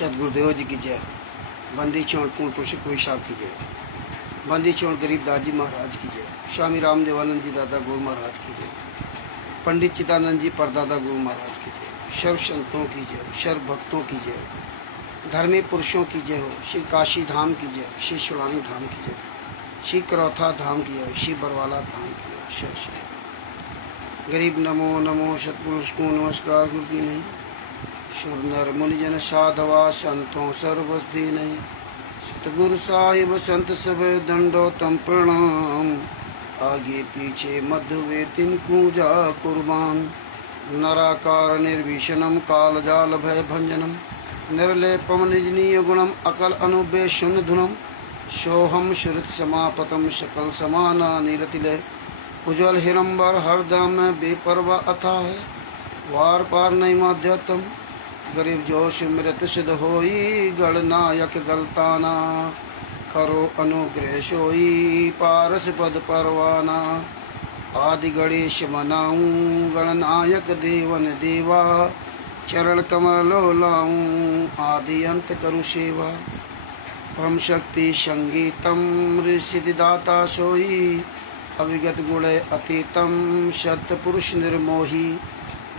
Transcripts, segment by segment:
सदगुरुदेव जी की जय। बंदी छोड़ पूर्ण पुरुष कोई साहब की जय। बंदी छोड़ गरीब दाजी महाराज की जय। स्वामी रामदेवानंद जी दादा गुरु महाराज की जय। पंडित चिदानंद जी परदादा गुरु महाराज की जय। सर्व संतों की जय, सर्व भक्तों की जय, धर्मी पुरुषों की जय हो। श्री काशी धाम की जय, श्री शिवानी धाम की जय, श्री करौथा धाम की जय, श्री बरवाला धाम की जय। श्री गरीब नमो नमो सतपुरुष को नमस्कार गुरु की नहीं। सुर नर मुनिजन साधवा संतों सर्वस्ति नहीं। सतगुरु साहिब संत सब दंडोतम प्रणाम। आगे पीछे मध्य वे तिनको जा कुर्बान। नराकार निर्भीषणम काल जाल भय भंजनम। निर्लेपम निजनीय गुणम अकल अनुबे शून्य धुनम। सोहम श्रुत समापतम सकल समाना निरतिलय। उज्ज्वल हिरंबर हरदम बेपरवा अथा है। वार पार नहीं माध्यतम। गरीब जोश मृत सिद्ध होई। गणनायक गलताना करो अनुग्रह सोई। पारस पद परवाना आदि गणेश मनाऊं। गणनायक देवन देवा चरण कमल लो लाऊं। आदि अंत करु सेवा परम शक्ति संगीतम। ऋषिदाता सोई अविगत गुण अतीतम। सत्य पुरुष निर्मोही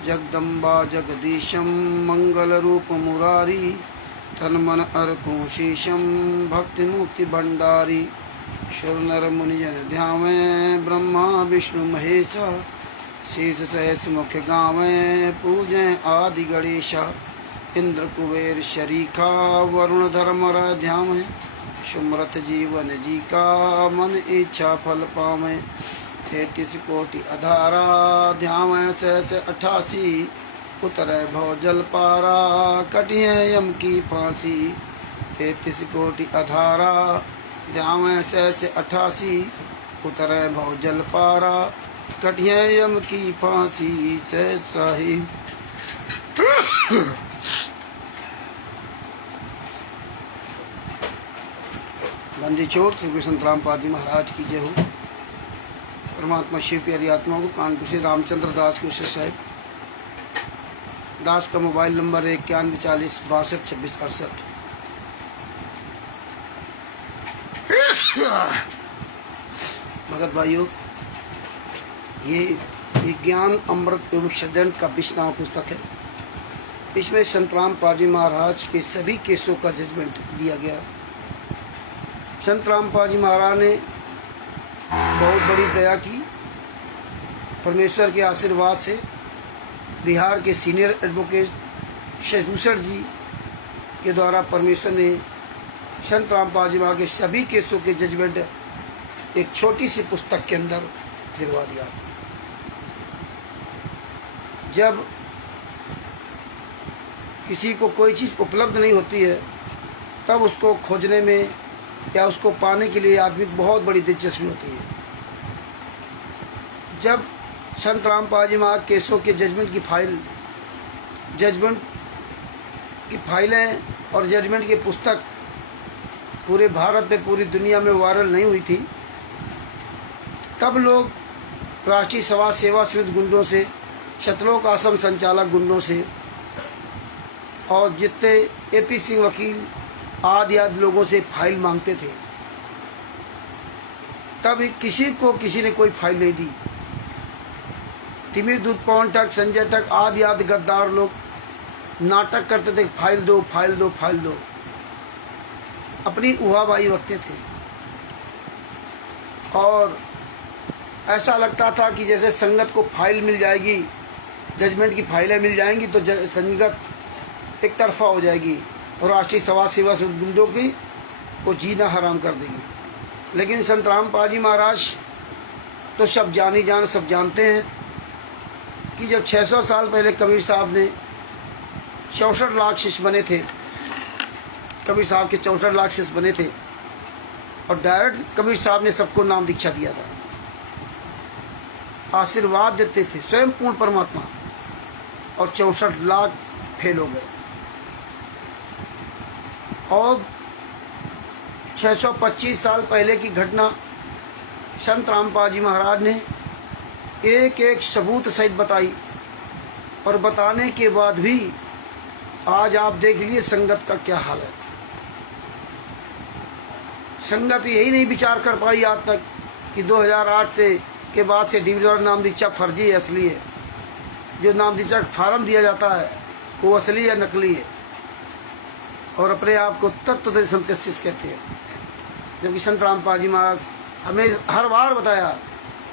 जगदम्बा जगदीशम। मंगल रूप मुरारी तन मन अर्पू शीशम। भक्ति मुक्ति भंडारी सुर नर मुनिजन ध्यावे। ब्रह्मा विष्णु महेश शीस सहस मुख गावे। पूजे आदि गणेशा इंद्र कुबेर शरीखा। वरुण धर्म ध्यावे सुमरथ जीवन जी का। मन इच्छा फल पावे 33 कोटि अधारा। ध्यावे सहस 88 उतरे भव जल पारा। कटिए यम की फांसी 33 कोटि अधारा। ध्यावे सहस 88 उतरे भव जल पारा। कटिए यम की फांसी सहस साहिब। बंदी छोड़ श्री कृष्ण रामपाल जी महाराज की जय हो। परमात्मा शिव प्यारी आत्माओं को कानपुर से रामचंद्र दास के शिष्य साहिब दास का मोबाइल नंबर 9140 62 26 68। भगत भाइयों, ये विज्ञान अमृत एवं षड्यंत्र का 20वां पुस्तक है। इसमें संत रामपाल जी महाराज के सभी केसों का जजमेंट दिया गया। संत रामपाल जी महाराज ने बहुत बड़ी दया की। परमेश्वर के आशीर्वाद से बिहार के सीनियर एडवोकेट शशभूषण जी के द्वारा परमेश्वर ने संत रामपाल जी महाराज के सभी केसों के जजमेंट एक छोटी सी पुस्तक के अंदर दिलवा दिया। जब किसी को कोई चीज़ उपलब्ध नहीं होती है तब उसको खोजने में या उसको पाने के लिए आदमी को बहुत बड़ी दिलचस्पी होती है। जब संत रामपाल जी महाराज केसों के जजमेंट की फाइलें और जजमेंट की पुस्तक पूरे भारत में पूरी दुनिया में वायरल नहीं हुई थी, तब लोग राष्ट्रीय समाज सेवा समिति गुंडों से, शतलोक आश्रम संचालक गुंडों से और जितने एपी सिंह वकील आदि लोगों से फाइल मांगते थे। तब किसी ने कोई फाइल नहीं दी। तिमिर दूध पवन तक, संजय तक आदि गद्दार लोग नाटक करते थे, फाइल दो फाइल दो फाइल दो। अपनी उहाबाई रखते थे और ऐसा लगता था कि जैसे संगत को फाइल मिल जाएगी, जजमेंट की फाइलें मिल जाएंगी तो संगत एक तरफा हो जाएगी और राष्ट्रीय समाज सेवा गुंडों की को जीना हराम कर देगी। लेकिन संत रामपाल जी महाराज तो सब सब जानते हैं कि जब 600 साल पहले कबीर साहब ने 64 लाख शिष्य बने थे, कबीर साहब के 64 लाख शिष्य बने थे और डायरेक्ट कबीर साहब ने सबको नाम दीक्षा दिया था, आशीर्वाद देते थे स्वयं पूर्ण परमात्मा, और 64 लाख फेल हो गए। और 625 साल पहले की घटना संत रामपाल जी महाराज ने एक एक सबूत सहित बताई और बताने के बाद भी आज आप देख लिए संगत का क्या हाल है। संगत यही नहीं विचार कर पाई आज तक कि 2008 से के बाद से डीवी द्वारा नाम दीक्षा फर्जी है असली है, जो नाम दीक्षा फार्म दिया जाता है वो असली है नकली है, और अपने आप को तत्व दर्शन कशिश कहते हैं। जबकि संत रामपाल जी महाराज हमें हर बार बताया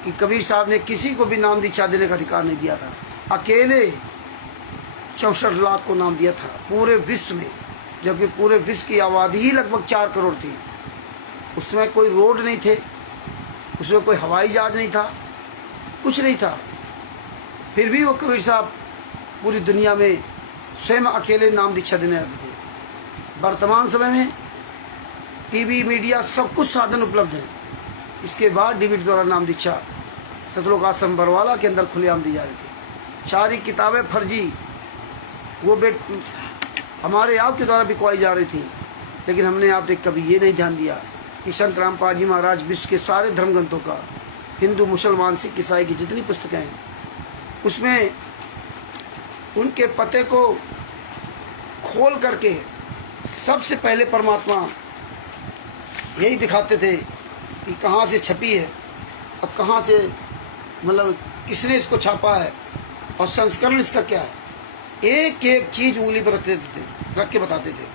कि कबीर साहब ने किसी को भी नाम दीक्षा देने का अधिकार नहीं दिया था, अकेले 64 लाख को नाम दिया था पूरे विश्व में, जबकि पूरे विश्व की आबादी ही लगभग 4 करोड़ थी। उसमें कोई रोड नहीं थे, उसमें कोई हवाई जहाज नहीं था, कुछ नहीं था, फिर भी वो कबीर साहब पूरी दुनिया में स्वयं अकेले नाम दीक्षा देने आते थे। वर्तमान समय में टीवी मीडिया सब कुछ साधन उपलब्ध हैं, इसके बाद डीवी द्वारा नाम दीक्षा सतलोक आश्रम बरवाला के अंदर खुलेआम दी जा रही थी। सारी किताबें फर्जी वो हमारे आप के द्वारा बिकवाई जा रही थी, लेकिन हमने आप देख कभी ये नहीं ध्यान दिया कि संत रामपाल जी महाराज विश्व के सारे धर्म ग्रंथों का, हिंदू मुसलमान सिख ईसाई की जितनी पुस्तकें हैं उसमें उनके पते को खोल करके सबसे पहले परमात्मा यही दिखाते थे कि कहाँ से छपी है और कहाँ से मतलब किसने इसको छापा है और संस्करण इसका क्या है। एक एक चीज़ उंगली पर रख के बताते थे।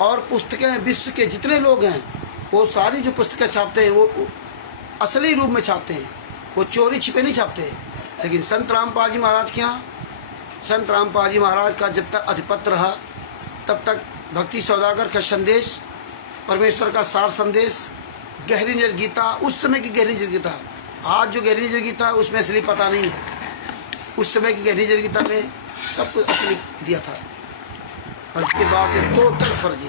और पुस्तकें विश्व के जितने लोग हैं वो सारी जो पुस्तकें छापते हैं वो असली रूप में छापते हैं, वो चोरी छिपे नहीं छापते हैं। लेकिन संत रामपाल जी महाराज के यहाँ, संत रामपाल जी महाराज का जब तक अधिपत्य रहा तब तक भक्ति सौदागर का संदेश, परमेश्वर का सार संदेश, गहरी निज गीता, उस समय की गहरी निज गीता, आज जो गहरी निज गीता है उसमें असली पता नहीं है। उस समय की गहरी निज गीता में सब कुछ असली दिया था, और उसके बाद से टोटल फर्जी।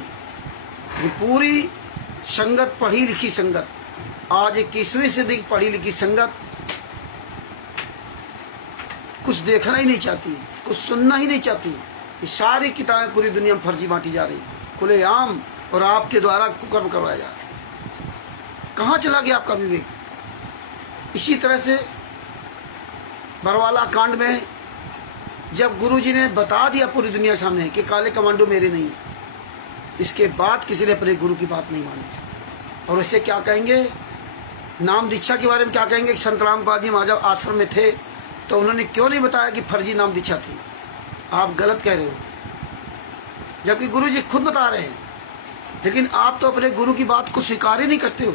ये पूरी संगत, पढ़ी लिखी संगत, आज 21वीं सदी की पढ़ी लिखी संगत कुछ देखना ही नहीं चाहती, कुछ सुनना ही नहीं चाहती। ये सारी किताबें पूरी दुनिया में फर्जी बांटी जा रही, खुलेआम, और आपके द्वारा कुकर्म करवाया जा रहा। कहाँ चला गया आपका विवेक? इसी तरह से बरवाला कांड में जब गुरुजी ने बता दिया पूरी दुनिया सामने कि काले कमांडो मेरे नहीं है, इसके बाद किसी ने अपने गुरु की बात नहीं मानी। और इससे क्या कहेंगे, नाम दीक्षा के बारे में क्या कहेंगे कि संत रामपाल जी महाराज आश्रम में थे तो उन्होंने क्यों नहीं बताया कि फर्जी नाम दीक्षा थी। आप गलत कह रहे हो, जबकि गुरुजी खुद बता रहे हैं, लेकिन आप तो अपने गुरु की बात को स्वीकार ही नहीं करते हो।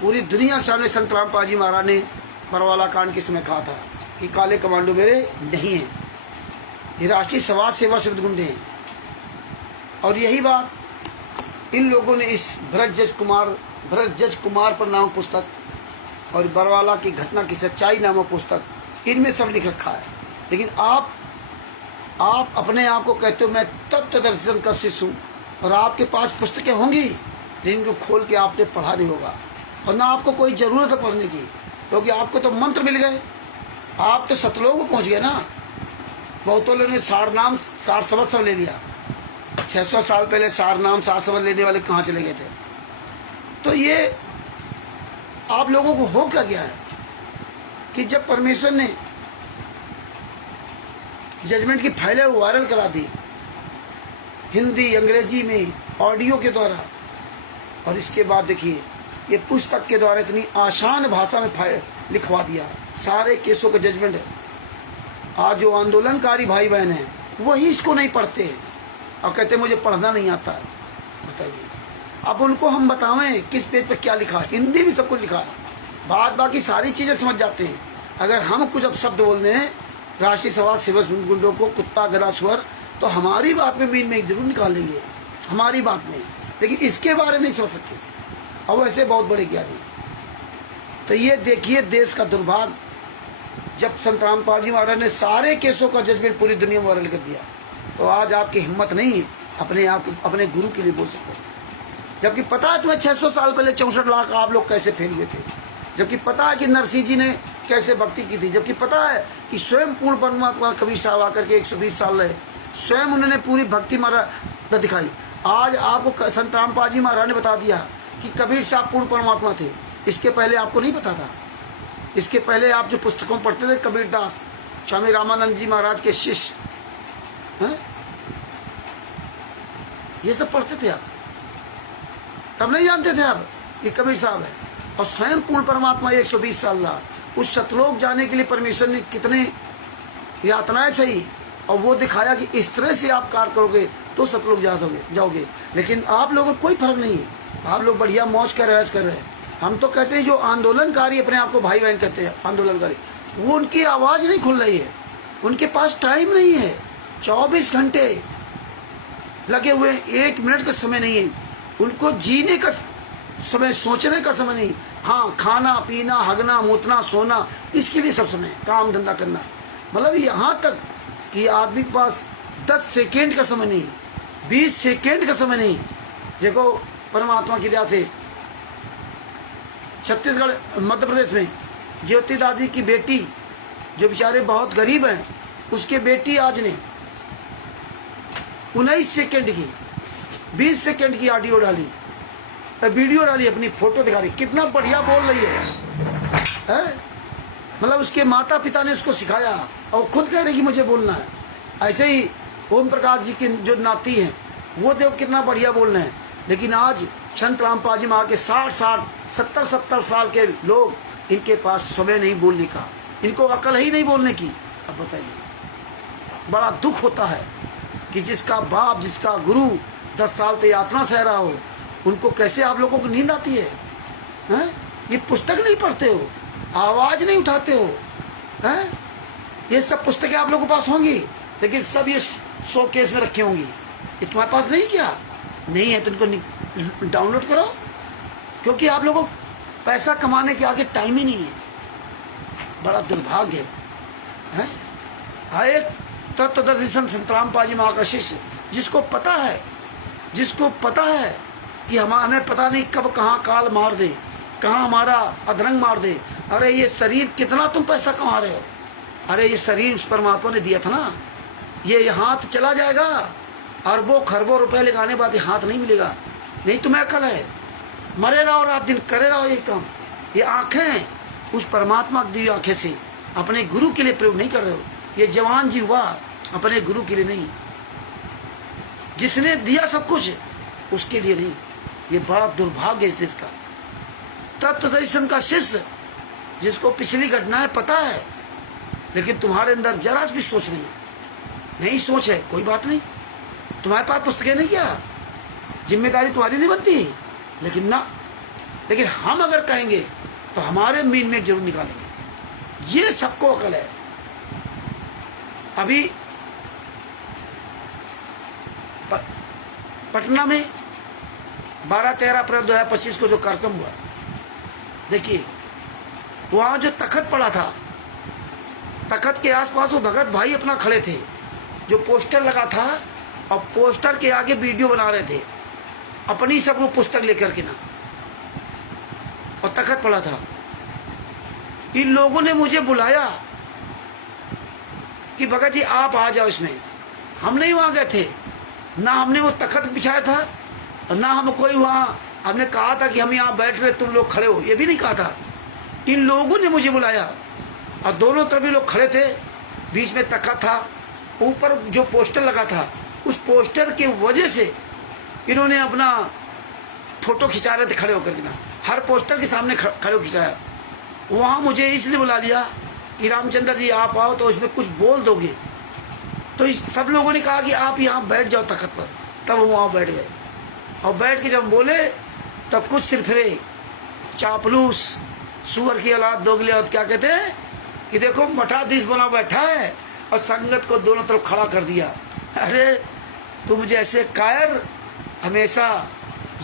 पूरी दुनिया के सामने संत रामपाल जी महाराज ने बरवाला कांड के समय कहा था कि काले कमांडो मेरे नहीं हैं, ये राष्ट्रीय समाज सेवा से गुंडे हैं। और यही बात इन लोगों ने इस भरत जज कुमार पर नामक पुस्तक और बरवाला की घटना की सच्चाई नामक पुस्तक, इनमें सब लिख रखा है। लेकिन आप अपने आप को कहते हो मैं तत्व दर्शन का शिष्य हूँ, और आपके पास पुस्तकें होंगी जिनको खोल के आपने पढ़ा नहीं होगा, और ना आपको कोई ज़रूरत है पढ़ने की, क्योंकि आपको तो मंत्र मिल गए, आप तो सतलोक में पहुँच गए ना। बहुतों लोगों ने सार शब्द सब ले लिया। 600 साल पहले सार शब्द लेने वाले कहाँ चले गए थे? तो ये आप लोगों को हो क्या गया है कि जब परमेश्वर ने जजमेंट की फाइलें वायरल करा दी हिंदी अंग्रेजी में ऑडियो के द्वारा, और इसके बाद देखिए ये पुस्तक के द्वारा इतनी आसान भाषा में लिखवा दिया सारे केसों का जजमेंट है। आज जो आंदोलनकारी भाई बहन हैं वही इसको नहीं पढ़ते हैं और कहते मुझे पढ़ना नहीं आता है। बताइए, अब उनको हम बतावें किस पेज पर क्या लिखा है? हिंदी भी सब कुछ लिखा है, बाकी सारी चीज़ें समझ जाते हैं। अगर हम कुछ अब शब्द बोल दें राष्ट्रीय समाज सेवा गुंडों को कुत्ता गधा सुअर, तो हमारी बात में मीन में जरूर निकाल लेंगे, हमारी बात में, लेकिन इसके बारे में नहीं सोच सकते। और वैसे बहुत बड़े ज्ञानी। तो ये देखिए देश का दुर्भाग्य, जब संत रामपाल जी महाराज ने सारे केसों का जजमेंट पूरी दुनिया में वायरल कर दिया, तो आज आपकी हिम्मत नहीं है अपने आप अपने गुरु के लिए बोल सको। जबकि पता है तुम्हें 600 साल पहले 64 लाख आप लोग कैसे फेल हुए थे, जबकि पता है कि नरसिंह जी ने कैसे भक्ति की थी, जबकि पता है कि स्वयं पूर्ण परमात्मा कबीर साहब आकर के 120 साल रहे, स्वयं उन्होंने पूरी भक्ति महाराज दिखाई। आज आपको संत रामपाल जी महाराज ने बता दिया कि कबीर साहब पूर्ण परमात्मा थे। इसके पहले आपको नहीं पता था। इसके पहले आप जो पुस्तकों पढ़ते थे, कबीरदास, स्वामी रामानंद जी महाराज के शिष्य हैं, ये सब पढ़ते थे आप, तब नहीं जानते थे आप ये कबीर साहब है। और स्वयं पूर्ण परमात्मा 120 साल रहा, उस सतलोक जाने के लिए परमेश्वर ने कितने यातनाएं सही, और वो दिखाया कि इस तरह से आप कार्य करोगे तो सतलोक जाओगे। लेकिन आप लोगों को कोई फर्क नहीं है, आप लोग बढ़िया मौज कर रहे हैं। हम तो कहते हैं जो आंदोलनकारी अपने आप को भाई बहन कहते हैं आंदोलनकारी, वो उनकी आवाज़ नहीं खुल रही है, उनके पास टाइम नहीं है, 24 घंटे लगे हुए, 1 मिनट का समय नहीं है उनको, जीने का समय, सोचने का समय नहीं। हाँ, खाना पीना, हगना मूतना सोना, इसके लिए सब समय, काम धंधा करना। मतलब यहाँ तक कि आदमी के पास 10 सेकेंड का समय नहीं, 20 सेकेंड का समय नहीं। देखो परमात्मा की दया से छत्तीसगढ़ मध्य प्रदेश में ज्योति दादी की बेटी, जो बेचारे बहुत गरीब हैं, उसके बेटी आज ने 19 सेकेंड की, 20 सेकेंड की ऑडियो डाली, वीडियो डाली, अपनी फोटो दिखा रही, कितना बढ़िया बोल रही है? मतलब उसके माता पिता ने उसको सिखाया और खुद कह रही कि मुझे बोलना है। ऐसे ही ओम प्रकाश जी की जो नाती हैं, वो देखो कितना बढ़िया बोल रहे हैं। लेकिन आज संत रामपाल जी माँ के 60-60, 70-70 साल के लोग, इनके पास समय नहीं बोलने का, इनको अकल ही नहीं बोलने की। अब बताइए, बड़ा दुख होता है कि जिसका बाप, जिसका गुरु 10 साल से यातना सह रहा हो, उनको कैसे आप लोगों को नींद आती है? हैं? ये पुस्तक नहीं पढ़ते हो, आवाज़ नहीं उठाते हो, हैं? ये सब पुस्तकें आप लोगों के पास होंगी, लेकिन सब ये शोकेस में रखी होंगी। ये तुम्हारे पास नहीं, क्या नहीं है तो इनको डाउनलोड करो, क्योंकि आप लोगों को पैसा कमाने के आगे टाइम ही नहीं है। बड़ा दुर्भाग्य है। एक तत्वदर्शी संत रामपाल जी माँ का शिष्य, जिसको पता है कि हमें पता नहीं कब कहाँ काल मार दे, कहाँ हमारा अधरंग मार दे। अरे ये शरीर कितना तुम पैसा कमा रहे हो? अरे ये शरीर उस परमात्मा ने दिया था ना, ये हाथ चला जाएगा, अरबों खरबों रुपए लगाने बाद ये हाथ नहीं मिलेगा। नहीं तुम्हें अकल है, मरे रहो रात दिन करे रहो ये काम। ये आंखें उस परमात्मा की दी आंखें से अपने गुरु के लिए प्रयोग नहीं कर रहे हो। ये जवान जी हुआ अपने गुरु के लिए नहीं, जिसने दिया सब कुछ उसके लिए नहीं। ये बड़ा दुर्भाग्य इस देश का। तत्व दर्शन का शिष्य, जिसको पिछली घटनाएं पता है, लेकिन तुम्हारे अंदर जरा भी सोच नहीं सोच है, कोई बात नहीं, तुम्हारे पास पुस्तकें नहीं, क्या जिम्मेदारी तुम्हारी नहीं बनती? लेकिन हम अगर कहेंगे तो हमारे मीन में जरूर निकालेंगे। ये सबको अकल है। अभी पटना में 12-13 अप्रैल 2025 को जो कार्यक्रम हुआ, देखिए वहाँ जो तखत पड़ा था, तखत के आसपास वो भगत भाई अपना खड़े थे, जो पोस्टर लगा था, और पोस्टर के आगे वीडियो बना रहे थे अपनी सब वो पुस्तक लेकर के ना, और तखत पड़ा था। इन लोगों ने मुझे बुलाया कि भगत जी आप आ जाओ इसमें। हम नहीं वहाँ गए थे, ना हमने वो तखत बिछाया था, और ना हम कोई वहाँ हमने कहा था कि हम यहाँ बैठ रहे तुम लोग खड़े हो, ये भी नहीं कहा था। इन लोगों ने मुझे बुलाया, और दोनों तरफ भी लोग खड़े थे, बीच में तखत था, ऊपर जो पोस्टर लगा था, उस पोस्टर की वजह से इन्होंने अपना फोटो खिंचा रहे थे खड़े होकर के ना, हर पोस्टर के सामने खड़े हो खिंचाया। वहाँ मुझे इसलिए बुला लिया कि रामचंद्र जी आप आओ तो इसमें कुछ बोल दोगे। तो सब लोगों ने कहा कि आप यहाँ बैठ जाओ तखत पर, तब हम वहाँ बैठ गए। और बैठ के जब बोले तब कुछ सिरफिरे चापलूस सुअर की औलाद दोगले और क्या कहते हैं कि देखो मठाधीश बना बैठा है और संगत को दोनों तरफ खड़ा कर दिया। अरे तुम जैसे कायर हमेशा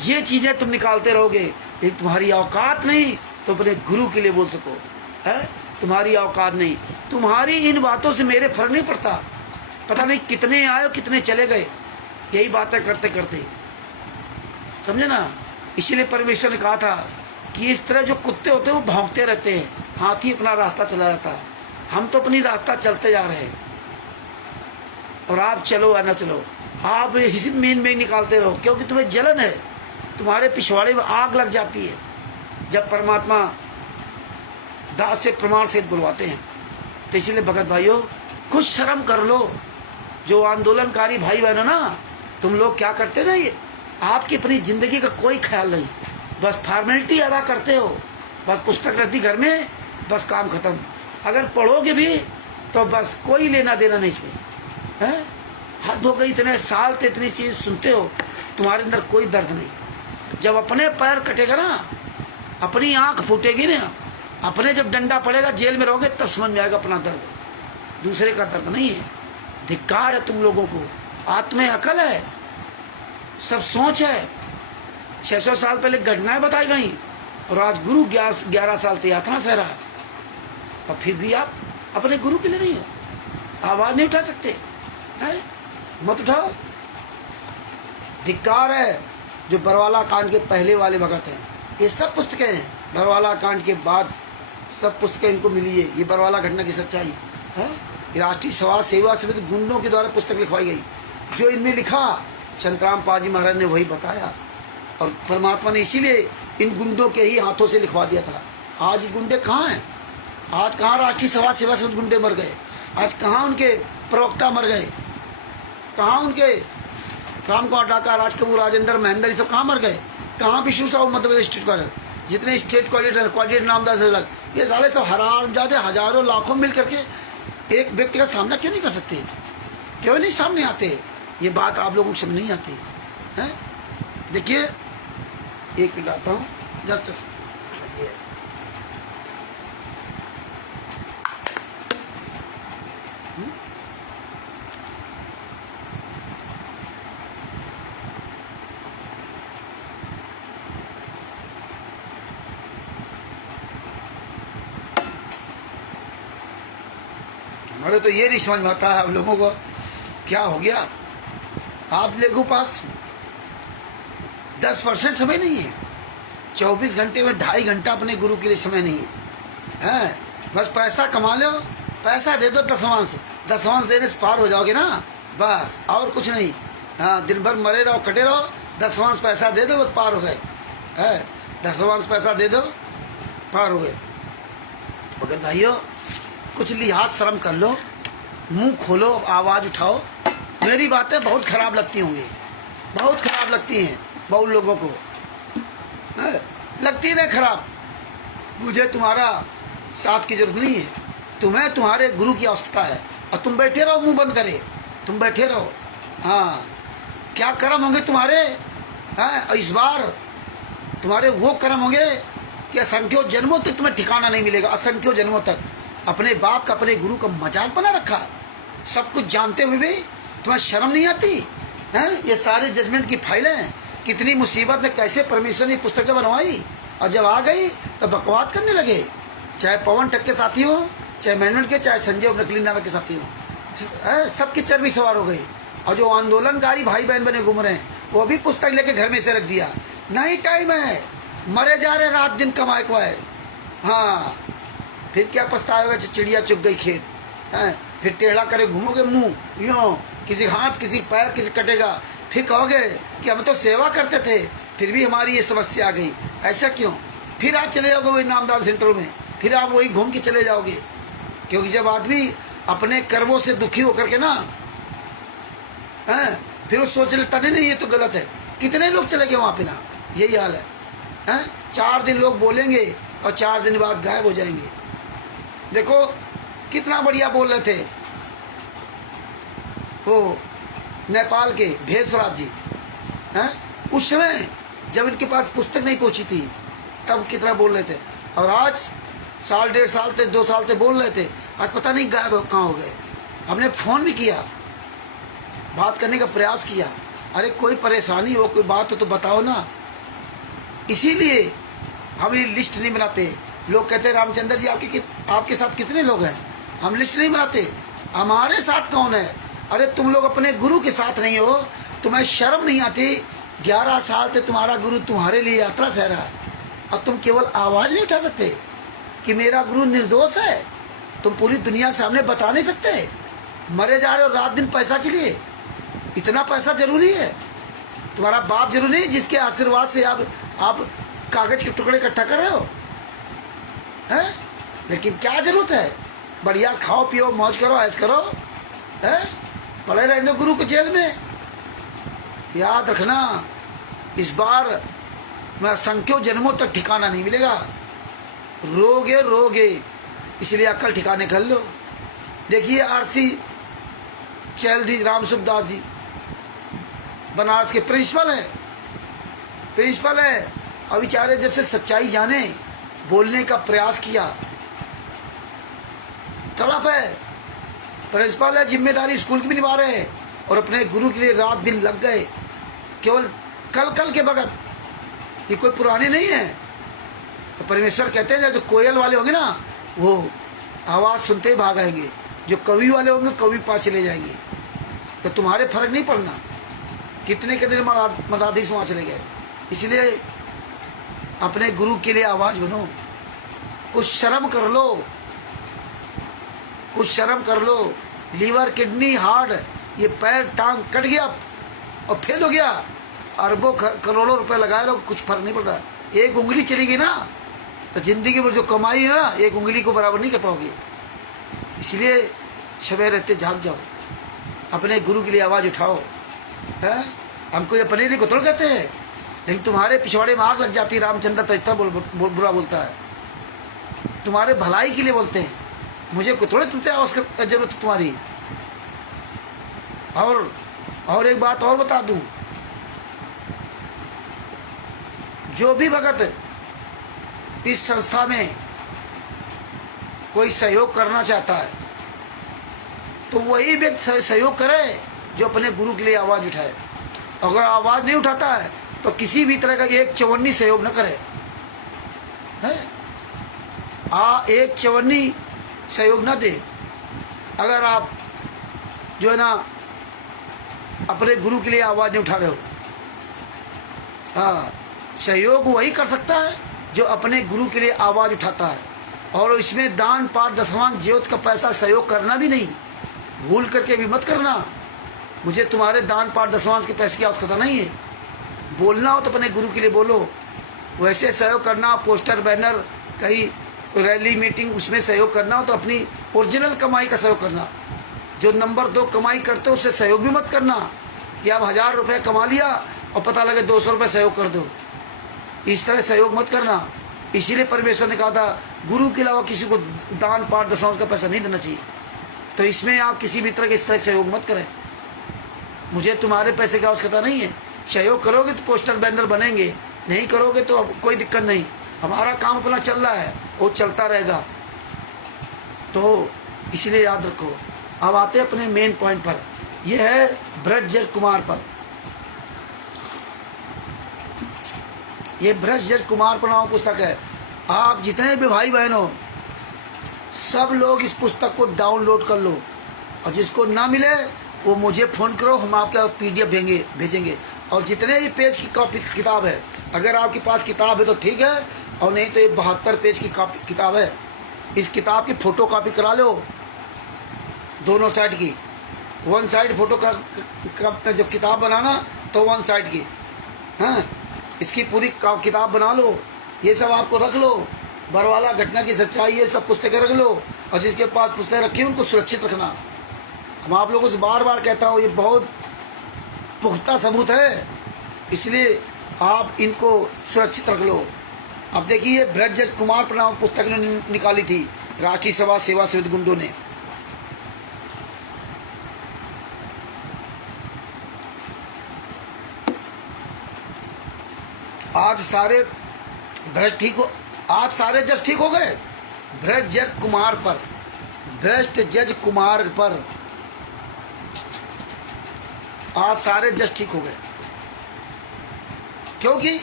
ये चीज़ें तुम निकालते रहोगे, लेकिन तुम्हारी औकात नहीं तो अपने गुरु के लिए बोल सको, है तुम्हारी औकात नहीं। तुम्हारी इन बातों से मेरे फर्क नहीं पड़ता, पता नहीं कितने आए कितने चले गए, यही बातें करते करते, समझे ना। इसीलिए परमेश्वर ने कहा था कि इस तरह जो कुत्ते होते हैं वो भौंकते रहते हैं, हाथी अपना रास्ता चला जाता है। हम तो अपनी रास्ता चलते जा रहे हैं, और आप चलो या ना चलो, आप इसी मेन में निकालते रहो, क्योंकि तुम्हें जलन है, तुम्हारे पिछवाड़े में आग लग जाती है जब परमात्मा दास से प्रमाण से बुलवाते हैं। तो इसलिए भगत भाइयों कुछ शर्म कर लो, जो आंदोलनकारी भाई बहन है ना, तुम लोग क्या करते ना, ये आपकी अपनी जिंदगी का कोई ख्याल नहीं, बस फॉर्मेलिटी अदा करते हो, बस पुस्तक रहती घर में, बस काम खत्म। अगर पढ़ोगे भी तो बस कोई लेना देना नहीं इसमें है। हद हो गई, इतने साल से इतनी चीज सुनते हो, तुम्हारे अंदर कोई दर्द नहीं। जब अपने पैर कटेगा ना, अपनी आंख फूटेगी ना, अपने जब डंडा पड़ेगा, जेल में रहोगे, तब समझ में आएगा अपना दर्द, दूसरे का दर्द नहीं है। धिक्कार है तुम लोगों को, आत्म अकल है, सब सोच है। 600 साल पहले घटनाएं बताई गई और आज गुरु 11 साल से यातना सह रहा है, और फिर भी आप अपने गुरु के लिए नहीं हो, आवाज नहीं उठा सकते है? मत उठाओ। धिक्कार है जो बरवाला कांड के पहले वाले भगत हैं। ये सब पुस्तकें हैं, बरवाला कांड के बाद सब पुस्तकें इनको मिली है। ये बरवाला घटना की सच्चाई है। ये राष्ट्रीय समाज सेवा समिति गुंडों के द्वारा पुस्तक लिखवाई गई। जो इनमें लिखा संतराम पाजी महाराज ने वही बताया, और परमात्मा ने इसीलिए इन गुंडों के ही हाथों से लिखवा दिया था। आज ये गुंडे कहाँ हैं? आज कहाँ राष्ट्रीय समाज सेवा समिति गुंडे मर गए? आज कहाँ उनके प्रवक्ता मर गए? कहाँ उनके राम कुमार डाका, राज कपूर, राजेंद्र महेंद्र, ये सब कहाँ मर गए? कहाँ विष्णु साहू मध्य प्रदेश स्टेट कोऑर्डिनेटर, जितने स्टेट कोऑर्डिनेटर नामदार से अलग, ये साले सब हरामजादे हजारों लाखों मिल करके एक व्यक्ति का सामना क्यों नहीं कर सकते? क्यों नहीं सामने आते? ये बात आप लोगों को समझ नहीं आती है। देखिए, एक मिनट आता हूँ, हमारे तो ये नहीं समझ में आता है आप लोगों को क्या हो गया। आप लोगों के पास 10% समय नहीं है, 24 घंटे में 2.5 घंटा अपने गुरु के लिए समय नहीं है। बस पैसा कमा लो, पैसा दे दो, दसवांश देने से पार हो जाओगे ना, बस और कुछ नहीं। हाँ, दिन भर मरे रहो, कटे रहो, दसवांश पैसा दे दो, बस पार हो गए है। दसवांश पैसा दे दो, पार हो गए। मगर भाइयों, कुछ लिहाज शर्म कर लो, मुंह खोलो, आवाज उठाओ। मेरी बातें बहुत खराब लगती होंगी, बहुत खराब लगती हैं बहुत लोगों को, लगती नहीं खराब। मुझे तुम्हारा साथ की जरूरत नहीं है, तुम्हें तुम्हारे गुरु की आवश्यकता है। और तुम बैठे रहो, मुंह बंद करे, तुम बैठे रहो। हाँ, क्या कर्म होंगे तुम्हारे? हाँ, इस बार तुम्हारे वो कर्म होंगे कि असंख्यों जन्मों तक तुम्हें ठिकाना नहीं मिलेगा। असंख्यों जन्मों तक अपने बाप का, अपने गुरु का मजाक बना रखा, सब कुछ जानते हुए भी तुम्हें शर्म नहीं आती है? ये सारे जजमेंट की फाइलें हैं, कितनी मुसीबत में कैसे परमेश्वर ने पुस्तकें बनवाई, और जब आ गई तो बकवाद करने लगे। चाहे पवन टक के साथी हो, चाहे मैनन के, चाहे संजय नकली नामक के साथी हो, सबकी चर्बी सवार हो गई। और जो आंदोलनकारी भाई बहन बने घूम रहे हैं, वो भी पुस्तक लेके घर में से रख दिया। नहीं, टाइम है, मरे जा रहे, रात दिन कमाए को है। हाँ, फिर क्या पछताएगा? चिड़िया चुग गई खेत है। फिर टेढ़ा करे घूमोगे मुंह, यूं किसी हाथ, किसी पैर, किसी कटेगा। फिर कहोगे कि हम तो सेवा करते थे, फिर भी हमारी ये समस्या आ गई, ऐसा क्यों? फिर आप चले जाओगे वही नामदार सेंटर में, फिर आप वही घूम के चले जाओगे। क्योंकि जब आदमी अपने कर्मों से दुखी होकर के ना है, फिर वो सोच लेता नहीं ये तो गलत है। कितने लोग चले गए वहां पे ना, यही हाल है। 4 दिन लोग बोलेंगे और 4 दिन बाद गायब हो जाएंगे। देखो कितना बढ़िया बोल रहे थे वो नेपाल के भेषराज जी हैं, उस समय जब इनके पास पुस्तक नहीं पहुंची थी, तब कितना बोल रहे थे। और आज साल, 1.5 साल से, 2 साल से बोल रहे थे, आज पता नहीं गायब कहाँ हो गए। हमने फोन भी किया, बात करने का प्रयास किया, अरे कोई परेशानी हो, कोई बात हो तो बताओ ना। इसीलिए हम ये लिस्ट नहीं बनाते। लोग कहते हैं रामचंद्र जी आपके साथ कितने लोग हैं? हम लिस्ट नहीं बनाते। हमारे साथ कौन है? अरे तुम लोग अपने गुरु के साथ नहीं हो, तुम्हें शर्म नहीं आती? 11 साल से तुम्हारा गुरु तुम्हारे लिए यात्रा सह रहा है, और तुम केवल आवाज नहीं उठा सकते कि मेरा गुरु निर्दोष है? तुम पूरी दुनिया के सामने बता नहीं सकते? मरे जा रहे हो रात दिन पैसा के लिए। इतना पैसा जरूरी है? तुम्हारा बाप जरूरी नहीं जिसके आशीर्वाद से आप कागज के टुकड़े इकट्ठा कर रहे हो है? लेकिन क्या जरूरत है? बढ़िया खाओ पियो, मौज करो, ऐश करो है? पड़े रहने दो गुरु को जेल में याद रखना, इस बार मैं असंख्यों जन्मों तक ठिकाना नहीं मिलेगा। रोगे रोगे, इसलिए अक्ल ठिकाने कर लो। देखिए आरसी चैलदी राम सुखदास जी बनारस के प्रिंसिपल है। अब बेचारे जब से सच्चाई जाने, बोलने का प्रयास किया, तड़प है, प्रिंसिपल है, जिम्मेदारी स्कूल की भी निभा रहे हैं और अपने गुरु के लिए रात दिन लग गए, केवल कल के बगत। ये कोई पुराने नहीं है। तो परमेश्वर कहते हैं जो कोयल वाले होंगे ना, वो आवाज़ सुनते ही भाग आएंगे, जो कवि वाले होंगे कवि पास चले जाएंगे। तो तुम्हारे फर्क नहीं पड़ना कितने मदाधीश वहाँ चले गए। इसलिए अपने गुरु के लिए आवाज़ बनो, कुछ शर्म कर लो, कुछ शर्म कर लो। लीवर, किडनी, हार्ट, ये पैर टांग कट गया और फेल हो गया, अरबों करोड़ों रुपए लगाए रहो, कुछ फर्क नहीं पड़ता। एक उंगली चली गई ना, तो जिंदगी में जो कमाई है ना, एक उंगली को बराबर नहीं कर पाओगे। इसलिए सवेरे रहते जाग जाओ, अपने गुरु के लिए आवाज़ उठाओ। है हमको ये पनीरी को तोड़ कहते हैं, लेकिन तुम्हारे पिछवाड़े में आग लग जाती है। रामचंद्र तो इतना बुरा बोलता है, तुम्हारे भलाई के लिए बोलते हैं। मुझे को थोड़े तुमसे आवश्यक जरूरत है तुम्हारी। और एक बात और बता दूं, जो भी भगत इस संस्था में कोई सहयोग करना चाहता है, तो वही व्यक्ति सहयोग करे जो अपने गुरु के लिए आवाज़ उठाए। अगर आवाज़ नहीं उठाता है तो किसी भी तरह का एक चवन्नी सहयोग न करे, है एक चवन्नी सहयोग न दे। अगर आप जो है ना अपने गुरु के लिए आवाज़ नहीं उठा रहे हो, हाँ, सहयोग वही कर सकता है जो अपने गुरु के लिए आवाज़ उठाता है। और इसमें दान पाठ दसवां ज्योत का पैसा सहयोग करना भी नहीं, भूल करके भी मत करना। मुझे तुम्हारे दान पाठ दसवां के पैसे की आवश्यकता नहीं है। बोलना हो तो अपने गुरु के लिए बोलो, वैसे सहयोग करना, पोस्टर बैनर, कहीं रैली मीटिंग, उसमें सहयोग करना हो तो अपनी ओरिजिनल कमाई का सहयोग करना। जो नंबर 2 कमाई करते हो उससे सहयोग भी मत करना कि आप 1000 रुपये कमा लिया और पता लगे 200 रुपये सहयोग कर दो। इस तरह सहयोग मत करना। इसीलिए परमेश्वर ने कहा था गुरु के अलावा किसी को दान पाठ दसवां का पैसा नहीं देना चाहिए। तो इसमें आप किसी भी तरह के इस तरह सहयोग मत करें। मुझे तुम्हारे पैसे की आवश्यकता नहीं है। सहयोग करोगे तो पोस्टर बैनर बनेंगे, नहीं करोगे तो अब कोई दिक्कत नहीं। हमारा काम अपना चल रहा है, वो चलता रहेगा। तो इसलिए याद रखो। अब आते अपने मेन पॉइंट पर। यह है ब्रजजट कुमार पर। यह ब्रजजट कुमार पर नाम पुस्तक है। आप जितने भी भाई बहन हो, सब लोग इस पुस्तक को डाउनलोड कर लो, और जिसको ना मिले वो मुझे फ़ोन करो, हम आपका PDF भेजेंगे। और जितने भी पेज की कॉपी किताब है, अगर आपके पास किताब है तो ठीक है, और नहीं तो ये 72 पेज की किताब है। इस किताब की फ़ोटो कॉपी करा लो, दोनों साइड की। 1 साइड फोटो का जब किताब बनाना तो 1 साइड की, हाँ, इसकी पूरी किताब बना लो। ये सब आपको रख लो, बरवाला घटना की सच्चाई, ये सब पुस्तकें रख लो। और जिसके पास पुस्तकें रखी उनको सुरक्षित रखना। हम आप लोगों से बार बार कहता हूँ, ये बहुत पुख्ता सबूत है, इसलिए आप इनको सुरक्षित रख लो। अब देखिए, ब्रजजट कुमार पर नाम पुस्तक ने निकाली थी राष्ट्रीय सभा सेवा समिति गुंडों ने। आज सारे भ्रष्ट ठीक हो, आज सारे जज ठीक हो गए। ब्रजजट कुमार पर, भ्रष्ट जज कुमार पर आज सारे जज ठीक हो गए, क्योंकि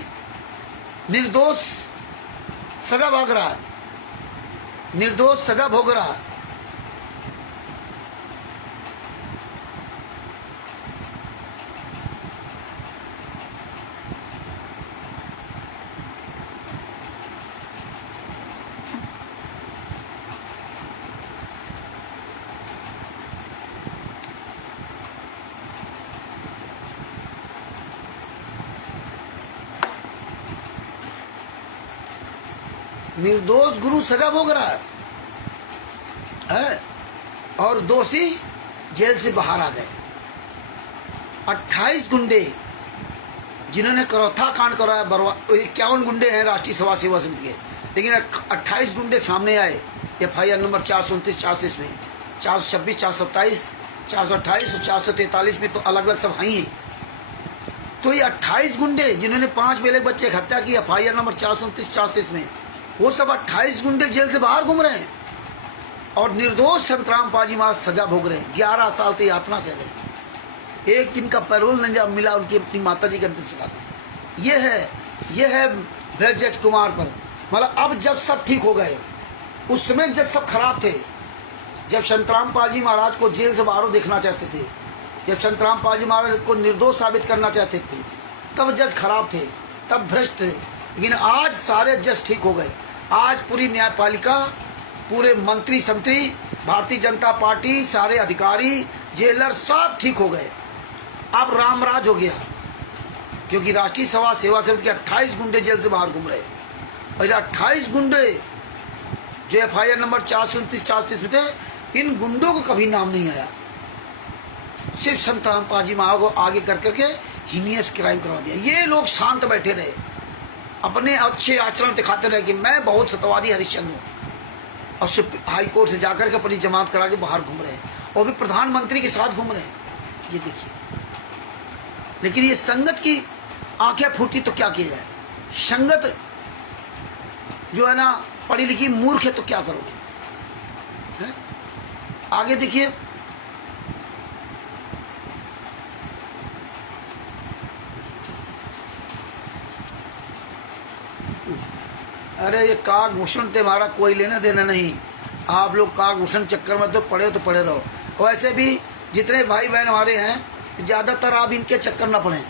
निर्दोष सजा भाग रहा है, निर्दोष सजा भोग रहा है। निर्दोष गुरु सजा भोग रहा है और दोषी जेल से बाहर आ गए। 28 गुंडे जिन्होंने करौथा कांड कराया, 51 गुंडे हैं राष्ट्रीय सभा सेवा समिति के, लेकिन 28 गुंडे सामने आए FIR नंबर 429, 430 में, 426, 427, 428 और 443 में तो अलग अलग सब हैं। तो ये 28 गुंडे जिन्होंने 5 बेले बच्चे की हत्या की FIR नंबर 429, 430 में, वो सब 28 गुंडे जेल से बाहर घूम रहे हैं और निर्दोष संतराम पाजी मार सजा भोग रहे हैं। 11 साल की यातना से गए, एक दिन का पैरोल नहीं मिला उनकी अपनी माता जी के अंतिम संस्कार। ये है ब्रजेश कुमार पर। मतलब अब जब सब ठीक हो गए, उस समय जब सब खराब थे, जब संतराम पाजी महाराज को जेल से बाहर देखना चाहते थे, जब संतराम पाजी महाराज को निर्दोष साबित करना चाहते थे, तब जज खराब थे, तब भ्रष्ट थे। लेकिन आज सारे जज ठीक हो गए। आज पूरी न्यायपालिका, पूरे मंत्री संत्री, भारतीय जनता पार्टी, सारे अधिकारी, जेलर सब ठीक हो गए। अब रामराज हो गया, क्योंकि राष्ट्रीय सभा सेवा समिति के 28 गुंडे जेल से बाहर घूम रहे हैं। और 28 गुंडे जो FIR नंबर 429, 430 में थे, इन गुंडों को कभी नाम नहीं आया। सिर्फ संतराम पाजी महाराज को आगे कर करके हीनियस क्राइम करवा दिया। ये लोग शांत बैठे रहे, अपने अच्छे आचरण दिखाते रहे कि मैं बहुत सत्यवादी हरिश्चंद्र हूँ, और हाई कोर्ट से जाकर के अपनी जमानत करा के बाहर घूम रहे हैं, और भी प्रधानमंत्री के साथ घूम रहे हैं। ये देखिए, लेकिन ये संगत की आंखें फूटी तो क्या किया जाए। संगत जो है ना पढ़ी लिखी मूर्ख है, तो क्या करोगे, है? आगे देखिए, अरे ये काकभूषण तुम्हारा कोई लेना देना नहीं। आप लोग काकभूषण चक्कर में तो पड़े रहो। वैसे भी जितने भाई बहन हमारे हैं, ज़्यादातर आप इनके चक्कर ना पड़ें।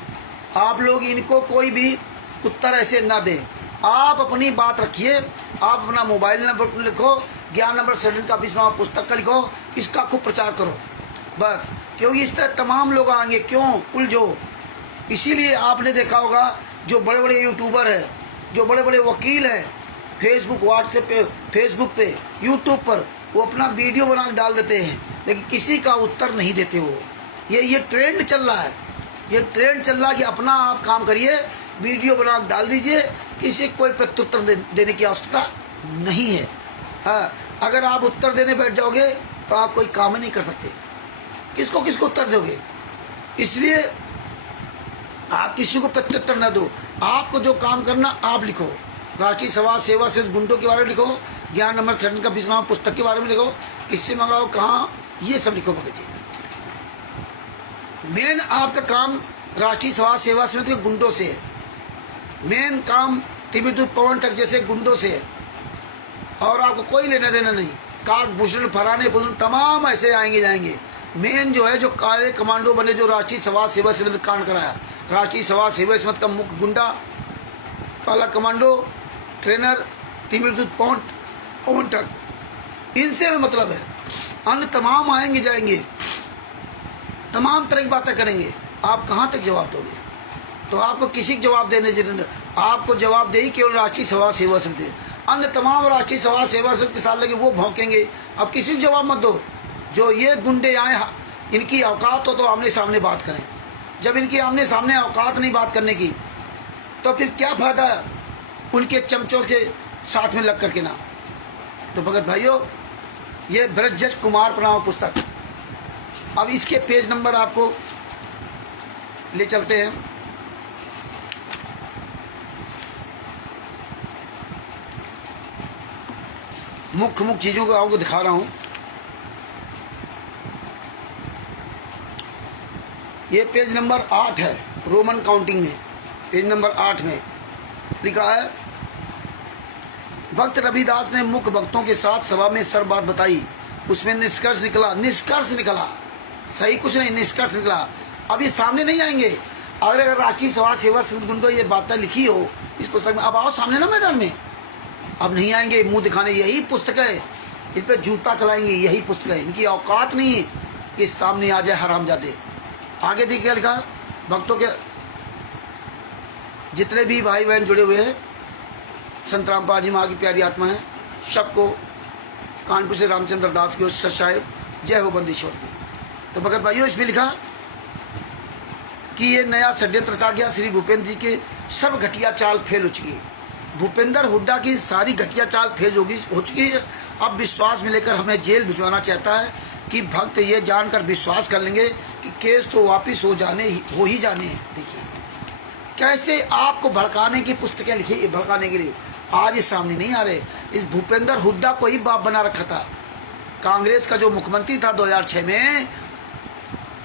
आप लोग इनको कोई भी उत्तर ऐसे ना दें। आप अपनी बात रखिए, आप अपना मोबाइल नंबर लिखो, ज्ञान नंबर सेकंड का ऑफिस में पुस्तक का लिखो, इसका खूब प्रचार करो बस। क्योंकि इस तरह तमाम लोग आएंगे, क्यों उलझो। इसीलिए आपने देखा होगा जो बड़े बड़े यूट्यूबर है, जो बड़े बड़े वकील हैं, फेसबुक, व्हाट्सएप पे, फेसबुक पे, यूट्यूब पर वो अपना वीडियो बना के डाल देते हैं, लेकिन किसी का उत्तर नहीं देते वो। ये ट्रेंड चल रहा है, ये ट्रेंड चल रहा है कि अपना आप काम करिए, वीडियो बना के डाल दीजिए, किसी को कोई प्रत्युत्तर देने की आवश्यकता नहीं है। हाँ, अगर आप उत्तर देने बैठ जाओगे तो आप कोई काम ही नहीं कर सकते। किसको उत्तर दोगे? इसलिए आप किसी को प्रत्युत्तर न दो। आपको जो काम करना आप लिखो, राष्ट्रीय सभा सेवा से गुंडों के बारे में लिखो, ज्ञान नंबर सेकंड का विश्राम पुस्तक के बारे में लिखो, किससे मंगाओ, कहाँ, ये सब लिखो भगत जी। मेन आपका काम राष्ट्रीय सभा सेवा समिति के गुंडों से है। मेन काम तिमिरदूत पवन तक जैसे गुंडों से है, और आपको कोई लेना देना नहीं। काकभूषण, फराने फुजून तमाम ऐसे आएंगे जाएंगे। मेन जो है, जो काले कमांडो बने, जो राष्ट्रीय सभा सेवा समिति कांड कराया, राष्ट्रीय सभा सेवा समिति का मुख्य गुंडा, काला कमांडो, ट्रेनर तिमिरदूत पवन तक, इनसे मतलब है। अन्य तमाम आएंगे जाएंगे, तमाम तरह की बातें करेंगे। आप कहाँ तक जवाब दोगे? तो आपको किसी को जवाब देने जरूरत, आपको जवाब दे ही केवल राष्ट्रीय सभा सेवा समिति। अन्य तमाम राष्ट्रीय सभा सेवा समिति के साथ लगे वो भौंकेंगे। अब किसी को जवाब मत दो। जो ये गुंडे आए, इनकी औकात हो तो आमने सामने बात करें। जब इनकी आमने सामने औकात नहीं बात करने की, तो फिर क्या फायदा उनके चमचों के साथ में लग करके ना। तो भगत भाइयों, ये ब्रजेश कुमार प्रणाम पुस्तक, अब इसके पेज नंबर आपको ले चलते हैं। मुख्य चीजों को आपको दिखा रहा हूं। ये पेज नंबर 8 है, रोमन काउंटिंग में पेज नंबर 8 में लिखा है, भक्त रविदास ने मुख्य भक्तों के साथ सभा में सर बात बताई। उसमें निष्कर्ष निकला, सही कुछ नहीं, निष्कर्ष निकला। अब ये सामने नहीं आएंगे। अगर राष्ट्रीय सभा सेवा समिति गुंडो ये बातें लिखी हो इस पुस्तक में, अब आओ सामने ना मैदान में। अब नहीं आएंगे मुंह दिखाने, यही पुस्तक है, इन पे जूता चलाएंगे, यही पुस्तक है। इनकी औकात नहीं है कि सामने आ जाए हरामजादे। आगे देखिए क्या लिखा, भक्तों के जितने भी भाई बहन जुड़े हुए हैं, संतराम पाजी माँ की प्यारी आत्मा है, सबको कानपुर से रामचंद्र दास की ओर से शायद जय हो बंदीश्वर की। तो भगत भाइयों, इसमें लिखा कि ये नया षड्यंत्र रचा गया। श्री भूपेंद्र जी के सब घटिया चाल फेल हो चुकी है। भूपेंद्र हुड्डा की सारी घटिया चाल फेल हो चुकी है। अब विश्वास में लेकर हमें जेल भिजवाना चाहता है कि भक्त ये जानकर विश्वास कर लेंगे कि केस तो वापिस हो ही जाने हैं। देखिए कैसे आपको भड़काने की पुस्तकें लिखी, भड़काने के लिए आज ये सामने नहीं आ रहे। इस भूपेंद्र हुड्डा को ही बाप बना रखा था। कांग्रेस का जो मुख्यमंत्री था 2006 में,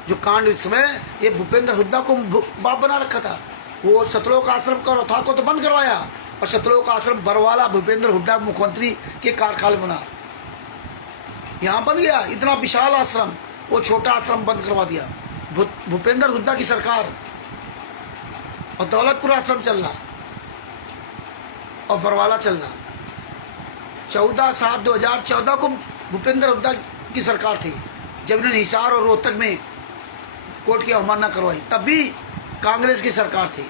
जो कांड इस समय, ये भूपेंद्र हुड्डा को बाप बना रखा था। वो सतलोक आश्रम का था को तो बंद करवाया, और सतलोक आश्रम बरवाला भूपेंद्र हुड्डा मुख्यमंत्री के कार्यकाल बना, यहाँ बन गया इतना विशाल आश्रम, वो छोटा आश्रम बंद करवा दिया भूपेंद्र हुड्डा की सरकार। और दौलतपुर आश्रम चल रहा और बरवाला चल रहा। 14/7/2014 को भूपेंद्र हुड्डा की सरकार थी, जब इन्होंने हिसार और रोहतक में कोर्ट की अवमानना करवाई, तब भी कांग्रेस की सरकार थी।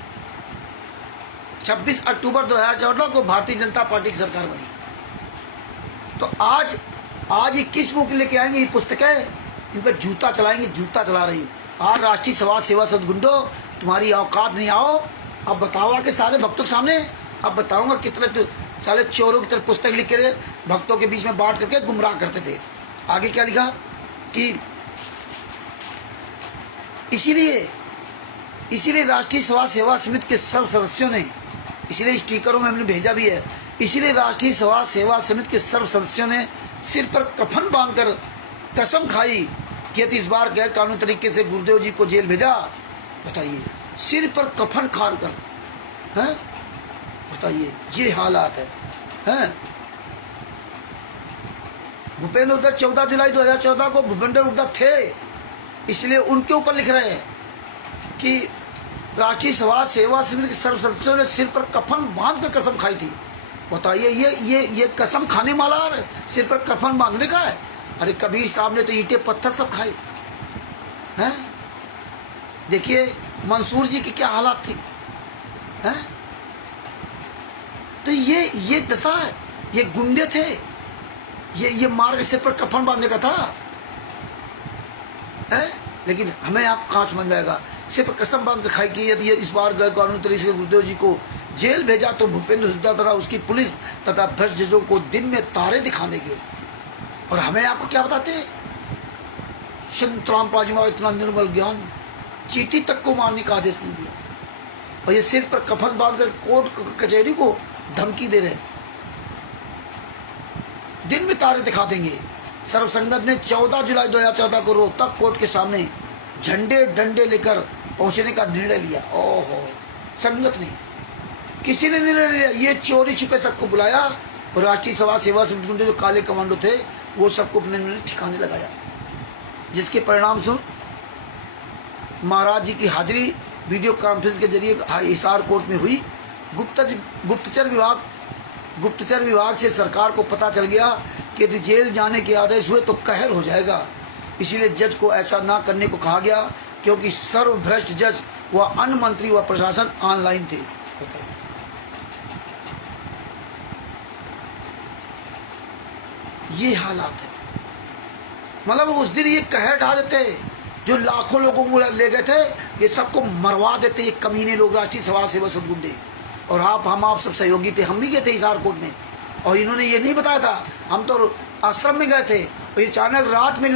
26 अक्टूबर 2014 को भारतीय जनता पार्टी की सरकार बनी। तो आज 21 मुख लेके आएंगे ये पुस्तकें, इन पर जूता चलाएंगे, जूता चला रही। आज राष्ट्रीय समाज सेवा सदगुंडो, तुम्हारी औकात नहीं, आओ अब बताओ आके सारे भक्तों के सामने। अब बताऊंगा कितने तो साले चोरों की तरह पुस्तक लिख के भक्तों के बीच में बांट करके गुमराह करते थे। आगे क्या लिखा कि इसीलिए राष्ट्रीय समाज सेवा समिति के सब सदस्यों ने, इसीलिए स्टिकरों में हमने भेजा भी है, इसीलिए राष्ट्रीय समाज सेवा समिति के सर्व सदस्यों ने सिर पर कफन बांधकर कसम खाई कि यदि इस बार गैर कानूनी तरीके से गुरुदेव जी को जेल भेजा। बताइए, सिर पर कफन खार कर, हैं? बताइए, ये हालात है। भूपेंद्र हुड्डा 14 जुलाई 2014 को भूपेंद्र हुड्डा थे, इसलिए उनके ऊपर लिख रहे हैं कि राष्ट्रीय समाज सेवा समिति के सर्व सदस्यों ने सिर पर कफन बांध कर कसम खाई थी। बताइए, ये कसम खाने वाला सिर पर कफन बांधने का है? अरे कबीर साहब ने तो ईंटें पत्थर सब खाए हैं। देखिए मंसूर जी की क्या हालात थी, हैं? तो ये दशा है, ये गुंडे थे, ये मार के सिर पर कफन बांधने का था, है? लेकिन हमें आप कहाँ समझ में आएगा। सिर पर कसम बांध कर खाई कि यदि इस बार गैर कानूनी तरीके से गुरुदेव जी को जेल भेजा तो भूपेंद्र हुड्डा तथा उसकी पुलिस तथा भ्रष्टों को दिन में तारे दिखा देंगे। और हमें आपको क्या बताते हैं, संत रामपाल जी महाराज इतना निर्मल ज्ञान, चींटी तक को मारने का आदेश नहीं दिया, और ये सिर पर कफन बांधकर कोर्ट कचहरी को धमकी दे रहे, दिन में तारे दिखा देंगे। सर्व संगत ने 14 जुलाई 2014 को रोहतक कोर्ट के सामने झंडे डंडे लेकर पहुंचने का निर्णय लिया। ओहो, संगत ने, किसी ने निर्णय लिया, ये चोरी छुपे सबको बुलाया, और राष्ट्रीय समाज सेवा समिति के जो काले कमांडो थे वो सबको अपने ठिकाने लगाया, जिसके परिणाम स्वरूप महाराज जी की हाजिरी वीडियो कॉन्फ्रेंस के जरिए हिसार कोर्ट में हुई। गुप्तचर विभाग से सरकार को पता चल गया कि यदि जेल जाने के आदेश हुए तो कहर हो जाएगा, इसीलिए जज को ऐसा ना करने को कहा गया, क्योंकि सर्वभ्रष्ट जज व अन्य मंत्री व प्रशासन ऑनलाइन थे। ये हालात है, मतलब उस दिन ये कहर ढा देते, जो लाखों लोगों को ले गए थे, ये सबको मरवा देते ये कमीने लोग, राष्ट्रीय समाज सेवा सदगुंडे। और आप सब सहयोगी थे, हम भी गए थे हिसार कोर्ट में, और इन्होंने ये नहीं बताया था, हम तो आश्रम में गए थे, और ये अचानक रात में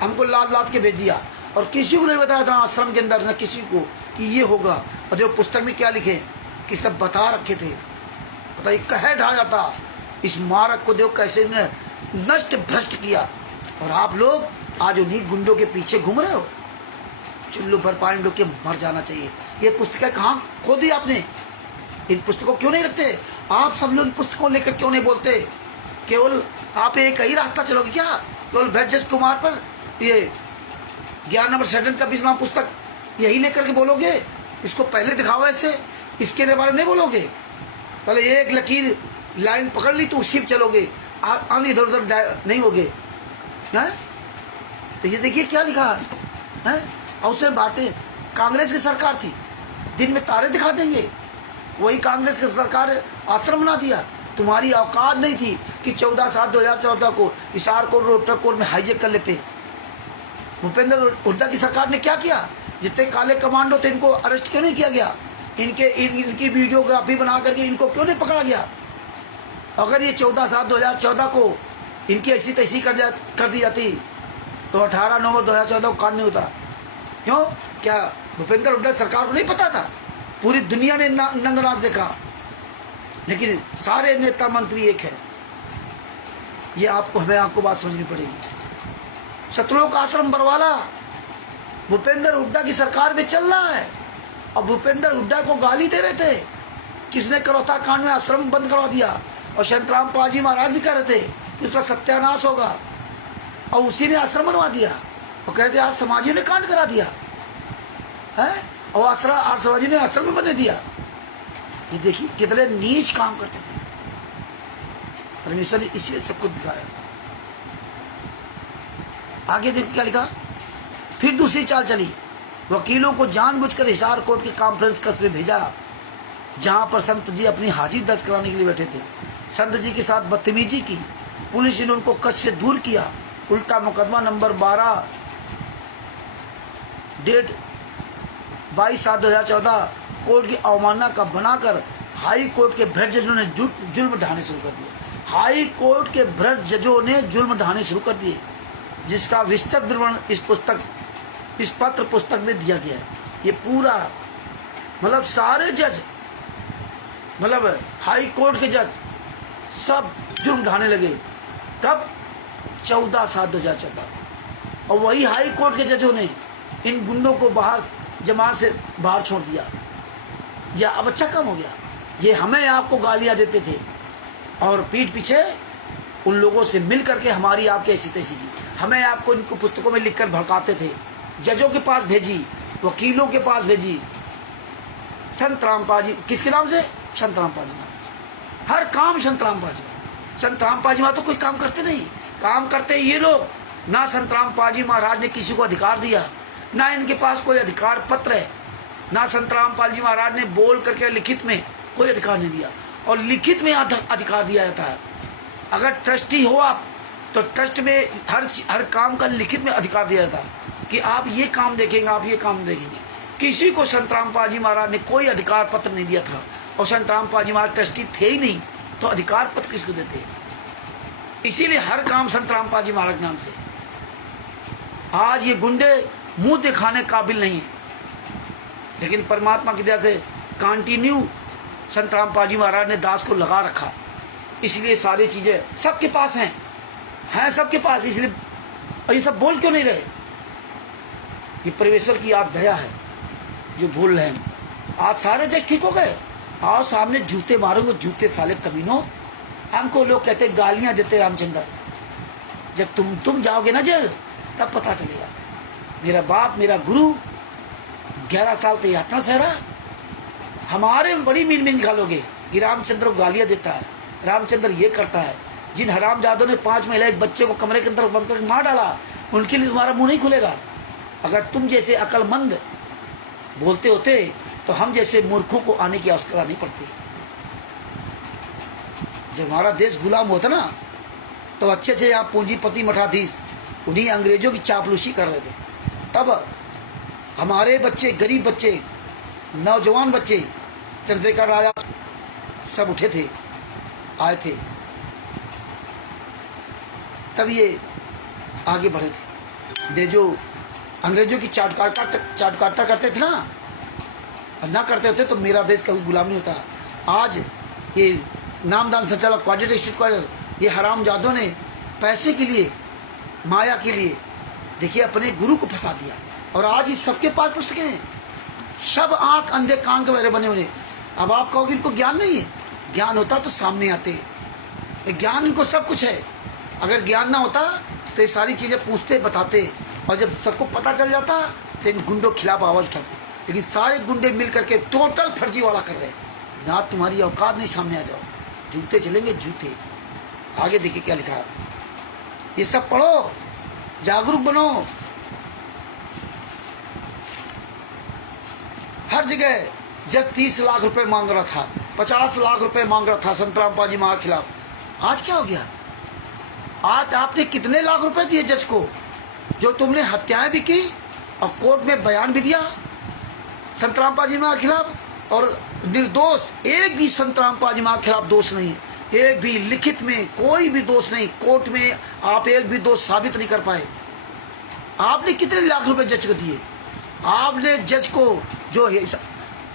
हमको लाद के भेज दिया, और किसी को नहीं बताया था आश्रम के अंदर, न किसी को कि ये होगा। और जो पुस्तक में क्या लिखे कि सब बता रखे थे। बताइए, कहर ढा जाता, इस मारक को देखो कैसे नष्ट भ्रष्ट किया। और आप लोग आज उन्हीं गुंडों के पीछे घूम रहे हो। चुल्लू भर पानी डूब के मर जाना चाहिए। ये पुस्तकें कहाँ खो दी आपने? इन पुस्तकों क्यों नहीं रखते? आप सब लोग पुस्तकों लेकर क्यों नहीं बोलते? केवल आप एक ही रास्ता चलोगे क्या? केवल भैजस कुमार पर ये 11 नंबर षड्यंत्र का 20 नाम पुस्तक यही लेकर के बोलोगे? इसको पहले दिखाओ, ऐसे इसके बारे में नहीं बोलोगे। पहले एक लकीर लाइन पकड़ ली तो उसी पे चलोगे, आगे इधर उधर नहीं होगे, हैं? तो ये देखिए क्या लिखा है, और उसमें बातें कांग्रेस की सरकार थी, दिन में तारे दिखा देंगे। वही कांग्रेस की सरकार आश्रम बना दिया। तुम्हारी औकात नहीं थी कि 14/7/2014 को हिसार कोर्ट रोहतक कोर्ट में हाईजेक कर लेते। भूपेंद्र हुड्डा की सरकार ने क्या किया? जितने काले कमांडो थे इनको अरेस्ट क्यों नहीं किया गया? इनकी वीडियोग्राफी बना करके इनको क्यों नहीं पकड़ा गया? अगर ये 14/7/2014 को इनकी ऐसी तैसी कर दी जाती तो 18 नवंबर 2014 को कांड नहीं होता। क्यों? क्या भूपेंद्र हुड्डा सरकार को नहीं पता था? पूरी दुनिया ने नंगनाच देखा, लेकिन सारे नेता मंत्री एक है। ये हमें आपको बात समझनी पड़ेगी। सतलोक आश्रम बरवाला भूपेंद्र हुड्डा की सरकार में चल रहा है और भूपेंद्र हुड्डा को गाली दे रहे थे। किसने करौता कांड में आश्रम बंद करवा दिया और शांताराम पाजी महाराज भी कह रहे थे कि उसका सत्यानाश होगा, और उसी ने आश्रम बनवा दिया और कहते आज समाजी ने कांड करा दिया है और आश्रमाजी ने आश्रम में बने दिया। ये देखिए कितने नीच काम करते थे। परमेश्वर ने इसलिए सब कुछ दिखाया। आगे देखिए क्या लिखा। फिर दूसरी चाल चली। वकीलों को जानबूझकर हिसार कोर्ट के कॉन्फ्रेंस कस्बे भेजा, जहां पर संत जी अपनी हाजिरी दर्ज कराने के लिए बैठे थे। संत जी के साथ बदतमीजी की। पुलिस ने उनको कष्ट से दूर किया। उल्टा मुकदमा नंबर 12 डेट 22/7/2014 कोर्ट की अवमानना का बनाकर हाई कोर्ट के भ्रष्ट जजों ने जुल्म ढाने शुरू कर दिए। हाई कोर्ट के भ्रष्ट जजों ने जुल्म ढाने शुरू कर दिए, जिसका विस्तृत विवरण इस पत्र पुस्तक में दिया गया है। ये पूरा मतलब सारे जज, मतलब हाई कोर्ट के जज सब जुर्म ढाने लगे। कब? 14/7/2014। और वही हाई कोर्ट के जजों ने इन गुंडों को बाहर जमात से बाहर छोड़ दिया। यह अब अच्छा काम हो गया। ये हमें आपको गालियां देते थे और पीठ पीछे उन लोगों से मिल करके हमारी आपकी ऐसी तैसी की, हमें आपको इनको पुस्तकों में लिखकर भड़काते थे। जजों के पास भेजी, वकीलों के पास भेजी, संत रामपाल जी किसके नाम से? संत रामपाल जी महाराज। हर काम संत रामपाल जी। संत रामपाल जी महाराज तो कोई काम करते नहीं, काम करते ये लोग। ना संत रामपाल जी महाराज ने किसी को अधिकार दिया, ना इनके पास कोई अधिकार पत्र है, ना संत रामपाल जी महाराज ने बोल करके लिखित में कोई अधिकार नहीं दिया। और लिखित में अधिकार दिया जाता है। अगर ट्रस्टी हो आप तो ट्रस्ट में हर काम का लिखित में अधिकार दिया जाता है कि आप ये काम देखेंगे, आप ये काम देखेंगे। किसी को संत रामपाल जी महाराज ने कोई अधिकार पत्र नहीं दिया था, और संत रामपाल जी महाराज ट्रस्टी थे ही नहीं तो अधिकार पत्र किसको देते? इसीलिए हर काम संत रामपाल जी महाराज के नाम से। आज ये गुंडे मुंह दिखाने काबिल नहीं है, लेकिन परमात्मा की दया से कंटिन्यू संत रामपाल जी महाराज ने दास को लगा रखा। इसलिए सारी चीजें सबके पास हैं सबके पास। इसलिए ये सब बोल क्यों नहीं रहे? ये परमेश्वर की आप दया है जो बोल रहे हैं। आज सारे जज ठीक हो गए। आओ सामने जूते मारोगे, जूते साले कमीनों। हमको लोग कहते गालियां देते रामचंद्र। जब तुम जाओगे ना जेल तब पता चलेगा। मेरा बाप, मेरा गुरु 11 साल तो यात्रा सहरा, हमारे बड़ी मीन मीन निकालोगे कि रामचंद्र को गालियां देता है, रामचंद्र ये करता है। जिन हरामजादों ने 5 महिला एक बच्चे को कमरे के अंदर बंद कर मार डाला, उनके लिए तुम्हारा मुंह नहीं खुलेगा। अगर तुम जैसे अक्लमंद बोलते होते तो हम जैसे मूर्खों को आने की आवश्यकता नहीं पड़ती। जब हमारा देश गुलाम होता ना तो अच्छे अच्छे यहाँ पूंजीपति मठाधीश उन्हीं अंग्रेजों की चापलूसी कर रहे थे। तब हमारे बच्चे, गरीब बच्चे, नौजवान बच्चे, चंद्रशेखर राजा सब उठे थे, आए थे, तब ये आगे बढ़े थे। दे जो अंग्रेजों की चाट काटा करते थे ना करते होते तो मेरा देश कभी गुलाम नहीं होता। आज ये नामदान संचालक क्वाड्रेटिक स्ट्रीट क्वार्टर, ये हरामजादों ने पैसे के लिए, माया के लिए देखिए अपने गुरु को फंसा दिया। और आज इस सबके पास पुस्तकें हैं, सब आंख अंधे कान के बहरे बने हुए। अब आप कहोगे इनको ज्ञान नहीं है, ज्ञान होता तो सामने आते हैं। ज्ञान इनको सब कुछ है। अगर ज्ञान ना होता तो ये सारी चीजें पूछते बताते, और जब सबको पता चल जाता तो इन गुंडों के खिलाफ आवाज उठाते। लेकिन सारे गुंडे मिल करके टोटल फर्जीवाड़ा कर रहे हैं। ना तुम्हारी औकात नहीं, सामने आ जाओ, जूते चलेंगे जूते। आगे देखिए क्या लिखा है, ये सब पढ़ो, जागरूक बनो। हर जगह जज 30 लाख रुपए मांग रहा था, 50 लाख रुपए मांग रहा था संत रामपाल जी महाराज के खिलाफ। आज क्या हो गया? आज आपने कितने लाख रुपए दिए जज को? जो तुमने हत्याएं भी की और कोर्ट में बयान भी दिया संत रामपाल जी महाराज के खिलाफ, और निर्दोष, एक भी संत रामपाल जी महाराज के खिलाफ दोष नहीं है, एक भी लिखित में कोई भी दोष नहीं। कोर्ट में आप एक भी दोष साबित नहीं कर पाए। आपने कितने लाख रुपए जज को दिए? आपने जज को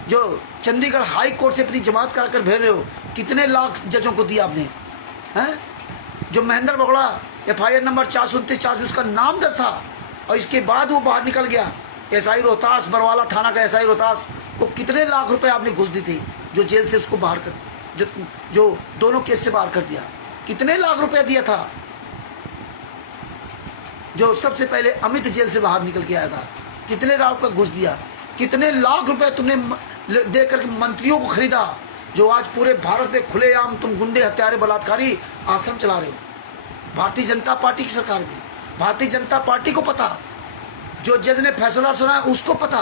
जो चंडीगढ़ हाई कोर्ट से अपनी जमात करा कर भेज रहे हो, कितने लाख जजों को दिया आपने? हैं? जो महेंद्र बगड़ा FIR नंबर 429 उसका नाम दर्ज था, और इसके बाद वो बाहर निकल गया, SI रोहतास, बरवाला थाना का SI रोहतास, वो कितने लाख रुपए आपने घुस दी थी जो जेल से उसको बाहर कर, जो दोनों केस से बाहर कर दिया? कितने लाख रुपए दिया था? जो सबसे पहले अमित जेल से बाहर निकल के आया था, कितने लाख रुपए घुस दिया? कितने लाख रुपए तुमने देकर मंत्रियों को खरीदा, जो आज पूरे भारत में खुलेआम तुम गुंडे, हत्यारे, बलात्कारी आश्रम चला रहे हो? भारतीय जनता पार्टी की सरकार भी, भारतीय जनता पार्टी को पता, जो जज ने फैसला सुना उसको पता,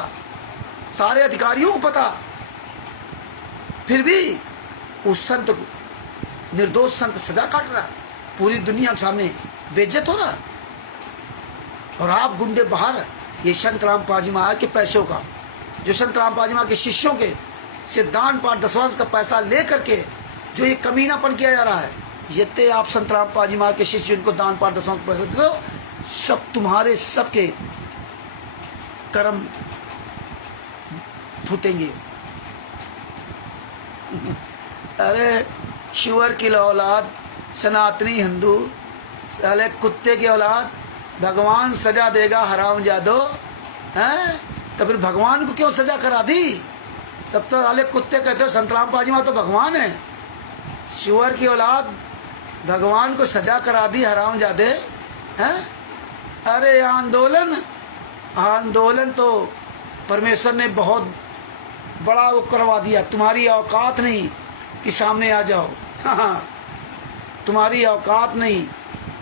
सारे अधिकारियों को पता, फिर भी उस संत को, निर्दोष संत सजा काट रहा है, पूरी दुनिया के सामने बेइज्जत हो रहा है। और आप गुंडे बाहर, ये संत रामपाल जी महाराज के पैसों का, जो संत रामपाल जी महाराज के शिष्यों के से दान पाठ दशवांश का पैसा ले करके जो ये कमीनापन किया जा रहा है, ये आप संत रामपाल जी महाराज के शिष्य जिनको दान पाठ दशवांश का पैसा दे दो, सब तुम्हारे सबके कर्म फूटेंगे। अरे शुअर की औलाद, सनातनी हिंदू, साले कुत्ते की औलाद, भगवान सजा देगा हरामजादो, हैं? तो फिर भगवान को क्यों सजा करा दी? तब तो साले कुत्ते कहते हो संत रामपाल जी महाराज तो भगवान है। शुअर की औलाद, भगवान को सजा करा दी हरामजादे, हैं? अरे आंदोलन तो परमेश्वर ने बहुत बड़ा वो करवा दिया। तुम्हारी औकात नहीं कि सामने आ जाओ, हाँ, तुम्हारी औकात नहीं।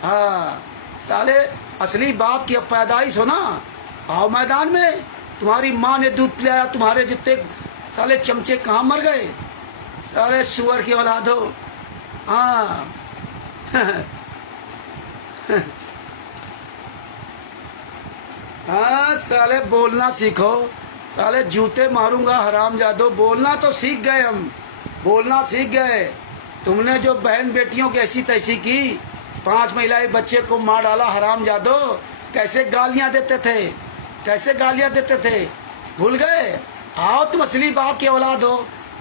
हाँ साले, असली बाप की अब पैदाइश हो ना, आओ मैदान में। तुम्हारी माँ ने दूध पिलाया, तुम्हारे जितने साले चमचे कहाँ मर गए? साले सुअर की औलाद हो। हाँ हाँ साले बोलना सीखो, साले जूते मारूंगा हरामजादो। बोलना तो सीख गए हम, बोलना सीख गए। तुमने जो बहन बेटियों की ऐसी तैसी की, 5 महिलाएं बच्चे को मार डाला हरामजादो, कैसे गालियां देते थे, कैसे गालियां देते थे, भूल गए? आओ तुम असली बाप की औलाद हो,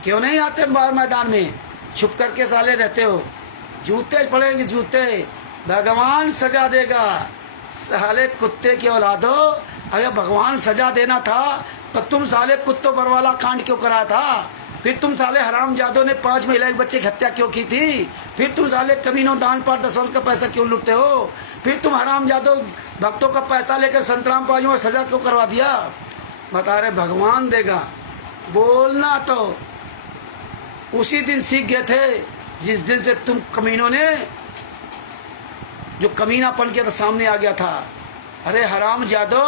क्यों नहीं आते बाहर मैदान में? छुप करके साले रहते हो। जूते पड़ेंगे जूते, भगवान सजा देगा। साले कुत्ते की औलाद हो, अगर भगवान सजा देना था तो तुम साले कुत्तों बरवाला कांड क्यों करा था? फिर तुम साले हरामजादों ने 5 महिलाएं बच्चे की हत्या क्यों की थी? फिर तुम साले कमीनों दान पाठ दशवंश का पैसा क्यों लूटते हो? फिर तुम हरामजादों भक्तों का पैसा लेकर संत रामपाल जी को सजा क्यों करवा दिया? बता रहे भगवान देगा। बोलना तो उसी दिन सीख गए थे जिस दिन से तुम कमीनों ने जो कमीनापन किया था सामने आ गया था। अरे हरामजादो,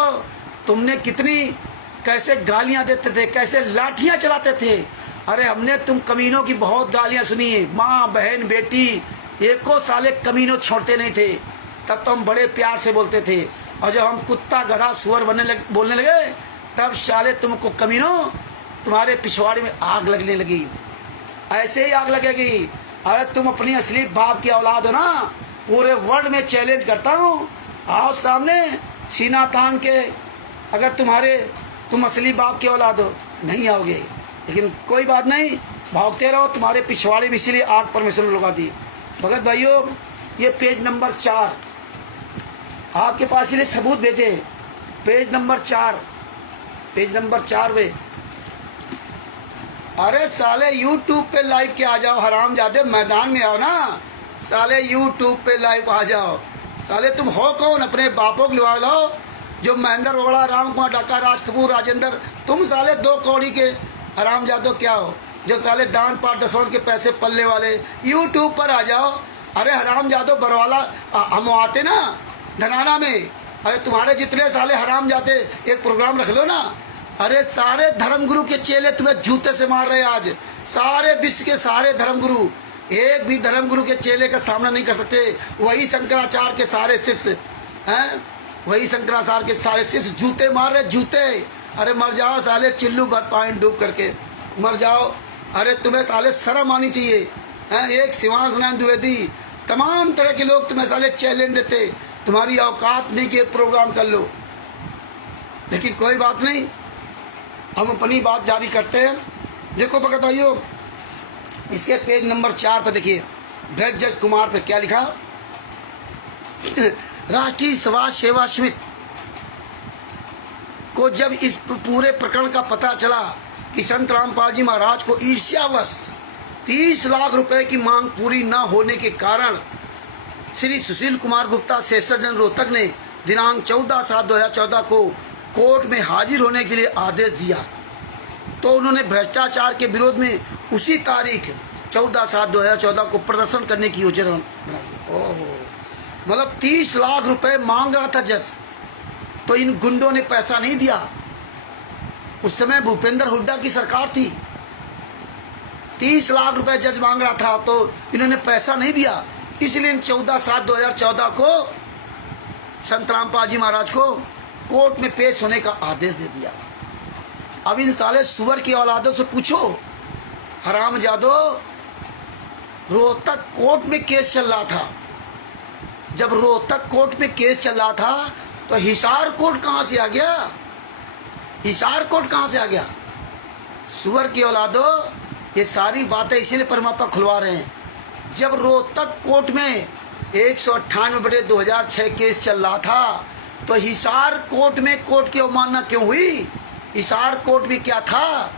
तुमने कितनी कैसे गालियां देते थे, कैसे लाठियां चलाते थे। अरे हमने तुम कमीनों की बहुत गालियां सुनी है, माँ बहन बेटी, एको साले कमीनों छोड़ते नहीं थे। तब तो हम बड़े प्यार से बोलते थे, और जब हम कुत्ता गधा सुअर बोलने लगे, तब साले तुमको कमीनों, तुम्हारे पिछवाड़े में आग लगने लगी। ऐसे ही आग लगेगी। अरे तुम अपनी असली बाप की औलाद हो ना, पूरे वर्ल्ड में चैलेंज करता हूँ, आओ सामने सीना तान के। अगर तुम असली बाप की औलाद हो, नहीं आओगे, लेकिन कोई बात नहीं, भागते रहो, तुम्हारे पिछवाड़े में इसीलिए आग परमेश्वर ने लगा दी। भगत भाइयों, ये पेज नंबर 4 आपके पास इसलिए सबूत भेजे। पेज नंबर 4 में, अरे साले यूट्यूब पे लाइव के आ जाओ हरामजादे, मैदान में आओ ना साले, यूट्यूब पे लाइव आ जाओ। साले तुम हो कौन? अपने बापों को लिवा लो, जो महेंद्र बगड़ा, राम कुमार डाका, राज कपूर, राजेंद्र, तुम साले 2 कौड़ी के हरामजादो क्या हो, जो साले दान पाठ दशवंश के पैसे पलने वाले। यूट्यूब पर आ जाओ। अरे हरामजादो बरवाला, हम आते ना धनाना में, अरे तुम्हारे जितने साले हरामजादे एक प्रोग्राम रख लो ना। अरे सारे धर्मगुरु के चेले तुम्हें जूते से मार रहे आज, सारे विश्व के सारे धर्मगुरु, एक भी धर्मगुरु के चेले का सामना नहीं कर सकते। वही शंकराचार्य के सारे शिष्य हैं, वही शंकराचार्य के सारे शिष्य जूते मार रहे, जूते। अरे मर जाओ साले, चिल्लू भर पानी डूब करके मर जाओ। अरे तुम्हें साले शर्म आनी चाहिए हैं। एक शिवानंद द्विवेदी, तमाम तरह के लोग तुम्हें साले चैलेंज देते, तुम्हारी औकात नहीं कि प्रोग्राम कर लो। लेकिन कोई बात नहीं, हम अपनी बात जारी करते हैं। देखो भगत भाइयों, इसके पेज नंबर 4 पर देखिए, ब्रजराज कुमार पे क्या लिखा। राष्ट्रीय समाज सेवा समिति को जब इस पूरे प्रकरण का पता चला कि संत रामपाल जी महाराज को ईर्ष्यावश 30 लाख रुपए की मांग पूरी न होने के कारण श्री सुशील कुमार गुप्ता शेषाचल रोहतक ने दिनांक 14/7/2014 को कोर्ट में हाजिर होने के लिए आदेश दिया, तो उन्होंने भ्रष्टाचार के विरोध में उसी तारीख 14/7/2014 को प्रदर्शन करने की योजना बनाई। ओहो, मतलब 30 लाख रुपए मांग रहा था जज, तो इन गुंडों ने पैसा नहीं दिया। उस समय भूपेंद्र हुड्डा की सरकार थी, 30 लाख रुपए जज मांग रहा था, तो इन्होंने पैसा नहीं दिया। इसलिए 14/7/2014 को संत रामपाल जी महाराज को कोर्ट में पेश होने का आदेश दे दिया। अब इन साले सुअर की औलादों से पूछो, हरामजादो, रोहतक कोर्ट में केस चल रहा था। जब रोहतक कोर्ट में केस चल रहा था तो हिसार कोर्ट कहां से आ गया? हिसार कोर्ट कहां से आ गया? सुअर की औलादो, ये सारी बातें इसीलिए परमात्मा खुलवा रहे हैं। जब रोहतक कोर्ट में 198/2006 केस चल रहा था, तो हिसार कोर्ट में कोर्ट की अवमानना क्यों हुई? हिसार कोर्ट में क्या था?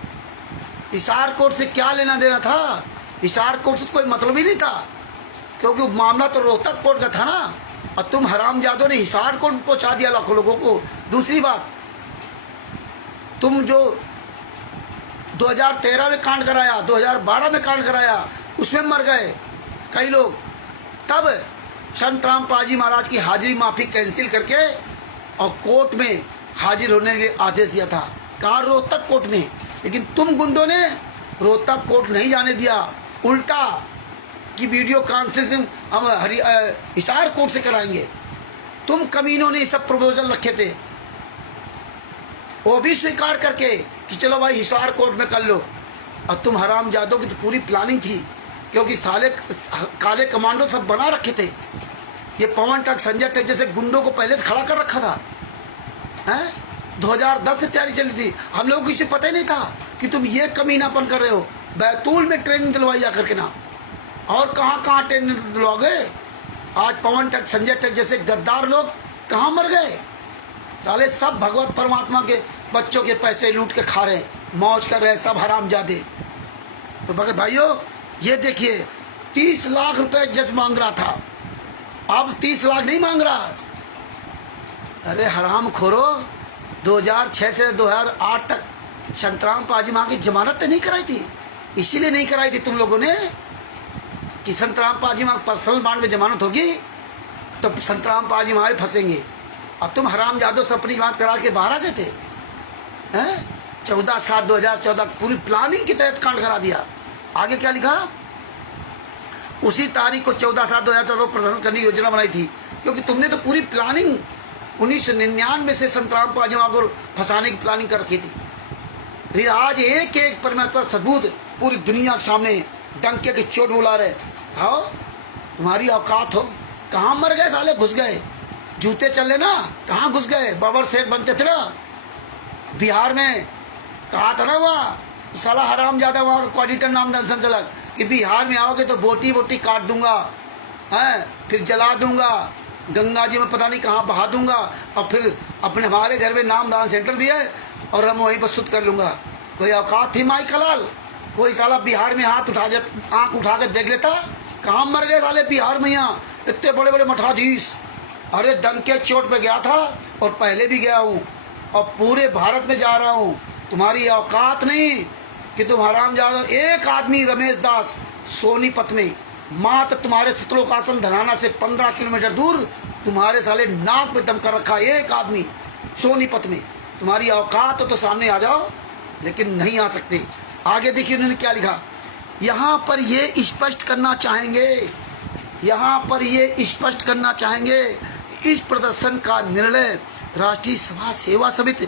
हिसार कोर्ट से क्या लेना देना था? हिसार कोर्ट से कोई मतलब ही नहीं था, क्योंकि मामला तो रोहतक कोर्ट का था ना। और तुम हरामजादों ने हिसार कोर्ट पहुंचा दिया लाखों लोगों को। दूसरी बात, तुम जो 2013 में कांड कराया, 2012 में कांड कराया, उसमें मर गए कई लोग। तब संत रामपाल जी महाराज की हाजिरी माफी कैंसिल करके और कोर्ट में हाजिर होने के लिए आदेश दिया था, कहा रोहतक कोर्ट में। लेकिन तुम गुंडों ने रोहतक कोर्ट नहीं जाने दिया, उल्टा कि वीडियो कॉन्फ्रेंसिंग हम हिसार कोर्ट से कराएंगे। तुम कमीनों ने सब प्रपोजल रखे थे, वो भी स्वीकार करके कि चलो भाई हिसार कोर्ट में कर लो। और तुम हरामजादों की तो पूरी प्लानिंग थी, क्योंकि साले काले कमांडो सब बना रखे थे। ये पवन टक, संजय टक जैसे गुंडों को पहले से खड़ा कर रखा था, हैं? 2010 से तैयारी चली थी। हम लोगों को इसे पता ही नहीं था कि तुम ये कमीनापन कर रहे हो। बैतूल में ट्रेनिंग दिलवाई जा करके ना, और कहाँ ट्रेनिंग दिलवाओगे? आज पवन टक, संजय टक जैसे गद्दार लोग कहाँ मर गए? साले सब भगवत परमात्मा के बच्चों के पैसे लूट के खा रहे, मौज कर रहे, सब हरामजादे। तो भगत भाइयों, ये देखिए, 30 लाख रुपए जज मांग रहा था, अब 30 लाख नहीं मांग रहा। अरे हराम खोरो, 2006 से 2008 तक संत रामपाल जी महाराज की जमानत तो नहीं कराई थी। इसीलिए नहीं कराई थी तुम लोगों ने कि संत रामपाल जी महाराज पर्सनल बॉन्ड में जमानत होगी तो संत रामपाल जी महाराज फंसेंगे। अब तुम हरामजादों से अपनी बात करा के बाहर आ गए थे, हैं? 14/7/2014 पूरी प्लानिंग के तहत कांड करा दिया। आगे क्या लिखा? उसी तारीख को 14/7/2014 प्रदर्शन करने की योजना बनाई थी, क्योंकि तुमने तो पूरी प्लानिंग 1999 से संत रामपाल जी महाराज को फंसाने की प्लानिंग कर रखी थी। फिर आज एक एक परमात्मा सबूत पूरी दुनिया के सामने डंके की चोट बुला रहे। हाँ, तुम्हारी औकात हो? कहाँ मर गए साले, घुस गए जूते चल लेना, कहाँ घुस गए? बाबर सेठ बनते थे ना बिहार में, कहा था ना वहाँ साला हराम ज्यादा, वहाँ का कोऑर्डिनेटर नाम दर्शन चलक कि बिहार में आओगे तो बोटी बोटी काट दूंगा, हैं, फिर जला दूंगा, गंगा जी में पता नहीं कहाँ बहा दूंगा, और फिर अपने हमारे घर में नामदान सेंटर भी है और हम वहीं पर शुद्ध कर लूंगा। कोई औकात थी माई कलाल? कोई साला बिहार में हाथ उठा जा, आँख उठा कर देख लेता? कहाँ मर गए साले बिहार में? यहाँ इतने बड़े बड़े मठाधीश। अरे डंके चोट पे गया था और पहले भी गया हूँ और पूरे भारत में जा रहा हूँ। तुम्हारी औकात नहीं कि तुम हराम जा रहे हो। एक आदमी रमेश दास सोनीपत में, मात्र तुम्हारे सतलोकासन धनाना से 15 किलोमीटर दूर तुम्हारे साले नाक पे दम कर रखा एक आदमी सोनीपत में। तुम्हारी औकात हो तो सामने आ जाओ, लेकिन नहीं आ सकते। आगे देखिए उन्होंने क्या लिखा। यहाँ पर ये स्पष्ट करना चाहेंगे, यहाँ पर ये स्पष्ट करना चाहेंगे, इस प्रदर्शन का निर्णय राष्ट्रीय सभा सेवा समिति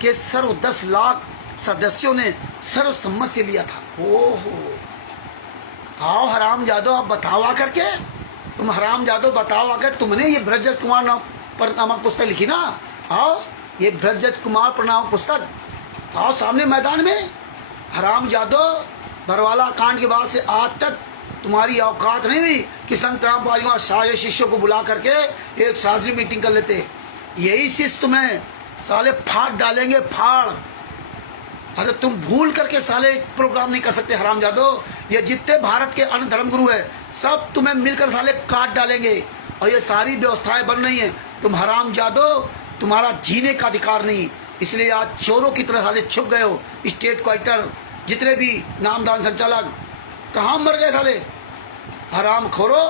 के सर्व 10 लाख सदस्यों ने सर्वसम्मत से लिया था। ओहो, आओ हराम जादो, आप बताओ आकर के, तुम हराम जादो बताओ आकर, तुमने ये ब्रजत कुमार नामक पुस्तक लिखी ना, आओ ये ब्रजत कुमार पर नामक पुस्तक, आओ सामने मैदान में। हराम जादो, बरवाला कांड के बाद से आज तक तुम्हारी औकात नहीं हुई कि संत राम पाजीमा सारे शिष्यों को बुला करके एक सार्वजनिक मीटिंग कर लेते। यही शिष्य तुम्हें साले फाड़ डालेंगे, फाड़। अरे तुम भूल करके साले एक प्रोग्राम नहीं कर सकते हराम जादो। ये जितने भारत के अन्य धर्म गुरु है सब तुम्हें मिलकर साले काट डालेंगे, और ये सारी व्यवस्थाएं बन रही हैं। तुम हराम जादो, तुम्हारा जीने का अधिकार नहीं, इसलिए आज चोरों की तरह साले छुप गए हो। स्टेट क्वार्टर जितने भी नामदान संचालक कहाँ मर गए साले हराम खोरो।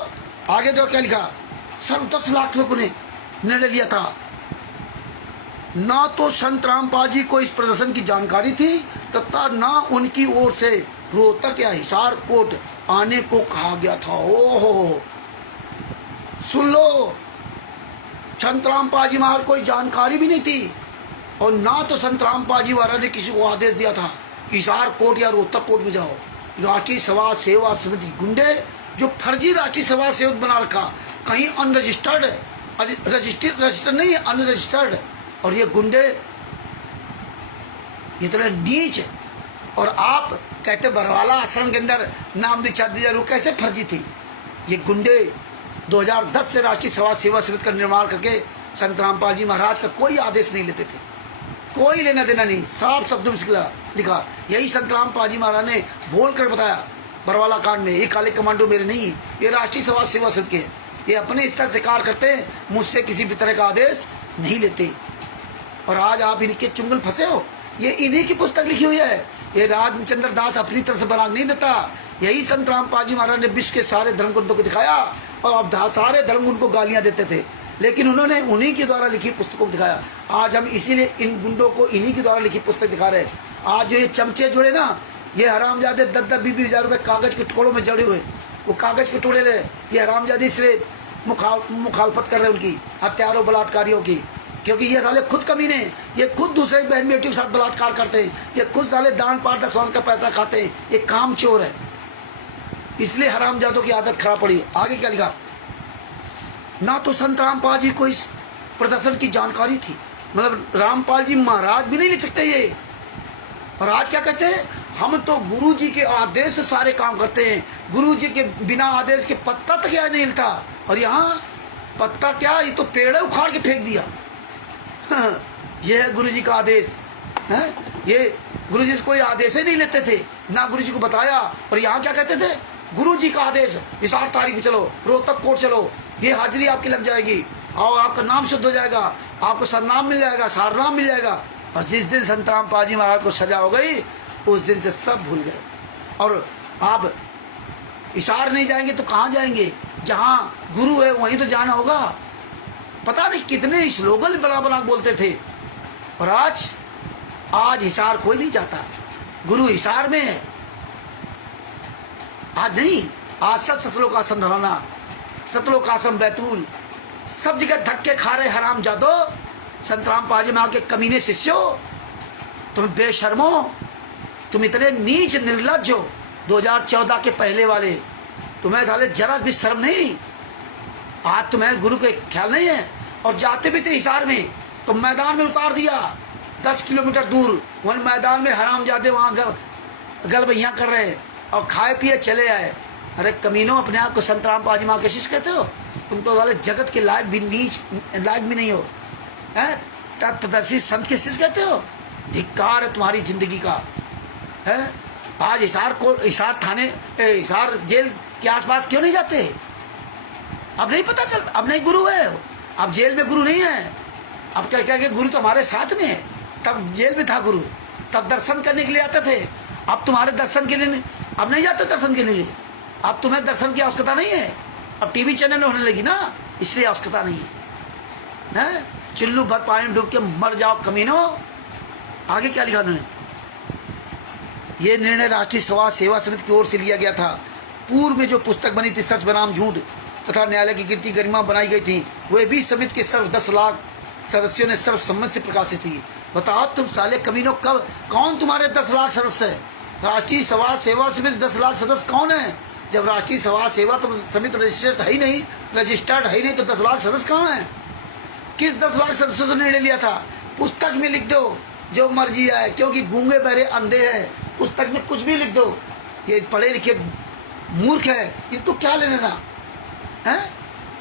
आगे जो क्या लिखा, सब 10 लाख लोगों ने निर्णय लिया था। ना तो संत रामपाल जी को इस प्रदर्शन की जानकारी थी तथा ना उनकी ओर से रोहतक या हिसार कोट आने को कहा गया था। ओहो, सुन लो, संत रामपाल जी महाराज कोई जानकारी भी नहीं थी, और ना तो संत रामपाल जी महाराज ने किसी को आदेश दिया था हिसार कोट या रोहतक कोट में जाओ। राष्ट्रीय सभा सेवा समिति गुंडे जो फर्जी राष्ट्रीय सभा सेवक बना रखा, कहीं अनरजिस्टर्ड, रजिस्टर्ड नहीं है, अनरजिस्टर्ड। और ये गुंडे इतने नीच, और आप कहते बरवाला आश्रम के अंदर नाम दीक्षा दी जा रही, कैसे फर्जी थी। ये गुंडे 2010 से राष्ट्रीय सभा सेवा समिति का निर्माण करके संत रामपाल जी महाराज का कोई आदेश नहीं लेते थे, कोई लेना देना नहीं, साफ शब्दों में लिखा। यही संत रामपाल जी महाराज ने बोल कर बताया बरवाला कांड में, ये काले कमांडो मेरे नहीं, ये राष्ट्रीय सभा सेवा समिति के, ये अपने स्तर से कार्य करते हैं, मुझसे किसी भी तरह का आदेश नहीं लेते। और आज आप इनके चुंगल फंसे हो। ये इन्हीं की पुस्तक लिखी हुई है, ये रामचंद्र दास अपनी तरफ से बना नहीं देता। यही संत रामपाल जी महाराज ने विश्व के सारे धर्मग्रंथों को दिखाया, और अब सारे धर्मगुरु को गालियां देते थे, लेकिन उन्होंने उन्हीं के द्वारा लिखी पुस्तकों को दिखाया। आज हम इसीलिए इन गुंडों को इन्हीं के द्वारा लिखी पुस्तक दिखा रहे हैं। आज जो ये चमचे जुड़े ना, ये हरामजादे 10-10, 20-20 हजार रुपये कागज के टुकड़ों में जड़े हुए, वो कागज के टुकड़े रहे, ये हरामजादी से मुखालफत कर रहे उनकी हत्यारों बलात्कारियों की, क्योंकि ये साले खुद कमीने, ये खुद दूसरे बहन बेटियों के साथ बलात्कार करते हैं, ये खुद साले दान पाठ दसवांश का पैसा खाते हैं, ये काम चोर है, इसलिए हरामजादों की आदत खराब पड़ी। आगे क्या लिखा, ना तो संत रामपाल जी को इस प्रदर्शन की जानकारी थी, मतलब रामपाल जी महाराज भी नहीं लिख सकते ये। और आज क्या कहते हैं, हम तो गुरु जी के आदेश से सारे काम करते हैं, गुरु जी के बिना आदेश के पत्ता तक क्या नहीं हिलता। और यहाँ पत्ता क्या, ये तो पेड़ उखाड़ के फेंक दिया। ये है गुरु जी का आदेश है, ये गुरु जी से कोई आदेश ही नहीं लेते थे, ना गुरु जी को बताया। और यहाँ क्या कहते थे, गुरु जी का आदेश, इस 8 तारीख को चलो, रोहतक कोर्ट चलो, ये हाजिरी आपकी लग जाएगी, और आपका नाम शुद्ध हो जाएगा, आपको सरनाम मिल जाएगा, सारनाम मिल जाएगा। और जिस दिन संत रामपाल जी महाराज को सजा हो गई, उस दिन से सब भूल गए। और आप हिसार नहीं जाएंगे तो कहाँ जाएंगे, जहाँ गुरु है वहीं तो जाना होगा। पता नहीं कितने स्लोगन बड़ा बड़ा बोलते थे, और आज हिसार कोई नहीं जाता, गुरु हिसार में है। आज नहीं, आज सब सतलोक आश्रम धराना, सतलोक आश्रम बैतूल, सब जगह धक्के खा रहे हराम जादो, संत रामपाल जी महाराज के कमीने शिष्यों, तुम बेशर्मो, तुम इतने नीच निर्लज्ज हो। 2014 के पहले वाले, तुम्हें साले जरा भी शर्म नहीं, आज तुम्हें गुरु के ख्याल नहीं है। और जाते भी थे हिसार में तो मैदान में उतार दिया, 10 किलोमीटर दूर, वहाँ मैदान में हरामजादे वहाँ गलबैया कर रहे हैं, और खाए पिए चले आए। अरे कमीनों, अपने आप को संत रामपाल जी महाराज के शिष्य कहते हो, तुम तो वाले जगत के लायक भी लायक भी नहीं हो, है तत्वदर्शी संत के शिष्य कहते हो। धिक्कार है तुम्हारी जिंदगी का, है। आज हिसार थाने, हिसार जेल के आसपास क्यों नहीं जाते, अब नहीं पता चलता, अब नहीं गुरु है, अब जेल में गुरु नहीं है, अब क्या क्या गुरु तो हमारे साथ में है। तब जेल में था गुरु, तब दर्शन करने के लिए आते थे, अब तुम्हारे दर्शन के लिए अब नहीं जाते दर्शन के लिए, अब तुम्हें दर्शन की आवश्यकता नहीं है, अब टीवी चैनल होने लगी ना, इसलिए आवश्यकता नहीं है। चिल्लू भर पानी डूब के मर जाओ कमीनों। आगे क्या लिखा उन्होंने, ये निर्णय राष्ट्रीय सभा सेवा समिति की ओर से लिया गया था। पूर्व में जो पुस्तक बनी थी, सच बनाम झूठ तथा न्यायालय की कीर्ति गरिमा बनाई गई थी, वे भी समिति के सर्व 10 लाख सदस्यों ने सर्वसम्मति से प्रकाशित की। बताओ तुम साले कमीनों, कब कौन तुम्हारे 10 लाख सदस्य है? राष्ट्रीय समाज सेवा समिति 10 लाख सदस्य कौन है? जब राष्ट्रीय समाज सेवा तो समिति रजिस्टर्ड है ही नहीं तो 10 लाख सदस्य कहाँ है? किस 10 लाख सदस्यों से निर्णय लिया था? पुस्तक में लिख दो जो मर्जी है, क्योंकि गूंगे बहरे अंधे हैं, पुस्तक में कुछ भी लिख दो। ये पढ़े लिखे मूर्ख है, इनको क्या लेने ना है?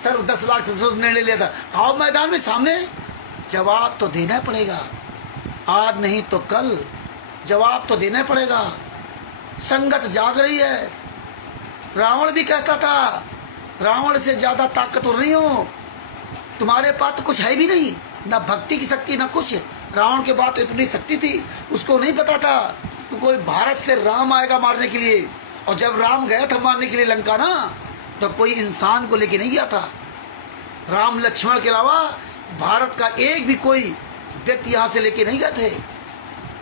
सर 10 लाख सदस्यों से निर्णय लिया था। आओ मैदान में सामने, जवाब तो देना पड़ेगा, आज नहीं तो कल जवाब तो देना पड़ेगा। संगत जाग रही है। रावण भी कहता था रावण से ज्यादा ताकतवर नहीं हो, तुम्हारे पास तो कुछ है भी नहीं, ना भक्ति की शक्ति ना कुछ। रावण के पास तो इतनी शक्ति थी, उसको नहीं पता था कि कोई भारत से राम आएगा मारने के लिए। और जब राम गया था मारने के लिए लंका ना, तो कोई इंसान को लेके नहीं गया था। राम लक्ष्मण के अलावा भारत का एक भी कोई व्यक्ति यहाँ से लेके नहीं गए थे।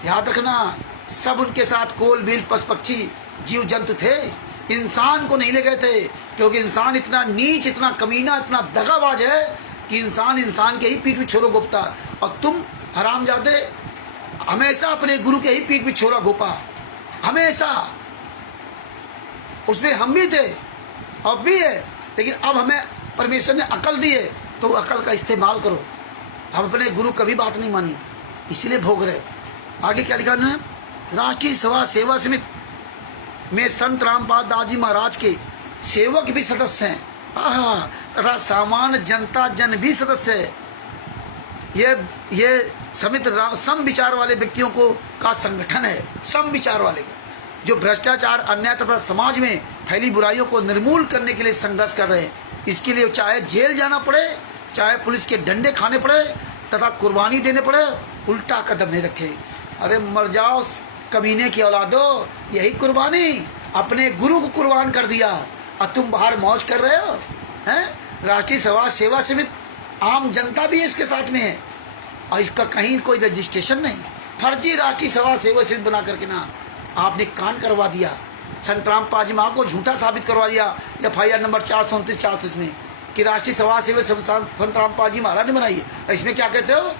याद रखना, सब उनके साथ कोल बील पशु पक्षी जीव जंतु थे, इंसान को नहीं ले गए थे, क्योंकि इंसान इतना नीच, इतना कमीना, इतना दगाबाज है कि इंसान के ही पीठ पे छोरो घोपता। और तुम हरामजादे हमेशा अपने गुरु के ही पीठ पे छोरा घोपा, हमेशा। उसमें हम भी थे, अब भी है, लेकिन अब हमें परमेश्वर ने अकल दी है, तो अकल का इस्तेमाल करो। हम अपने गुरु कभी बात नहीं मानी, इसीलिए भोग रहे। आगे क्या लिखा उन्होंने? राष्ट्रीय सभा सेवा समिति में संत रामपाल दास जी महाराज के सेवक भी सदस्य हैं, तथा सामान्य जनता जन भी सदस्य है। ये समिति सम विचार वाले व्यक्तियों को का संगठन है, सम विचार वाले का, जो भ्रष्टाचार, अन्याय तथा समाज में फैली बुराइयों को निर्मूल करने के लिए संघर्ष कर रहे हैं। इसके लिए चाहे जेल जाना पड़े, चाहे पुलिस के डंडे खाने पड़े तथा कुर्बानी देने पड़े, उल्टा कदम नहीं रखे। अरे मर जाओ कमीने की औलादो, यही कुर्बानी, अपने गुरु को कुर्बान कर दिया और तुम बाहर मौज कर रहे हो हैं? राष्ट्रीय समाज सेवा समिति आम जनता भी इसके साथ में है, और इसका कहीं कोई रजिस्ट्रेशन नहीं, फर्जी राष्ट्रीय समाज सेवा समिति बना करके ना आपने कांड करवा दिया। संत रामपाल जी महाराज को झूठा साबित करवा दिया FIR नंबर 439 में कि राष्ट्रीय समाज सेवा संत रामपाल जी महाराज ने बनाई है। इसमें क्या कहते हो?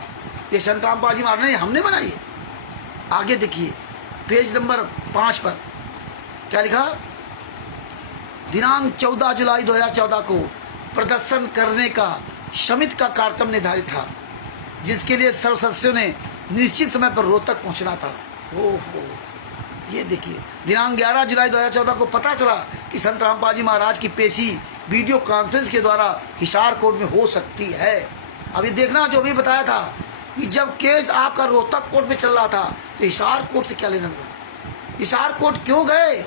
ये संत रामपाल जी महाराज ने, हमने बनाई है। आगे देखिए पेज नंबर 5 पर क्या लिखा? दिनांक 14 जुलाई 2014 को प्रदर्शन करने का समिति का कार्यक्रम निर्धारित था, जिसके लिए सर्व सदस्यों ने निश्चित समय पर रोहतक पहुंचना था। ओहो, ये देखिए दिनांक 11 जुलाई 2014 को पता चला कि संत रामपाल जी महाराज की पेशी वीडियो कॉन्फ्रेंस के द्वारा हिसार कोर्ट में हो सकती है। अभी देखना, जो भी बताया था कि जब केस आपका रोहतक कोर्ट में चल रहा था, तो हिसार कोर्ट से क्या लेना था? हिसार कोर्ट क्यों गए?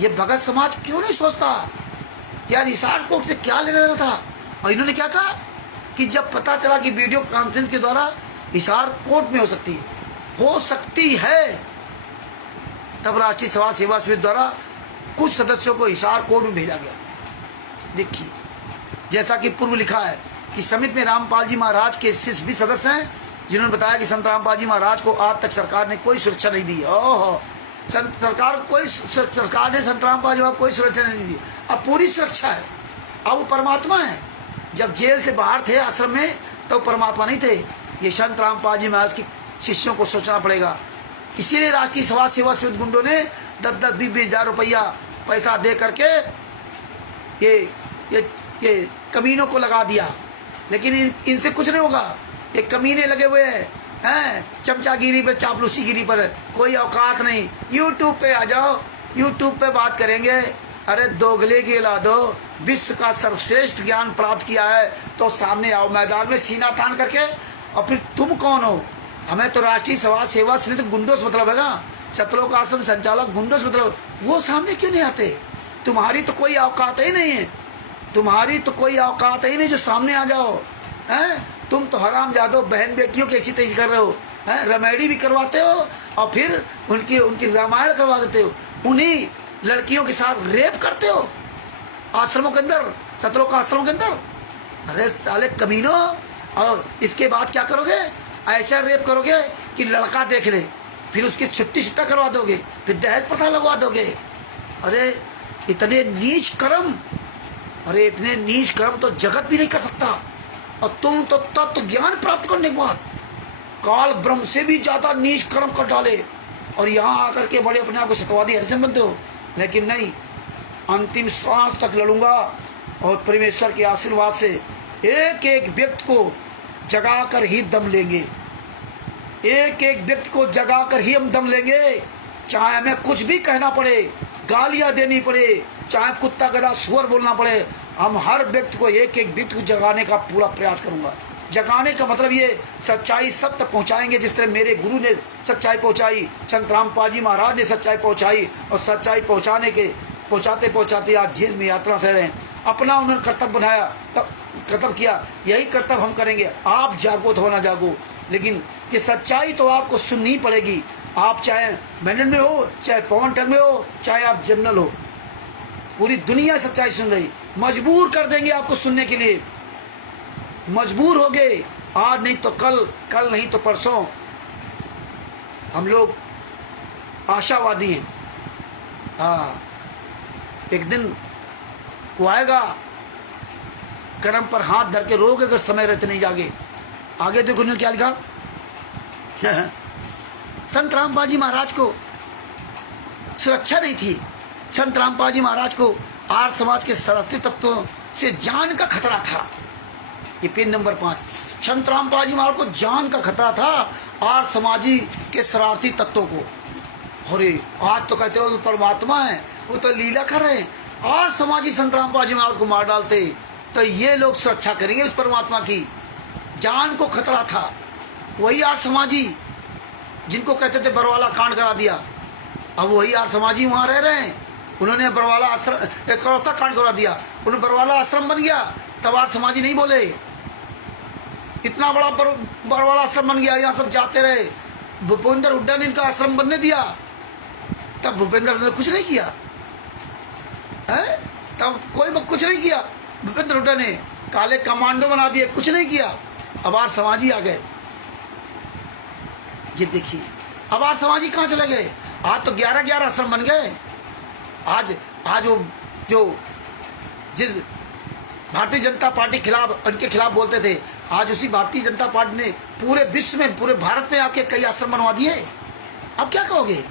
ये भगत समाज क्यों नहीं सोचता यार हिसार कोर्ट से क्या लेना था? और इन्होंने क्या कहा कि जब पता चला कि वीडियो कॉन्फ्रेंस के द्वारा हिसार कोर्ट में हो सकती है, तब राष्ट्रीय समाज सेवा समिति द्वारा कुछ सदस्यों को हिसार कोर्ट में भेजा गया। देखिए, जैसा कि पूर्व लिखा है कि समिति में रामपाल जी महाराज के शिष्य भी सदस्य हैं, जिन्होंने बताया कि संत रामपाल जी महाराज को आज तक सरकार ने कोई सुरक्षा नहीं दी। ओहो, सरकार ने संत रामपाल जी महाराज कोई सुरक्षा नहीं दी। अब पूरी सुरक्षा है। अब वो परमात्मा है। जब जेल से बाहर थे आश्रम में, तो परमात्मा नहीं थे। ये संत रामपाल जी महाराज के शिष्यों को सोचना पड़ेगा। इसीलिए राष्ट्रीय समाज सेवा समिति गुंडों ने 10-20 हजार रुपया पैसा दे करके ये कमीनों को लगा दिया। लेकिन इनसे कुछ नहीं होगा। ये कमीने लगे हुए हैं चमचागिरी पर, चापलूसीगिरी पर, कोई औकात नहीं। यूट्यूब पे आ जाओ, यूट्यूब पे बात करेंगे। अरे दोगले की औलादो, विश्व का सर्वश्रेष्ठ ज्ञान प्राप्त किया है तो सामने आओ मैदान में सीना तान करके। और फिर तुम कौन हो? हमें तो राष्ट्रीय समाज सेवा समिति गुंडों से मतलब है ना, सतलोक आश्रम संचालक गुंडों से मतलब। वो सामने क्यों नहीं आते? तुम्हारी तो कोई औकात ही नहीं है, तुम्हारी तो कोई औकात ही नहीं जो सामने आ जाओ। हैं? तुम तो हरामजादो बहन बेटियों की ऐसी तैसी कर रहे हो, हैं? रमेडी भी करवाते हो और फिर उनकी रामायण करवा देते हो। उन्हीं लड़कियों के साथ रेप करते हो आश्रमों के अंदर, सतलोक आश्रमों के अंदर। अरे साले कमीनो! और इसके बाद क्या करोगे? ऐसा रेप करोगे कि लड़का देख ले, फिर उसकी छुट्टी छुट्टा करवा दोगे, फिर दहेज प्रथा लगवा दोगे। अरे इतने नीच कर्म, अरे इतने नीच कर्म तो जगत भी नहीं कर सकता। और तुम तो तत्व ज्ञान प्राप्त करने के बाद काल ब्रह्म से भी ज्यादा नीच कर्म कर डाले और यहाँ आकर के बड़े अपने आप को सत्यवादी हरिजन बनते हो। लेकिन नहीं, अंतिम सांस तक लड़ूंगा और परमेश्वर के आशीर्वाद से एक एक व्यक्ति को जगाकर ही दम लेंगे, एक एक व्यक्ति को जगाकर ही हम दम लेंगे। चाहे हमें कुछ भी कहना पड़े, गालियां देनी पड़े, चाहे कुत्ता गधा सुअर बोलना पड़े, हम हर व्यक्ति को एक एक व्यक्ति को जगाने का पूरा प्रयास करूंगा। जगाने का मतलब ये सच्चाई सब तक पहुंचाएंगे। जिस तरह मेरे गुरु ने सच्चाई पहुंचाई, संत रामपाल जी महाराज ने सच्चाई पहुंचाई और सच्चाई पहुंचाते पहुंचाते आज जेल में यात्रा से रहे। अपना उन्होंने कर्तव्य बनाया, तब कर्तव्य किया, यही कर्तव्य हम करेंगे। आप जागो तो ना जागो, लेकिन ये सच्चाई तो आपको सुननी पड़ेगी। आप चाहे मैंडेट में हो, चाहे पवन टंग में हो, चाहे आप जनरल हो, पूरी दुनिया सच्चाई सुन रही, मजबूर कर देंगे आपको सुनने के लिए। मजबूर हो गए, आज नहीं तो कल, कल नहीं तो परसों। हम लोग आशावादी हैं। हाँ, एक दिन वो आएगा, कर्म पर हाथ धर के रोगे अगर समय रहते नहीं जागे। आगे देखो उन्होंने क्या लिखा। संत रामपाल जी महाराज को सुरक्षा नहीं थी। संत रामपाल जी महाराज को आर्य समाज के सरस्वती तत्वों से जान का खतरा था। ये पेन नंबर 5। संत रामपाल जी महाराज को जान का खतरा था आर्य समाजी के शरारती तत्वों को। अरे आज तो कहते हो तो परमात्मा है, वो तो लीला कर रहे हैं। आर्य समाजी संत रामपाल जी महाराज को मार डालते तो ये लोग सुरक्षा करेंगे उस परमात्मा की। जान को खतरा था। वही आर्य समाजी जिनको कहते थे बरवाला कांड करा दिया, अब वही आर्य समाजी वहां रह रहे हैं। उन्होंने बरवाला आश्रम करौता कांड करा दिया, उन्होंने बरवाला आश्रम बन गया, तब आर्य समाजी नहीं बोले। इतना बड़ा बरवाला आश्रम बन गया, यहाँ सब जाते रहे। भूपेंद्र हुड्डा ने इनका आश्रम बनने दिया, तब भूपेंद्र ने कुछ नहीं किया है? तब कोई कुछ नहीं किया। भूपेंद्र हुड्डा ने काले कमांडो बना दिए, कुछ नहीं किया। अब आर्य समाजी आ गए। ये देखिए अब आर्य समाजी कहाँ चले गए। आज तो 11-11 आश्रम बन गए। आज वो जो जिस भारतीय जनता पार्टी खिलाफ, उनके खिलाफ बोलते थे, आज उसी भारतीय जनता पार्टी ने पूरे विश्व में, पूरे भारत में आके कई आश्रम बनवा दिए। अब क्या कहोगे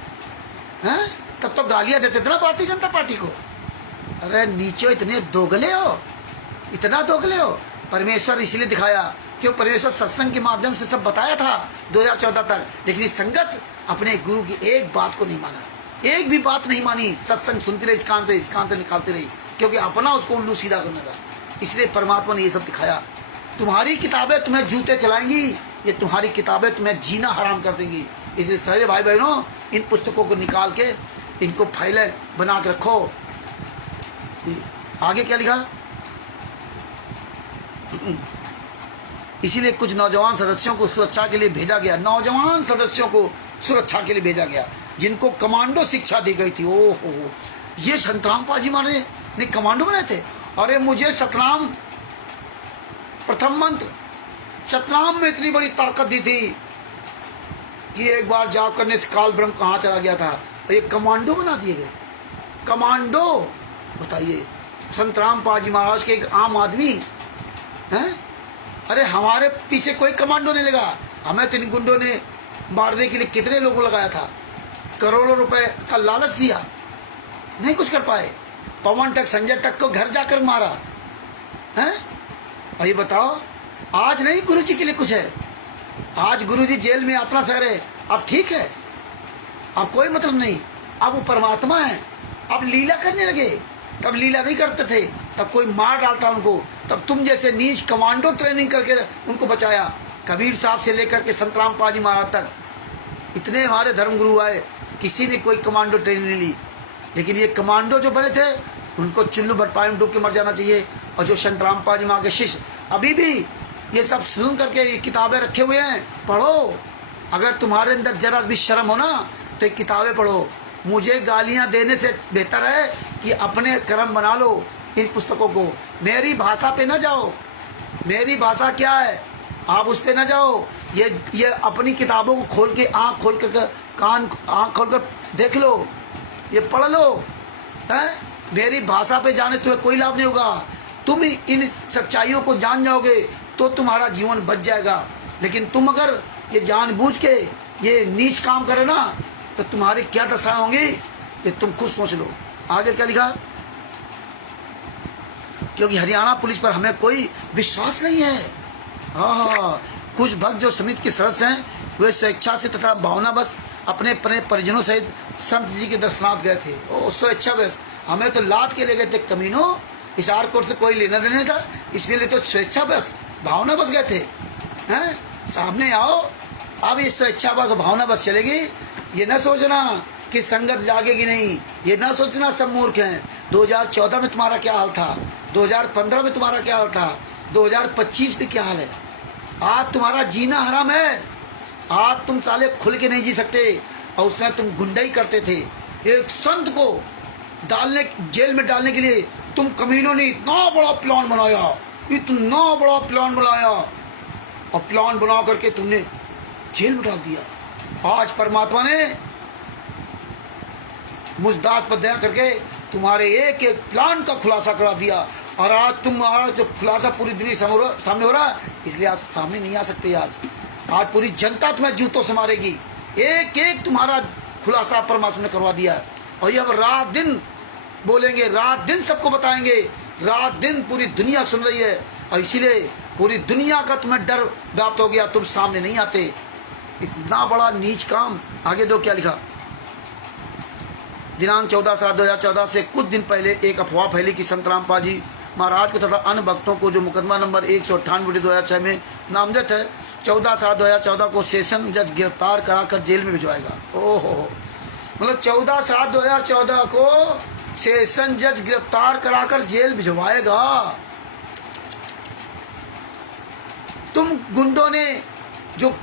हैं? तब तो गालियां देते थे ना भारतीय जनता पार्टी को। अरे नीचे इतने दोगले हो, इतना दोगले हो। परमेश्वर इसलिए दिखाया क्यों? परमेश्वर सत्संग के माध्यम से सब बताया था 2014 तक, लेकिन इस संगत अपने गुरु की एक बात को नहीं माना, एक भी बात नहीं मानी। सत्संग सुनती रही, इस कान से निकालती रही, क्योंकि अपना उसको उल्लू सीधा करना था। इसलिए परमात्मा ने ये सब दिखाया। तुम्हारी किताबें तुम्हें जूते चलाएंगी, ये तुम्हारी किताबें तुम्हें जीना हराम कर देंगी। इसलिए सारे भाई बहनों, इन पुस्तकों को निकाल के इनको फाइलें बना के रखो। आगे क्या लिखा? इसीलिए कुछ नौजवान सदस्यों को सुरक्षा के लिए भेजा गया। नौजवान सदस्यों को सुरक्षा के लिए भेजा गया जिनको कमांडो शिक्षा दी गई थी। ओहो, ये संत रामपाल जी महाराज ने कमांडो बनाए थे। अरे मुझे सतनाम प्रथम मंत्र, सतनाम में इतनी बड़ी ताकत दी थी कि एक बार जाप करने से काल ब्रह्म कहाँ चला गया था। ये कमांडो बना दिए गए। कमांडो, बताइए, संत रामपाल जी महाराज के एक आम आदमी हैं? अरे हमारे पीछे कोई कमांडो नहीं लगा। हमें तो इन गुंडों ने मारने के लिए कितने लोगों लगाया था, करोड़ों रुपए का लालच दिया, नहीं कुछ कर पाए। पवन टक, संजय टक को घर जाकर मारा है। और ये बताओ, आज नहीं गुरुजी के लिए कुछ है। आज गुरुजी जेल में यात्रा सह रहे, अब ठीक है, अब कोई मतलब नहीं। अब वो परमात्मा है, अब लीला करने लगे। तब लीला नहीं करते थे, तब कोई मार डालता उनको। तब तुम जैसे नीच कमांडो ट्रेनिंग करके उनको बचाया। कबीर साहब से लेकर के संत रामपाल जी महाराज तक इतने हमारे धर्मगुरु आए, किसी ने कोई कमांडो ट्रेनिंग नहीं ली। लेकिन ये कमांडो जो बने थे, उनको चुल्लू भटपाई में डूब के मर जाना चाहिए। और जो संत रामपाल जी महाराज के शिष्य अभी भी ये सब सुन करके ये किताबें रखे हुए हैं, पढ़ो। अगर तुम्हारे अंदर जरा भी शर्म हो ना, तो ये किताबें पढ़ो। मुझे गालियां देने से बेहतर है कि अपने कर्म बना लो इन पुस्तकों को। मेरी भाषा पे ना जाओ। मेरी भाषा क्या है, आप उस पे ना जाओ। ये अपनी किताबों को खोल के, आँख खोल कर, कान आँख खोल कर देख लो, ये पढ़ लो। है मेरी भाषा पे जाने तुम्हें कोई लाभ नहीं होगा। तुम इन सच्चाइयों को जान जाओगे तो तुम्हारा जीवन बच जाएगा। लेकिन तुम अगर ये जानबूझ के ये नीच काम करे ना तो तुम्हारी क्या दशा होंगी ये तुम खुद सोच लो। आगे क्या लिखा, क्योंकि हरियाणा पुलिस पर हमें कोई विश्वास नहीं है। हाँ, कुछ भक्त जो समिति के सदस्य हैं वे स्वेच्छा से तथा भावना बस अपने अपने परिजनों सहित संत जी के दर्शनार्थ गए थे। ओ स्वेच्छा बस, हमें तो लाद के ले गए थे कमीनों, इस आरकोट से कोई लेना देने था, इसके लिए तो स्वेच्छा बस भावना बस गए थे। हैं, सामने आओ, अब ये स्वेच्छा बस भावना बस चलेगी। ये न सोचना कि संगत जागेगी नहीं, ये न सोचना सब मूर्ख हैं। 2014 में तुम्हारा क्या हाल था, 2015 में तुम्हारा क्या हाल था, 2025 में क्या हाल है। आज तुम्हारा जीना हराम है। आज तुम साले खुल के नहीं जी सकते और उसमें तुम गुंडाई करते थे। एक संत को डालने जेल में डालने के लिए तुम कमीनों ने इतना बड़ा प्लान बनाया, इतना बड़ा प्लान बनाया और प्लान बना करके तुमने जेल में डाल दिया। आज परमात्मा ने मुझदास पर दया करके तुम्हारे एक एक प्लान का खुलासा करा दिया और आज तुम्हारा जो खुलासा पूरी दुनिया सामने हो रहा है, इसलिए आप सामने नहीं आ सकते। आज पूरी जनता तुम्हें जूतों से मारेगी। एक एक तुम्हारा खुलासा परमात्मा ने करवा दिया और ये अब रात दिन बोलेंगे, रात दिन सबको बताएंगे, रात दिन पूरी दुनिया सुन रही है और इसीलिए पूरी दुनिया का तुम्हें डर व्याप्त हो गया, तुम सामने नहीं आते। इतना बड़ा नीच काम। आगे दो क्या लिखा, दिनांक 14/7/2014 से कुछ दिन पहले एक अफवाह फैली कि संत रामपाल जी महाराज को तथा अन्य भक्तों को जो मुकदमा नंबर 198/2006 में नामजद है, 14/7/2014 को सेशन जज गिरफ्तार कराकर जेल में भिजवाएगा। ओहो, मतलब 14/7/2014 को सेशन जज गिरफ्तार कराकर जेल भिजवाएगा। तुम गुंडों ने जो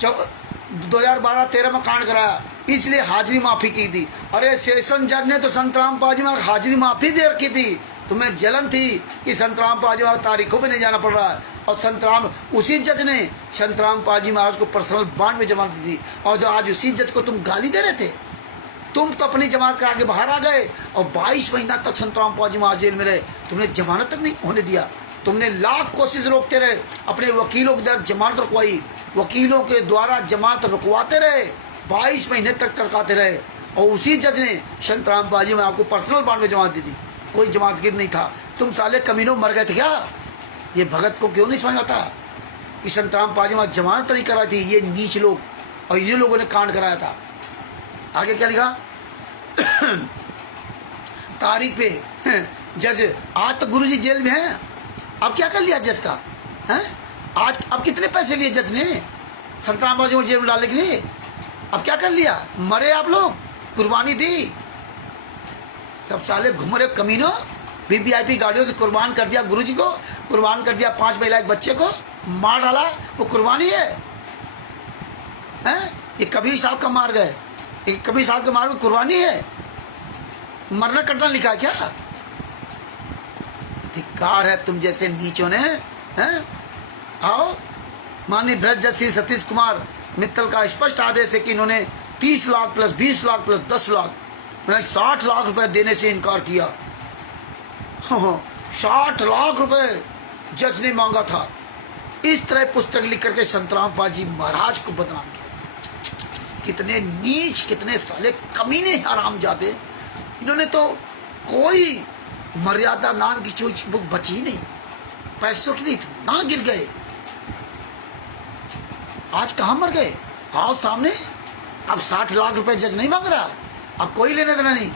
2012-13 में कांड कराया इसलिए हाजिरी माफी की थी। अरे सेशन जज ने तो संत रामपाल जी में हाजिरी माफी दे रखी थी। तुम्हें जलन थी कि संत रामपाल जी महाराज तारीखों में नहीं जाना पड़ रहा है और उसी जज ने संत रामपाल जी महाराज को पर्सनल बॉन्ड में जमानत दी थी और जो आज उसी जज को तुम गाली दे रहे थे। तुम तो अपनी जमानत करा के बाहर आ गए और 22 महीना तक संत रामपाल जी महाराज जेल में रहे, तुमने जमानत तक नहीं होने दिया। तुमने लाख कोशिश रोकते रहे, अपने वकीलों के द्वारा जमानत रुकवाई, वकीलों के द्वारा जमानत रुकवाते रहे, 22 महीने तक टरकाते रहे और उसी जज ने संत रामपाल जी में आपको पर्सनल बॉन्ड में जमानत दी थी। कोई जमानतगिर नहीं था। तुम साले कमीनों मर गए थे क्या? ये भगत को क्यों नहीं समझ आता कि संत रामपाल जी में जमानत नहीं कराई थी ये नीच लोग और इन्हीं लोगों ने कांड कराया था। आगे क्या लिखा, तारीख पे जज, आज तो गुरुजी जेल में है, अब क्या कर लिया जज का है? आज अब कितने पैसे लिए जज ने संत रामपाल जी को जेल में डालने के लिए? अब क्या कर लिया? मरे आप लोग, कुर्बानी दी, सब साले घूम रहे कमीनों, वीवीआईपी गाड़ियों से कुर्बान कर दिया गुरुजी को, कुर्बान कर दिया 5 महिला एक बच्चे को, मार डाला, वो कुर्बानी है? ये कबीर साहब का मार गए, ये कबीर साहब के मार में कुर्बानी है? मरना कटना लिखा है क्या? धिक्कार है तुम जैसे नीचों ने। हैं, आओ, माननीय भ्रष्ट जज श्री सतीश कुमार मित्तल का स्पष्ट आदेश है कि इन्होंने 30 लाख प्लस 20 लाख प्लस 10 लाख 60 लाख रुपए देने से इनकार किया। 60 लाख रुपए जज ने मांगा था। इस तरह पुस्तक लिख करके संत रामपाल जी महाराज को बदनाम किया। कितने नीच, कितने साले कमीने हरामजादे। इन्होंने तो कोई मर्यादा नाम की चीज बुक बची नहीं, पैसों की नहीं ना गिर गए। आज कहाँ मर गए? आओ सामने। अब 60 लाख रुपए जज नहीं मांग रहा, अब कोई लेने देना नहीं।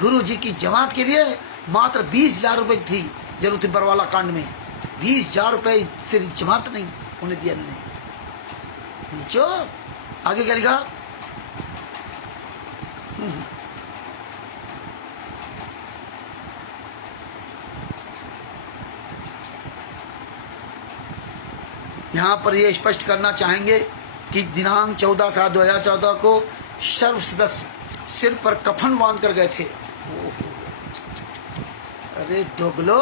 गुरु जी की जमात के लिए मात्र 20,000 रुपए थी जरूरत थी बरवाला कांड में, 20,000 रुपए से जमात नहीं होने दिया इन्होंने। नीचो, आगे क्या लिखा, यहाँ पर ये स्पष्ट करना चाहेंगे कि दिनांक 14/7/2014 को सर्व सदस्य सिर पर कफन बांध कर गए थे। अरे दोगलो,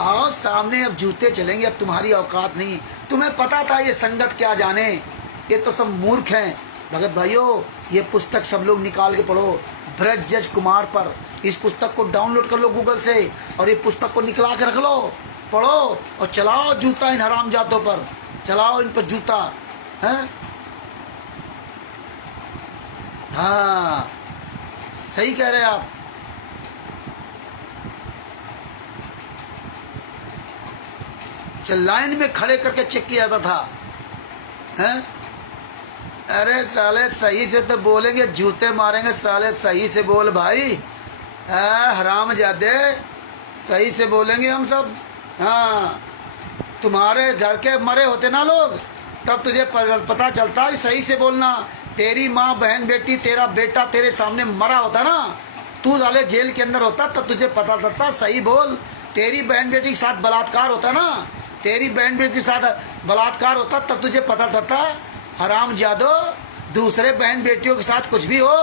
आओ सामने, अब जूते चलेंगे, अब तुम्हारी औकात नहीं। तुम्हें पता था ये संगत क्या जाने, ये तो सब मूर्ख हैं। भगत भाइयों, ये पुस्तक सब लोग निकाल के पढ़ो, भ्रष्ट जज कुमार पर। इस पुस्तक को डाउनलोड कर लो गूगल से और ये पुस्तक को निकला के रख लो। पढ़ो और चलाओ जूता इन हरामजादों पर, चलाओ इन पर जूता है। हाँ सही कह रहे हैं आप। चल लाइन में खड़े करके चेक किया जाता था हैं। अरे साले सही से तो बोलेंगे, जूते मारेंगे साले, सही से बोल भाई, हरामजादे सही से बोलेंगे हम सब। हाँ तुम्हारे घर के मरे होते ना लोग, तब तुझे पता चलता कि सही से बोलना। तेरी माँ बहन बेटी तेरा बेटा तेरे सामने मरा होता ना, तू साले जेल के अंदर होता, तब तुझे पता चलता सही बोल। तेरी बहन बेटी के साथ बलात्कार होता ना, तेरी बहन बेटी के साथ बलात्कार होता, तब तुझे पता चलता हरामजादो दूसरे बहन बेटियों के साथ कुछ भी हो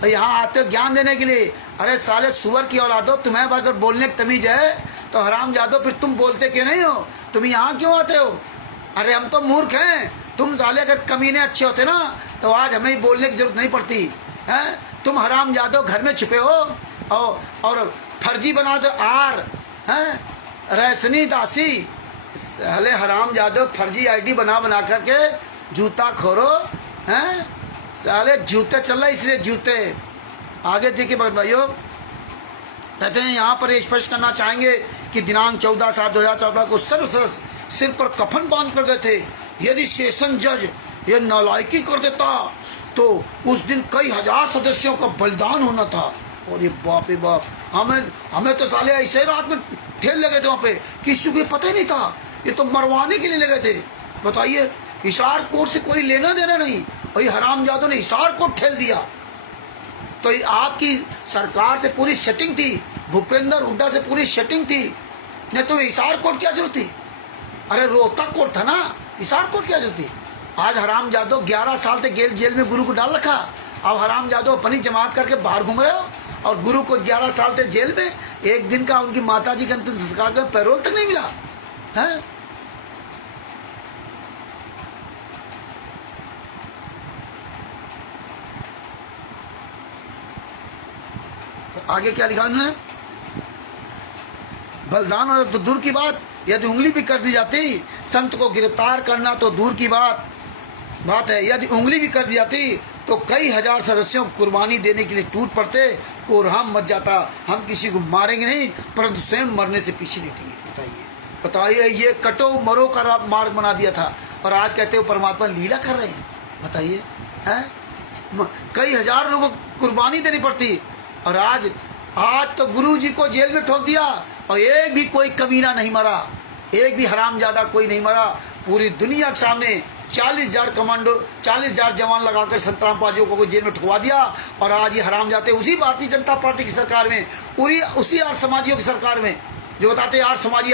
तो यहाँ आते हो ज्ञान देने के लिए। अरे साले सुअर की औलादो, तुम्हें अगर बोलने की तमीज है तो हरामजादो फिर तुम बोलते क्यों नहीं हो? तुम यहाँ क्यों आते हो? अरे हम तो मूर्ख हैं, तुम साले अगर कमीने अच्छे होते ना तो आज हमें बोलने की जरूरत नहीं पड़ती है। तुम हरामजादो घर में छुपे हो और फर्जी बना दो आर हैं, रैसनी दासी साले हरामजादो, फर्जी आईडी बना करके जूता खोरो हैं साले। जूते चल रहा इसलिए जूते। आगे देखिए भाइयों, कहते हैं यहाँ पर स्पष्ट करना चाहेंगे कि दिनांक 14/7/2014 को सर्वश्रेष्ठ सिर पर कफन बांध कर गए थे। यदि सेशन जज ये नालायकी कर देता तो उस दिन कई हजार सदस्यों का बलिदान होना था। और ये बाप रे बाप, हमें तो साले ऐसे रात में ठेल लगे थे वहाँ पे, किसी को पता ही नहीं था, ये तो मरवाने के लिए लगे थे। बताइए, हिसार कोर्ट से कोई लेना देना नहीं, वही हरामजादों ने हिसार कोर्ट ठेल दिया। तो आपकी सरकार से पूरी सेटिंग थी, भूपेंद्र हुड्डा से पूरी सेटिंग थी, नहीं तो हिसार कोर्ट क्या जरूरत थी? अरे रोहतक कोर्ट था ना, हिसार कोर्ट क्या जरूरत थी? आज हरामजादो 11 साल तक जेल में गुरु को डाल रखा। अब हरामजादो अपनी जमात करके बाहर घूम रहे हो और गुरु को 11 साल तक जेल में। एक दिन का उनकी माताजी के अंतिम संस्कार में पैरोल तक नहीं मिला है। आगे क्या लिखा उन्होंने? बलिदान और तो दूर की बात, यदि उंगली भी कर दी जाती, संत को गिरफ्तार करना तो दूर की बात है, यदि उंगली भी कर दी जाती तो कई हजार सदस्यों को कुर्बानी देने के लिए टूट पड़ते, कोरहाम मच जाता। हम किसी को मारेंगे नहीं, परंतु स्वयं मरने से पीछे नहीं हटेंगे। बताइए, ये कटो मरो का मार्ग बना दिया था और आज कहते हो परमात्मा लीला कर रहे हैं। बताइए, कई हजार लोगों को कुर्बानी देनी पड़ती और आज तो गुरु जी को जेल में ठोक दिया और एक भी कोई कमीना नहीं मरा, एक भी हरामजादा कोई नहीं मरा। पूरी दुनिया के सामने 40,000 कमांडो, 40,000 जवान लगाकर संतराम पाजियों को जेल में ठुकवा दिया और आज ये हरामजादे उसी भारतीय जनता पार्टी की सरकार में, पूरी उसी आर्य समाजियों की सरकार में जो बताते आर्य समाजी,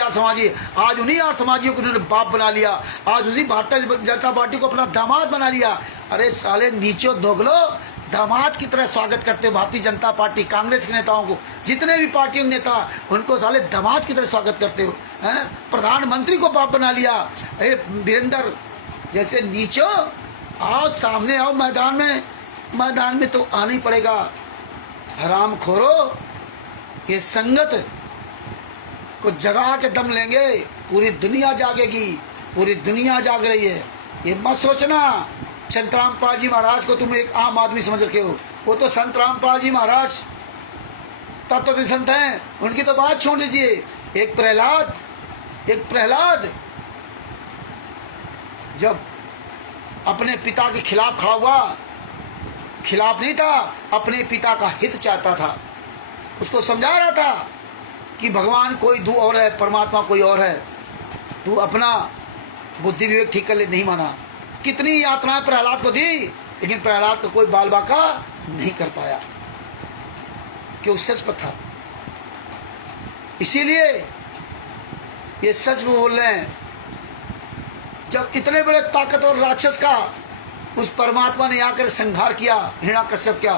आज उन्हीं आर्य समाजियों को उन्होंने बाप बना लिया, आज उसी भारतीय जनता पार्टी को अपना दामाद बना लिया। अरे साले नीचो दोगलो, दामाद की तरह स्वागत करते हो भारतीय जनता पार्टी, कांग्रेस के नेताओं को, जितने भी पार्टियों के नेता उनको साले दामाद की तरह स्वागत करते हो हैं। प्रधानमंत्री को बाप बना लिया। वीरेंद्र जैसे नीचो, आओ सामने आओ मैदान में तो आना ही पड़ेगा। हराम खोरो, ये संगत को जगा के दम लेंगे, पूरी दुनिया जागेगी, पूरी दुनिया जाग रही है। ये मत सोचना संत रामपाल जी महाराज को तुम एक आम आदमी समझ रखे हो, वो तो संत रामपाल जी महाराज तत्व संत हैं, उनकी तो बात छोड़ दीजिए। एक प्रहलाद जब अपने पिता के खिलाफ खड़ा हुआ, खिलाफ नहीं था, अपने पिता का हित चाहता था, उसको समझा रहा था कि भगवान कोई दो और है, परमात्मा कोई और है, तू अपना बुद्धि विवेक ठीक कर ले। नहीं माना, कितनी यातनाएं प्रहलाद को दी, लेकिन प्रहलाद को कोई बाल बाका नहीं कर पाया, क्यों? सच पर था। इसीलिए ये सच में बोल रहे हैं, जब इतने बड़े ताकतवर राक्षस का उस परमात्मा ने आकर संहार किया, हिरण्यकश्यप क्या,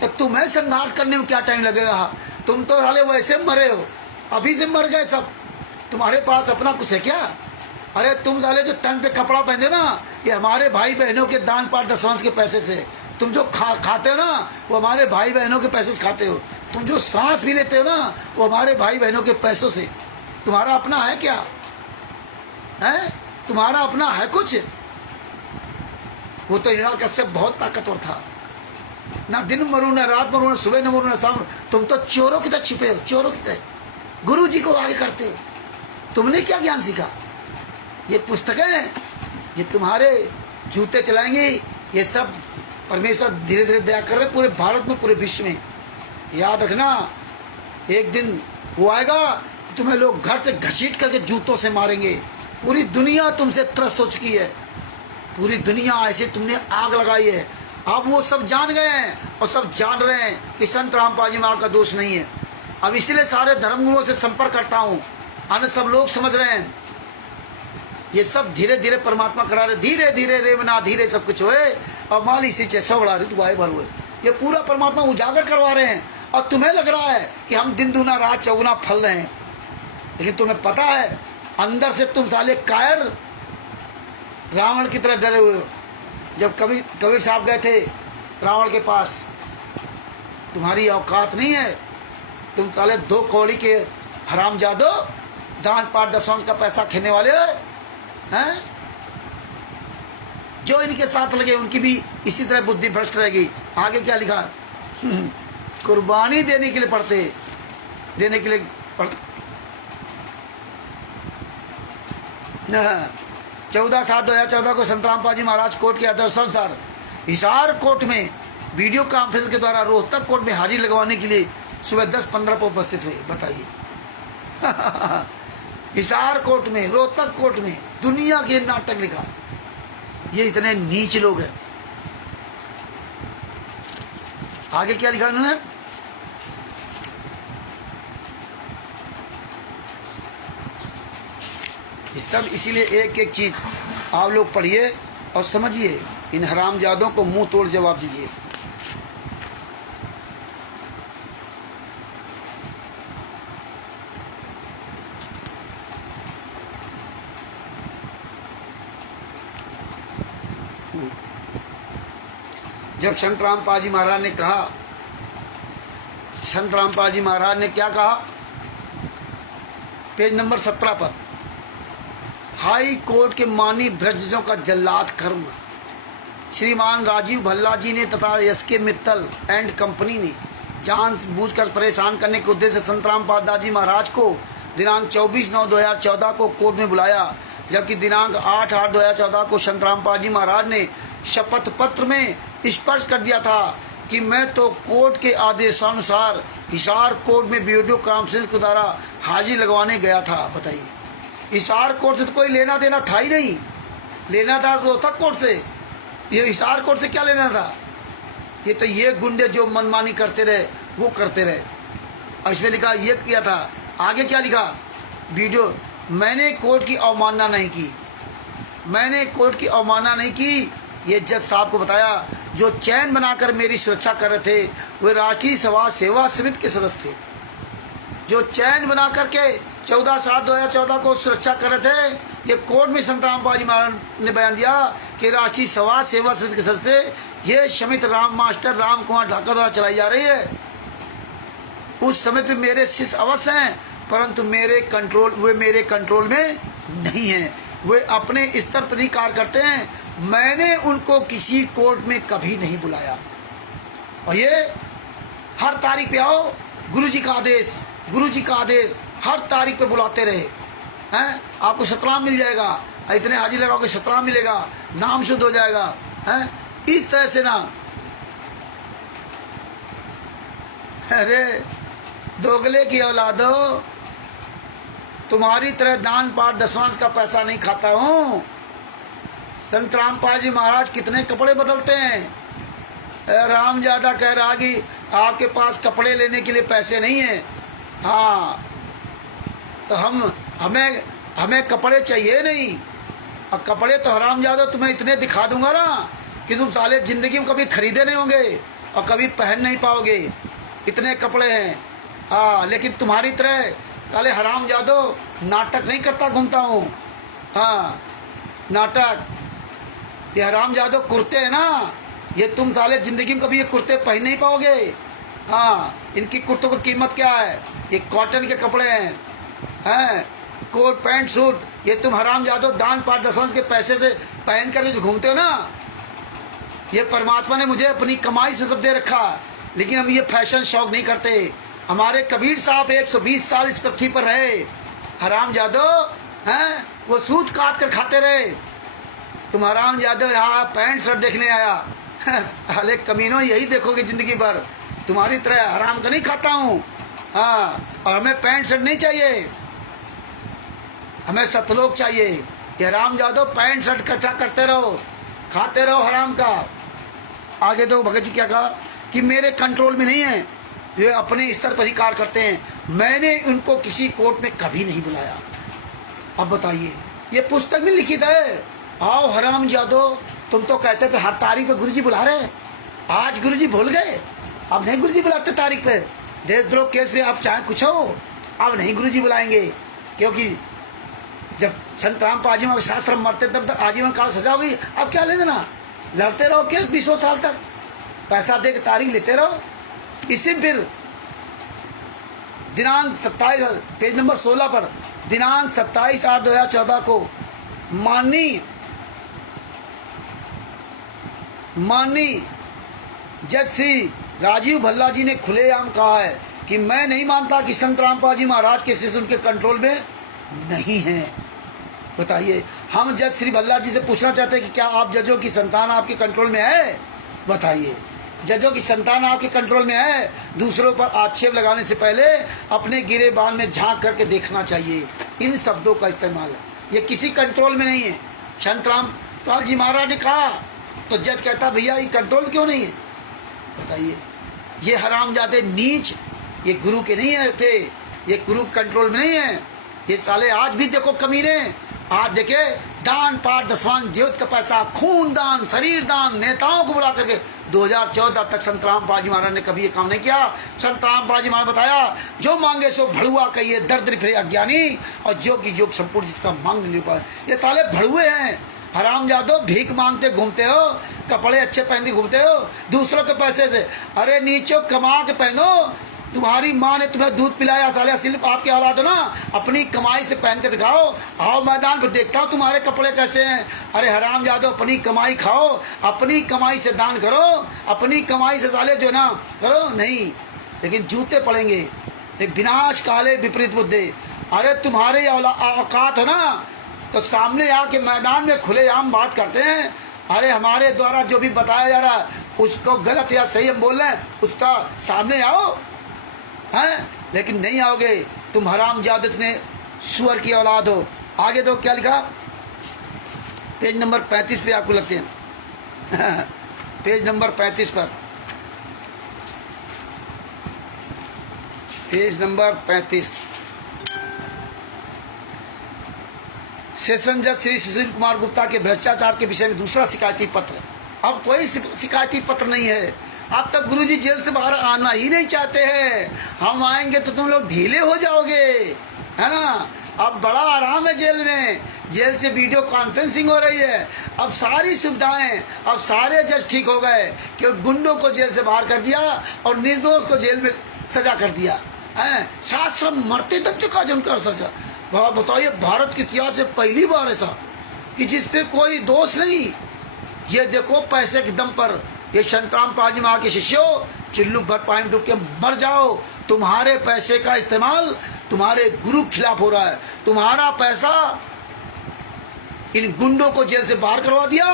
तो तुम्हें संहार करने में क्या टाइम लगेगा? तुम तो साले वैसे मरे हो, अभी से मर गए सब, तुम्हारे पास अपना कुछ है क्या? अरे तुम साले जो तन पे कपड़ा पहनते हो ना, ये हमारे भाई बहनों के दान पाठ दशवांश के पैसे से। तुम जो खाते हो ना, वो हमारे भाई बहनों के पैसे से खाते हो। तुम जो सांस भी लेते हो ना, वो हमारे भाई बहनों के पैसों से। तुम्हारा अपना है क्या? है तुम्हारा अपना है कुछ? वो तो हिरण्यकश्यप बहुत ताकतवर था, ना दिन मरू ना रात मरू ना सुबह न मरू ना शाम। तुम तो चोरों की तरह छिपे हो, चोरों की तरह गुरु जी को आगे करते हो। तुमने क्या ज्ञान सीखा? ये पुस्तकें, ये तुम्हारे जूते चलाएंगे, ये सब परमेश्वर धीरे धीरे दया कर रहे पूरे भारत में, पूरे विश्व में। याद रखना, एक दिन वो आएगा तुम्हें लोग घर से घसीट करके जूतों से मारेंगे। पूरी दुनिया तुमसे त्रस्त हो चुकी है, पूरी दुनिया ऐसे तुमने आग लगाई है। अब वो सब जान गए हैं और सब जान रहे हैं कि संत रामपाल जी महाराज का दोष नहीं है। अब इसलिए सारे धर्मगुरुओं से संपर्क करता हूँ, अन्य सब लोग समझ रहे हैं ये सब धीरे धीरे परमात्मा करा रहे, धीरे धीरे रेवना धीरे सब कुछ होए और माली सी चैसा बड़ा ऋतु वाय भर हुए। ये पूरा परमात्मा उजागर करवा रहे हैं और तुम्हें लग रहा है कि हम दिन दूना रात चौगुना फल रहे हैं, लेकिन तुम्हें पता है अंदर से तुम साले कायर रावण की तरह डरे हुए हो। जब कबीर साहब गए थे रावण के पास, तुम्हारी औकात नहीं है, तुम साले 2 कौड़ी के हरामजादो, दान पाठ दसवंश का पैसा खेने वाले हैं। जो इनके साथ लगे उनकी भी इसी तरह बुद्धि भ्रष्ट रहेगी। आगे क्या लिखा? कुर्बानी देने के लिए पड़ते, देने के लिए पड़ते। 14/7/2014 को संत रामपाल जी महाराज कोर्ट के आदेशानुसार हिसार कोर्ट में वीडियो कॉन्फ्रेंस के द्वारा रोहतक कोर्ट में हाजिरी लगवाने के लिए सुबह 10:15 को उपस्थित हुए। बताइए हिसार कोर्ट में, रोहतक कोर्ट में दुनिया के नाटक लिखा। ये इतने नीच लोग हैं। आगे क्या लिखा उन्होंने? सब इसीलिए एक एक चीज आप लोग पढ़िए और समझिए, इन हरामजादों को मुंह तोड़ जवाब दीजिए। जब संत रामपाल जी महाराज ने कहा, संत रामपाल जी महाराज ने क्या कहा? पेज नंबर 17 पर, हाई कोर्ट के मानी भ्रष्टों का जल्लाद कर्म श्रीमान राजीव भल्ला जी ने तथा एसके मित्तल एंड कंपनी ने जानबूझकर परेशान करने के उद्देश्य से संत रामपाल दास जी महाराज को दिनांक 24/9/2014 को कोर्ट में बुलाया, जबकि दिनांक 8/8/2014 को संत रामपाल जी महाराज ने शपथ पत्र में स्पष्ट कर दिया था कि मैं तो कोर्ट के आदेशानुसार हिसार कोर्ट में वीडियो कॉन्फ्रेंस के द्वारा हाजिरी लगवाने गया था। बताइए, हिसार कोर्ट से तो कोई लेना देना था ही नहीं, लेना था रोहतक कोर्ट से, ये हिसार कोर्ट से क्या लेना था? ये तो ये गुंडे जो मनमानी करते रहे वो करते रहे। और इसमें लिखा ये किया था, आगे क्या लिखा? वीडियो, मैंने कोर्ट की अवमानना नहीं की, मैंने कोर्ट की अवमानना नहीं की। ये जज साहब को बताया, जो चैन बनाकर मेरी सुरक्षा कर रहे थे वे राष्ट्रीय समाज सेवा समिति के सदस्य थे। जो चैन बना करके 14/7/2014 को सुरक्षा कर रहे थे, ये कोर्ट में संत रामपाल जी महाराज ने बयान दिया कि राष्ट्रीय समाज सेवा समिति के सदस्य थे। ये समिति राम मास्टर राम कुमार ढाका द्वारा चलाई जा रही है। उस समिति में मेरे शिष्य अवश्य हैं, परंतु वे मेरे कंट्रोल में नहीं हैं। वे अपने स्तर पर ही कार्य करते हैं। मैंने उनको किसी कोर्ट में कभी नहीं बुलाया। और ये हर तारीख पे आओ, गुरुजी का आदेश, गुरुजी का आदेश, हर तारीख पे बुलाते रहे हैं। आपको सतराम मिल जाएगा, इतने हाजिर लगाओगे सतराम मिलेगा, नाम शुद्ध हो जाएगा। हैं इस तरह से ना, अरे दोगले की औलादो, तुम्हारी तरह दान पाठ दसवांश का पैसा नहीं खाता हूँ। संत रामपाल जी महाराज कितने कपड़े बदलते हैं। रामजादा कह रहा कि आपके पास कपड़े लेने के लिए पैसे नहीं हैं। हाँ, तो हमें कपड़े चाहिए नहीं। और कपड़े तो हरामजादा तुम्हें इतने दिखा दूंगा ना कि तुम साले जिंदगी में कभी खरीदे नहीं होंगे और कभी पहन नहीं पाओगे, इतने कपड़े हैं। हाँ, लेकिन तुम्हारी तरह साले हरामजादो नाटक नहीं करता घूमता हूँ। हाँ, नाटक, ये हरामजादो कुर्ते हैं ना, ये तुम साले जिंदगी में कभी ये कुर्ते पहन नहीं पाओगे। हाँ, इनकी कुर्तों की कीमत क्या है? ये कॉटन के कपड़े हैं। हैं कोट पैंट सूट, ये तुम हरामजादो दान पाठ दशवंश के पैसे से पहन कर जो घूमते हो ना, ये परमात्मा ने मुझे अपनी कमाई से सब दे रखा, लेकिन हम ये फैशन शौक नहीं करते। हमारे कबीर साहब 120 साल इस पृथ्वी पर रहे, हरामजादो हैं वो सूत काट कर खाते रहे, तुम हरामजादो यहाँ पैंट शर्ट देखने आया। हाले कमीनों यही देखोगे जिंदगी भर, तुम्हारी तरह हराम का नहीं खाता हूँ। हाँ, और हमें पैंट शर्ट नहीं चाहिए, हमें सतलोक चाहिए। ये हरामजादो पैंट शर्ट इकट्ठा करते रहो, खाते रहो हराम का। आगे तो भगत जी क्या कहा कि मेरे कंट्रोल में नहीं है, ये अपने स्तर पर ही कार्य करते हैं, मैंने उनको किसी कोर्ट में कभी नहीं बुलाया। अब बताइए, ये पुस्तक में लिखित है, आओ हरामजादो, तुम तो कहते थे हर तारीख पे गुरुजी बुला रहे, आज गुरुजी भूल गए, अब नहीं गुरुजी बुलाते तारीख पे। देशद्रोह केस में आप चाहे कुछ हो, अब नहीं गुरुजी बुलाएंगे, क्योंकि जब संत रामपाल जी में शास्त्र मरते तब तक आजीवन काल सजा होगी। अब क्या ले देना, लड़ते रहो केस 20 साल तक, पैसा दे के तारीख लेते रहो। इसी फिर दिनांक 27 पेज नंबर 16 पर दिनांक 27/8/2014 को माननीय जज श्री राजीव भल्ला जी ने खुलेआम कहा है कि मैं नहीं मानता कि संत रामपाल जी महाराज के शिष्य उनके कंट्रोल में नहीं है। बताइए, हम जज श्री भल्ला जी से पूछना चाहते हैं कि क्या आप जजों की संतान आपके कंट्रोल में है? बताइए, जजों की संतान आपके कंट्रोल में है? दूसरों पर आक्षेप लगाने से पहले अपने गिरेबान में झांक करके देखना चाहिए। इन शब्दों का इस्तेमाल, ये किसी कंट्रोल में नहीं है। संत रामपाल जी महाराज ने कहा तो जज कहता भैया ये कंट्रोल क्यों नहीं है? बताइए, ये हरामजादे नीच, ये गुरु के नहीं है थे, ये गुरु कंट्रोल में नहीं है। ये साले आज भी देखो कमीने, आज देखे दान पाठ दशवान ज्योत का पैसा, खून दान, शरीर दान, नेताओं को बुला करके 2014 तक संत रामपाल जी महाराज ने कभी ये काम नहीं किया। संत रामपाल जी महाराज बताया, जो मांगे सो भड़ुआ कहिए, दर्द फिरे अज्ञानी, और जो की योग संपूर्ण जिसका मांग नहीं पाए। ये साले भड़ुए हैं, हरामजादो, भीख मांगते घूमते हो, कपड़े अच्छे पहनते घूमते हो दूसरों के पैसे से। अरे नीचो, कमा के पहनो, तुम्हारी माँ ने तुम्हें दूध पिलाया, साले सिर्फ आपके औलाद हो ना, अपनी कमाई से पहन के दिखाओ, आओ मैदान पर देखता हूँ तुम्हारे कपड़े कैसे हैं। अरे हरामजादो, अपनी कमाई खाओ, अपनी कमाई से दान करो, अपनी कमाई से साले जो ना करो नहीं, लेकिन जूते पड़ेंगे, एक विनाश काले विपरीत बुद्धि। अरे तुम्हारे औकात हो ना तो सामने आके मैदान में खुलेआम बात करते हैं। अरे हमारे द्वारा जो भी बताया जा रहा है उसको गलत या सही हम बोल रहे हैं, उसका सामने आओ, हैं? लेकिन नहीं आओगे, तुम हरामजादे, इतने सुअर की औलाद हो। आगे दो क्या लिखा, पेज नंबर 35 पे आपको लगते हैं पेज नंबर 35 पर, पेज नंबर 35, सेशन जज श्री सुशील कुमार गुप्ता के भ्रष्टाचार के विषय में दूसरा शिकायती पत्र। अब कोई शिकायती पत्र नहीं है, अब तक गुरुजी जेल से बाहर आना ही नहीं चाहते हैं। हम आएंगे तो तुम लोग ढीले हो जाओगे, है ना। अब बड़ा आराम है जेल में, जेल से वीडियो कॉन्फ्रेंसिंग हो रही है, अब सारी सुविधाएं, अब सारे जज ठीक हो गए कि गुंडों को जेल से बाहर कर दिया और निर्दोष को जेल में सजा कर दिया है। शास्त्र मरते तब तक आज उनका सजा। बताइए, भारत के इतिहास में पहली बार ऐसा कि जिसपे कोई दोष नहीं। ये देखो, पैसे के दम पर ये संत रामपाल जी महाराज के शिष्यों, चिल्लू भर पानी डूब के मर जाओ, तुम्हारे पैसे का इस्तेमाल तुम्हारे गुरु के खिलाफ हो रहा है। तुम्हारा पैसा इन गुंडों को जेल से बाहर करवा दिया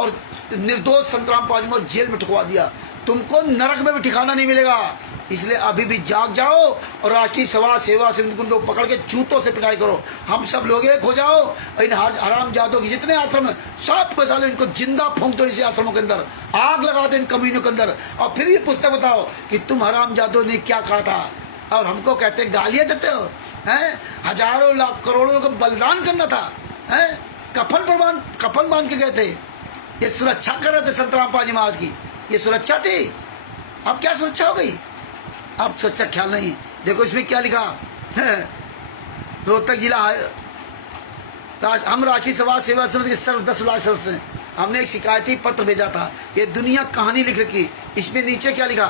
और निर्दोष संत रामपाल जी महाराज जेल में ठुकवा दिया। तुमको नरक में भी ठिकाना नहीं मिलेगा। इसलिए अभी भी जाग जाओ और राष्ट्रीय समाज सेवा से गुंडों को पकड़ के जूतों से पिटाई करो। हम सब लोग एक हो जाओ, इन हरामजादों के जितने आश्रम है सब पे साले इनको जिंदा फूंक दो, इसी आश्रमों के अंदर आग लगा दो इन कमीनों के अंदर। और फिर ये पुस्तक बताओ कि तुम हरामजादों ने क्या कहा था, और हमको कहते गालियां देते हो, हैं? हजारों लाख करोड़ों का बलिदान करना था, हैं? कफन बांध के गए थे, ये सुरक्षा कर रहे थे संत रामपाल जी महाराज की, ये सुरक्षा थी। अब क्या सुरक्षा हो गई? अब सुरक्षा ख्याल नहीं। देखो इसमें क्या लिखा है, रोहतक जिला हम राष्ट्रीय समाज सेवा समिति के सर्व 10 लाख सदस्य हैं। हमने एक शिकायती पत्र भेजा था, ये दुनिया कहानी लिख रखी। इसमें नीचे क्या लिखा,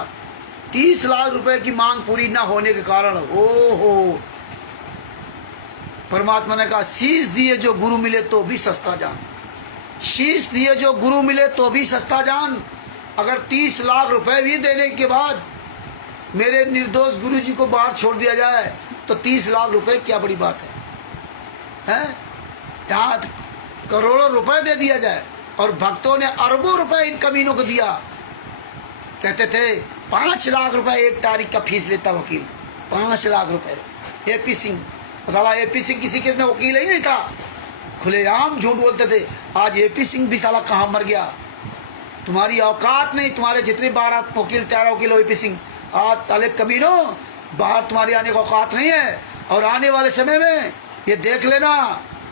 30 लाख रुपए की मांग पूरी ना होने के कारण, ओहो परमात्मा ने कहा शीश दिए जो गुरु मिले तो भी सस्ता जान, शीश दिए जो गुरु मिले तो भी सस्ता जान। अगर 30 लाख रुपए भी देने के बाद मेरे निर्दोष गुरु जी को बाहर छोड़ दिया जाए तो 30 लाख रुपए क्या बड़ी बात है? यहाँ करोड़ों रुपए दे दिया जाए और भक्तों ने अरबों रुपए इन कमीनों को दिया। कहते थे 5 लाख रुपए एक तारीख का फीस लेता वकील, 5 लाख रुपए। एपी सिंह, साला एपी सिंह किसी केस में वकील ही नहीं था, खुलेआम झूठ बोलते थे। आज एपी सिंह भी साला कहाँ मर गया? तुम्हारी औकात नहीं, तुम्हारे जितने 12 वकील 13 वकील हो एपी सिंह, आज साले कमीनों बाहर तुम्हारी आने का औकात नहीं है। और आने वाले समय में ये देख लेना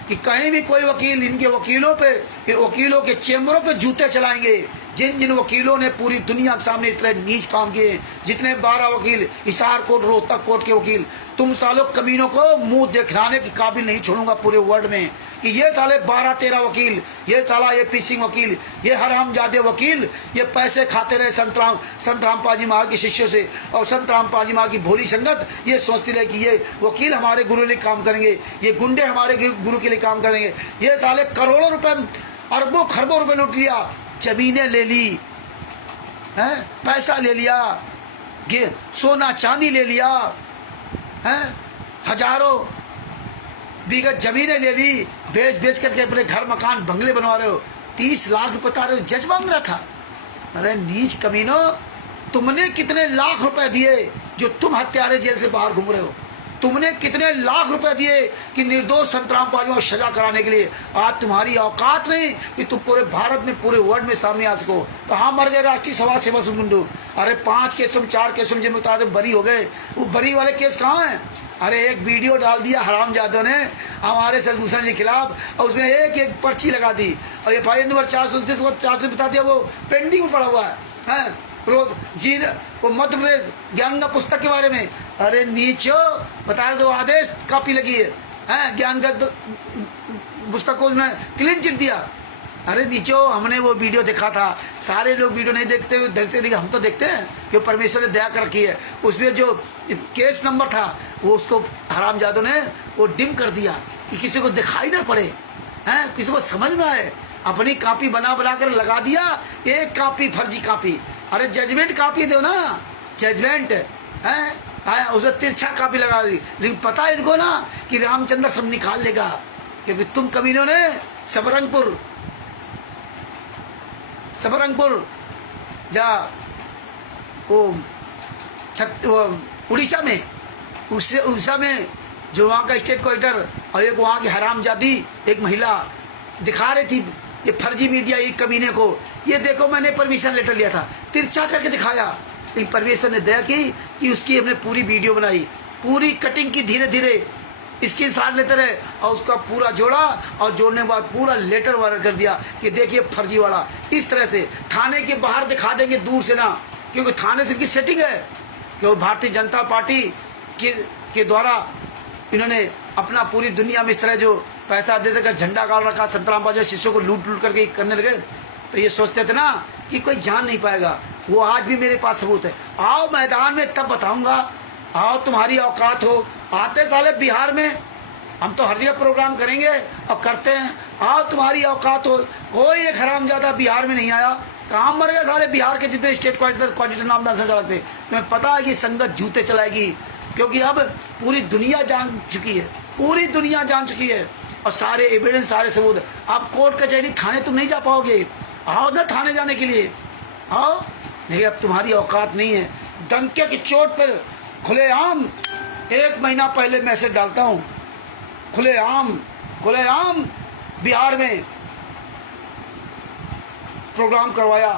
कि कहीं भी कोई वकील इनके वकीलों पे, वकीलों के चेम्बरों पे जूते चलाएंगे। जिन जिन वकीलों ने पूरी दुनिया के सामने इस तरह नीच काम किए, जितने 12 वकील, हिसार कोर्ट रोहतक कोर्ट के वकील, तुम सालों कमीनों को मुंह दिखाने के काबिल नहीं छोड़ूंगा पूरे वर्ल्ड में कि ये साले 12-13 वकील, ये साला एपी सिंह वकील, ये हरामजादे वकील, ये पैसे खाते रहे संत रामपाल जी महाराज के शिष्यों से। और संत रामपाल जी महाराज की भोली संगत ये सोचती रहे कि ये वकील हमारे गुरु के लिए काम करेंगे, ये गुंडे हमारे गुरु के लिए काम करेंगे। ये साले करोड़ों रुपए, अरबों खरबों रुपए लूट लिया, जमीनें ले ली है, पैसा ले लिया, सोना चांदी ले लिया है, हजारों बीघा जमीनें ले ली, बेच बेच करके अपने घर मकान बंगले बनवा रहे हो। 30 लाख रुपए बता रहे हो, जज मांग रहा था। अरे नीच कमीनों, तुमने कितने लाख रुपए दिए जो तुम हत्यारे जेल से बाहर घूम रहे हो? तुमने कितने लाख रुपए दिए कि निर्दोष संत रामपाल को सजा कराने के लिए? आज तुम्हारी औकात नहीं कि तुम पूरे भारत में, पूरे वर्ल्ड में सामने आ सको। तो हाँ, मर गए राष्ट्रीय समाज सेवा संगठन। अरे 5 केस में 4 केस में जिनमें बता दे बरी हो गए, वो बरी वाले केस कहाँ हैं? अरे एक वीडियो डाल दिया हरामजादों ने हमारे सदभूषण जी खिलाफ और उसमें एक पर्ची लगा दी और ये फाइल नंबर 429 बता दिया वो पेंडिंग में पड़ा हुआ है जी, वो मध्य प्रदेश ज्ञान का पुस्तक के बारे में। अरे नीचो बता दो, आदेश कॉपी लगी है ज्ञान का पुस्तक को उसने क्लीन चिट दिया। अरे नीचो, हमने वो वीडियो देखा था, सारे लोग वीडियो नहीं देखते हुए ढंग से देखा, हम तो देखते हैं कि परमेश्वर ने दया कर रखी है। उसमें जो केस नंबर था वो उसको हरामजादों ने वो डिम कर दिया कि किसी को दिखाई ना पड़े, हैं किसी को समझ में आए। अपनी कॉपी बना कर लगा दिया, एक कॉपी फर्जी कॉपी। अरे जजमेंट कॉपी दो ना, जजमेंट है उसे तिरछा कॉपी लगा दी। लेकिन पता है इनको ना कि रामचंद्र सब निकाल लेगा, क्योंकि तुम कमीनों ने सबरंगपुर जा वो उड़ीसा में जो वहाँ का स्टेट कलेक्टर और एक वहाँ की हरामजादी एक महिला दिखा रही थी ये फर्जी मीडिया, ये कमीने को, ये देखो मैंने परमिशन लेटर लिया था, तिरछा करके दिखाया। लेकिन परमेश्वर ने दया की कि उसकी हमने पूरी वीडियो बनाई, पूरी कटिंग की, धीरे धीरे इसकी साथ लेते रहे और उसका पूरा जोड़ा और जोड़ने के बाद पूरा लेटर वायरल कर दिया कि देखिए फर्जी वाला। इस तरह से थाने के बाहर दिखा देंगे दूर से ना, क्योंकि थाने से इसकी सेटिंग है कि भारतीय जनता पार्टी के द्वारा इन्होंने अपना पूरी दुनिया में इस तरह जो पैसा दे देकर झंडा गाड़ रखा, संत रामपाल शिष्यों को लूट करके करने लगे। तो ये सोचते थे ना कि कोई जान नहीं पाएगा। वो आज भी मेरे पास सबूत है, आओ मैदान में तब बताऊंगा, आओ तुम्हारी औकात हो। आते साले बिहार में, हम तो हर जगह प्रोग्राम करेंगे और करते हैं, आओ तुम्हारी औकात हो। कोई एक हरामजादा बिहार में नहीं आया, कहाँ मर गए साले बिहार के जितने स्टेट कोऑर्डिनेटर नाम से चलाते। तुम्हें पता है कि संगत जूते चलाएगी, क्योंकि अब पूरी दुनिया जान चुकी है, पूरी दुनिया जान चुकी है और सारे एविडेंस, सारे सबूत। आप कोर्ट कचहरी थाने तुम नहीं जा पाओगे, आओ ना थाने जाने के लिए आओ। नहीं, अब तुम्हारी औकात नहीं है। डंके की चोट पर खुलेआम 1 महीना पहले मैसेज डालता हूँ, खुलेआम बिहार में प्रोग्राम करवाया,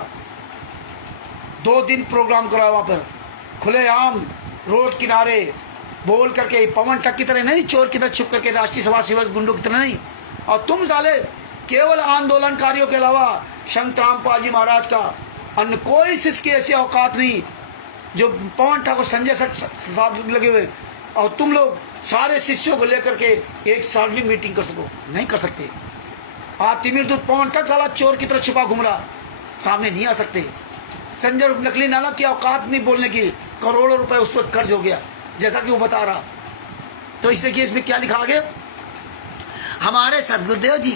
2 दिन प्रोग्राम करवाया वहाँ पर, खुलेआम रोड किनारे बोल करके, पवन टक की तरह नहीं, चोर की तरह छुप करके, राष्ट्रीय समाज सेवक गुंडों की तरह नहीं। और तुम साले केवल आंदोलनकारियों के अलावा संत रामपाल जी महाराज का अन्य कोई शिष्य की ऐसी औकात नहीं जो पवन ठाकुर संजय साथ लगे हुए, और तुम लोग सारे शिष्यों को लेकर के एक साथ भी मीटिंग कर सको, नहीं कर सकते। आज तिमिरदूत पवन ठाकुर साला चोर की तरह छुपा घूम रहा, सामने नहीं आ सकते। संजय नकली नाना की औकात नहीं बोलने की, करोड़ों रुपए उस पर कर्ज हो गया जैसा कि वो बता रहा। तो इसलिए कि इसमें क्या लिखा आगे, हमारे सदगुरुदेव जी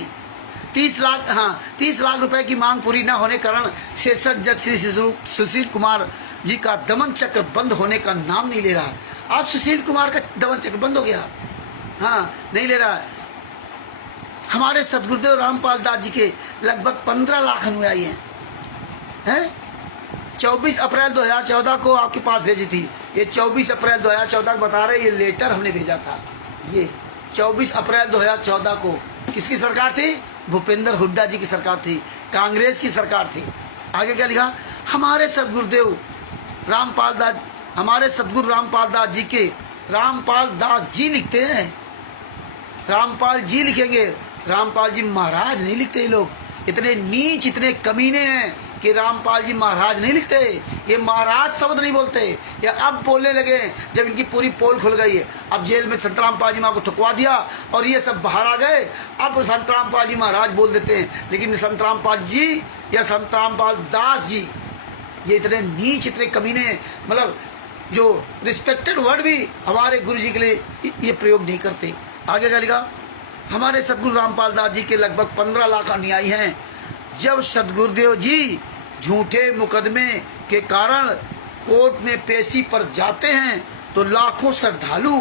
30 लाख रुपए की मांग पूरी न होने कारण सेशन जज श्री सुशील कुमार जी का दमन चक्र बंद होने का नाम नहीं ले रहा। अब सुशील कुमार का दमन चक्र बंद हो गया, हाँ नहीं ले रहा। हमारे सदगुरुदेव रामपाल दास जी के लगभग 15 लाख अनुयायी हैं। 24 अप्रैल 2014 को आपके पास भेजी थी, ये 24 अप्रैल 2014 को बता रहे, ये लेटर हमने भेजा था। ये 24 अप्रैल 2014 को किसकी सरकार थी? भूपेंद्र हुड्डा जी की सरकार थी, कांग्रेस की सरकार थी। आगे क्या लिखा? हमारे सदगुरुदेव रामपाल दास, हमारे सदगुरु रामपाल दास जी के, रामपाल दास जी लिखते हैं, रामपाल जी लिखेंगे, रामपाल जी महाराज नहीं लिखते। ये लोग इतने नीच, इतने कमीने हैं कि रामपाल जी महाराज नहीं लिखते, ये महाराज शब्द नहीं बोलते। ये अब बोलने लगे जब इनकी पूरी पोल खुल गई है। अब जेल में संत रामपाल जी माँ को थकवा दिया और ये सब बाहर आ गए, अब संत रामपाल जी महाराज बोल देते हैं। लेकिन संत रामपाल जी या संत रामपाल दास जी ये इतने नीच, इतने कमीने, मतलब जो रिस्पेक्टेड वर्ड भी हमारे गुरु जी के लिए ये प्रयोग नहीं करते। आगे क्या लिखा? हमारे सदगुरु रामपाल दास जी के लगभग 15 लाख अनुयायी हैं। जब सदगुरुदेव जी झूठे मुकदमे के कारण कोर्ट में पेशी पर जाते हैं तो लाखों श्रद्धालु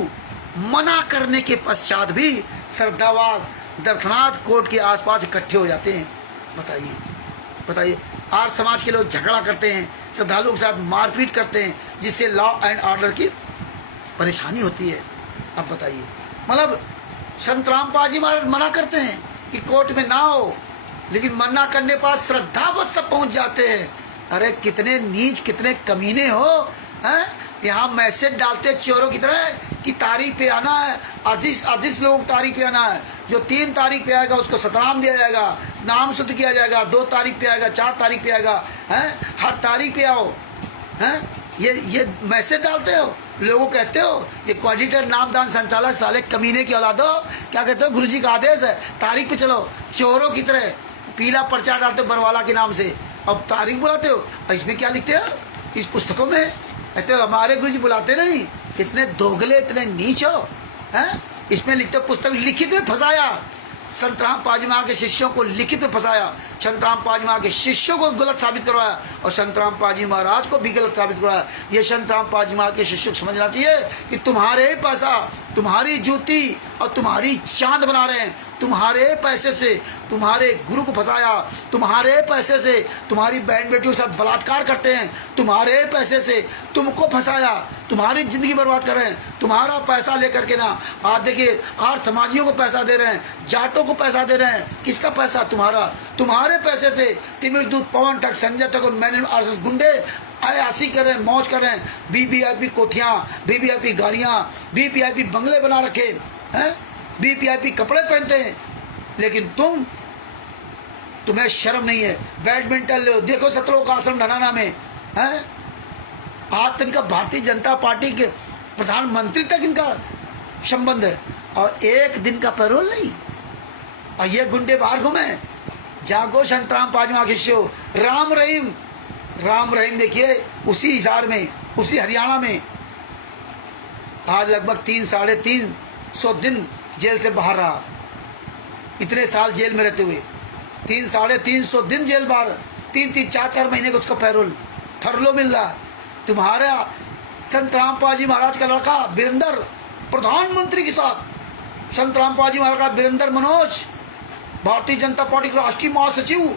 मना करने के पश्चात भी श्रद्धावास दर्शनार्थ कोर्ट के आसपास इकट्ठे हो जाते हैं। बताइए बताइए, आर्य समाज के लोग झगड़ा करते हैं, श्रद्धालुओं के साथ मारपीट करते हैं, जिससे लॉ एंड ऑर्डर की परेशानी होती है। अब बताइए, मतलब संत रामपाल जी महाराज मना करते हैं कि कोर्ट में ना हो, लेकिन मना करने पर श्रद्धावश सब पहुंच जाते हैं। अरे कितने नीच, कितने कमीने हो, हैं? यहाँ मैसेज डालते चोरों की तरह कि तारीख पे आना है, अधिस लोगों को तारीख पे आना है। जो 3 तारीख पे आएगा उसको सतनाम दिया जाएगा, नाम शुद्ध किया जाएगा। 2 तारीख पे आएगा, 4 तारीख पे आएगा, हैं? हर तारीख पे आओ, हैं? ये मैसेज डालते हो, लोगों कहते हो ये क्वाडिटर नामदान संचालक साले कमीने की औलादो, क्या कहते हो? गुरुजी का आदेश है, तारीख पे चलो। चोरों की तरह पीला पर्चा डालते हो बरवाला के नाम से, अब तारीख बुलाते हो। इसमें क्या लिखते हो? इस पुस्तकों में कहते हो हमारे गुरुजी बुलाते नहीं। इतने दोगले, इतने नीच हो, हैं? इसमें लिखते हो पुस्तक लिखित में फंसाया, संत रामपाल जी महाराज के शिष्यों को लिखित में फंसाया, संत रामपाल जी महाराज के शिष्यों को गलत साबित करवाया और संत रामपाल जी महाराज को भी गलत साबित करवाया। ये संत रामपाल जी महाराज के शिष्यों को समझना चाहिए कि तुम्हारे पैसा, तुम्हारी जूती और तुम्हारी चांद बना रहे हैं। तुम्हारे पैसे से तुम्हारे गुरु को फंसाया, तुम्हारे पैसे से तुम्हारी बहन बेटियों के साथ बलात्कार करते हैं, तुम्हारे पैसे से तुमको फंसाया, तुम्हारी जिंदगी बर्बाद कर रहे हैं। तुम्हारा पैसा लेकर के ना आज देखिए आर्य समाजियों को पैसा दे रहे हैं, जाटों को पैसा दे रहे हैं। किसका पैसा? तुम्हारा। तुम्हारे पैसे से तिमिर दूत, पवन ठग, संजय ठग और मैंने आरएसएस गुंडे अयासी कर रहे हैं, मौज कर रहे हैं। वीवीआईपी कोठियाँ, वीवीआईपी गाड़ियाँ, वीवीआईपी बंगले बना रखे हैं, वीवीआईपी कपड़े पहनते हैं। लेकिन तुम्हें शर्म नहीं है। बैडमिंटन लो, देखो सतलोक आश्रम धनाना में है, आज तक इनका भारतीय जनता पार्टी के प्रधानमंत्री तक इनका संबंध है और एक दिन का पैरोल नहीं। और ये गुंडे बाहर घूमे। जागो संत रामपाल जी महाराज शिष्यो, राम रहीम देखिए उसी हिसार में, उसी हरियाणा में आज लगभग 300-350 दिन जेल से बाहर रहा। इतने साल जेल में रहते हुए 300-350 दिन जेल बाहर, 3-3, 4-4 महीने का उसका पैरोल फरलो मिल रहा। तुम्हारा संत रामपाल जी महाराज का लड़का वीरेंद्र प्रधानमंत्री के साथ, संत रामपाल जी महाराज का वीरेंद्र मनोज भारतीय जनता पार्टी के राष्ट्रीय महासचिव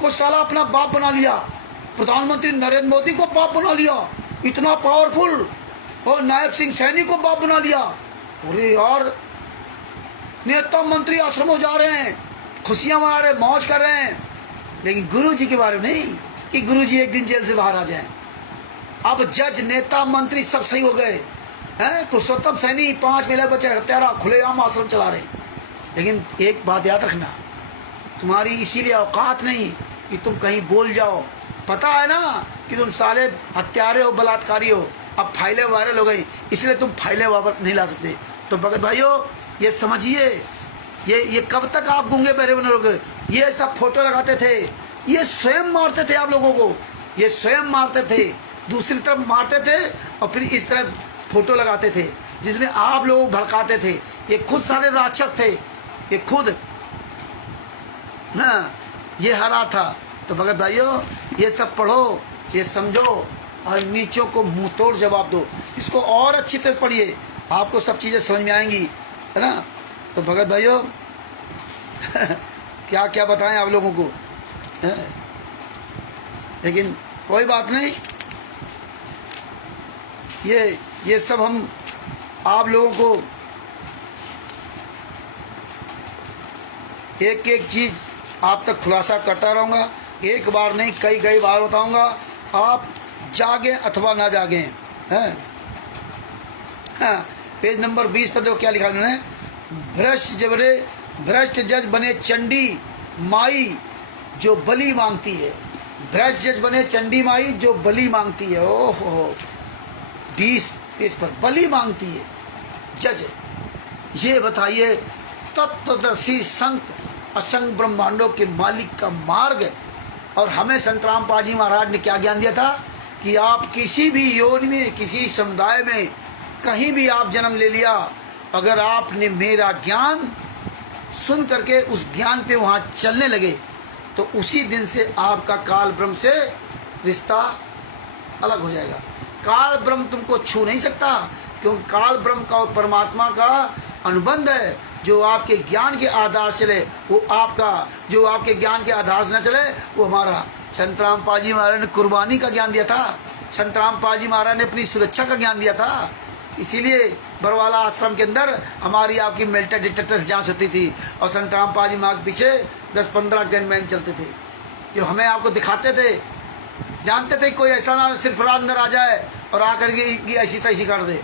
को साला अपना बाप बना लिया, प्रधानमंत्री नरेंद्र मोदी को बाप बना लिया, इतना पावरफुल, और नायब सिंह सैनी को बाप बना लिया। अरे यार, नेता मंत्री आश्रमों जा रहे हैं, खुशियां मना रहे, मौज कर रहे हैं, लेकिन गुरु जी के बारे में नहीं कि गुरु जी एक दिन जेल से बाहर आ जाएं। अब जज, नेता, मंत्री सब सही हो गए हैं। पुरुषोत्तम सैनी 5 महिला बच्चे हत्यारा खुलेआम आश्रम चला रहे। लेकिन एक बात याद रखना, तुम्हारी इसीलिए औकात नहीं कि तुम कहीं बोल जाओ। पता है ना कि तुम साले हत्यारे हो, बलात्कारी हो। अब फाइलें वायरल हो गई, इसलिए तुम फाइलें वापस नहीं ला सकते। तो भगत भाइयों, ये समझिए, ये कब तक आप गूंगे बहरे बने रहोगे? ये सब फोटो लगाते थे, ये स्वयं मारते थे आप लोगों को, ये स्वयं मारते थे, दूसरी तरफ मारते थे और फिर इस तरह फोटो लगाते थे जिसमें आप लोग भड़काते थे। ये खुद सारे राक्षस थे, ये खुद हाँ ये हरा था। तो भगत भाइयों ये सब पढ़ो, ये समझो और नीचों को मुंह तोड़ जवाब दो। इसको और अच्छी तरह पढ़िए, आपको सब चीजें समझ में आएंगी, है ना। तो भगत भाइयों क्या क्या बताएं आप लोगों को, है? लेकिन कोई बात नहीं, ये सब हम आप लोगों को एक एक चीज आप तक खुलासा करता रहूँगा। एक बार नहीं कई बार बताऊँगा, आप जागे अथवा ना जागे। हैं हाँ, पेज नंबर 20 पर देखो क्या लिखा उन्होंने। भ्रष्ट जज बने चंडी माई जो बलि मांगती है। भ्रष्ट जज बने चंडी माई जो बलि मांगती है। ओहो 20 पेज पर बलि मांगती है जज। ये बताइए तत्वदर्शी संत असंग ब्रह्मांडों के मालिक का मार्ग है। और हमें संत रामपाल जी महाराज ने क्या ज्ञान दिया था कि आप किसी भी योनि में, किसी समुदाय में, कहीं भी आप जन्म ले लिया, अगर आपने मेरा ज्ञान सुन करके उस ज्ञान पे वहाँ चलने लगे तो उसी दिन से आपका काल ब्रह्म से रिश्ता अलग हो जाएगा। काल ब्रह्म तुमको छू नहीं सकता, क्योंकि काल ब्रह्म का और परमात्मा का अनुबंध है। जो आपके ज्ञान के आधार से चले वो आपका, जो आपके ज्ञान के आधार से न चले वो हमारा। संत रामपाल जी महाराज ने कुर्बानी का ज्ञान दिया था, संत रामपाल जी महाराज ने अपनी सुरक्षा का ज्ञान दिया था। इसीलिए बरवाला आश्रम के अंदर हमारी आपकी मेल्टर डिटेक्टर जांच होती थी और संत रामपाल जी महाराज के पीछे 10-15 गनमैन चलते थे जो हमें आपको दिखाते थे। जानते थे कोई ऐसा ना सिर्फ रात अंदर आ जाए और आकर के ऐसी तैसी कर दे,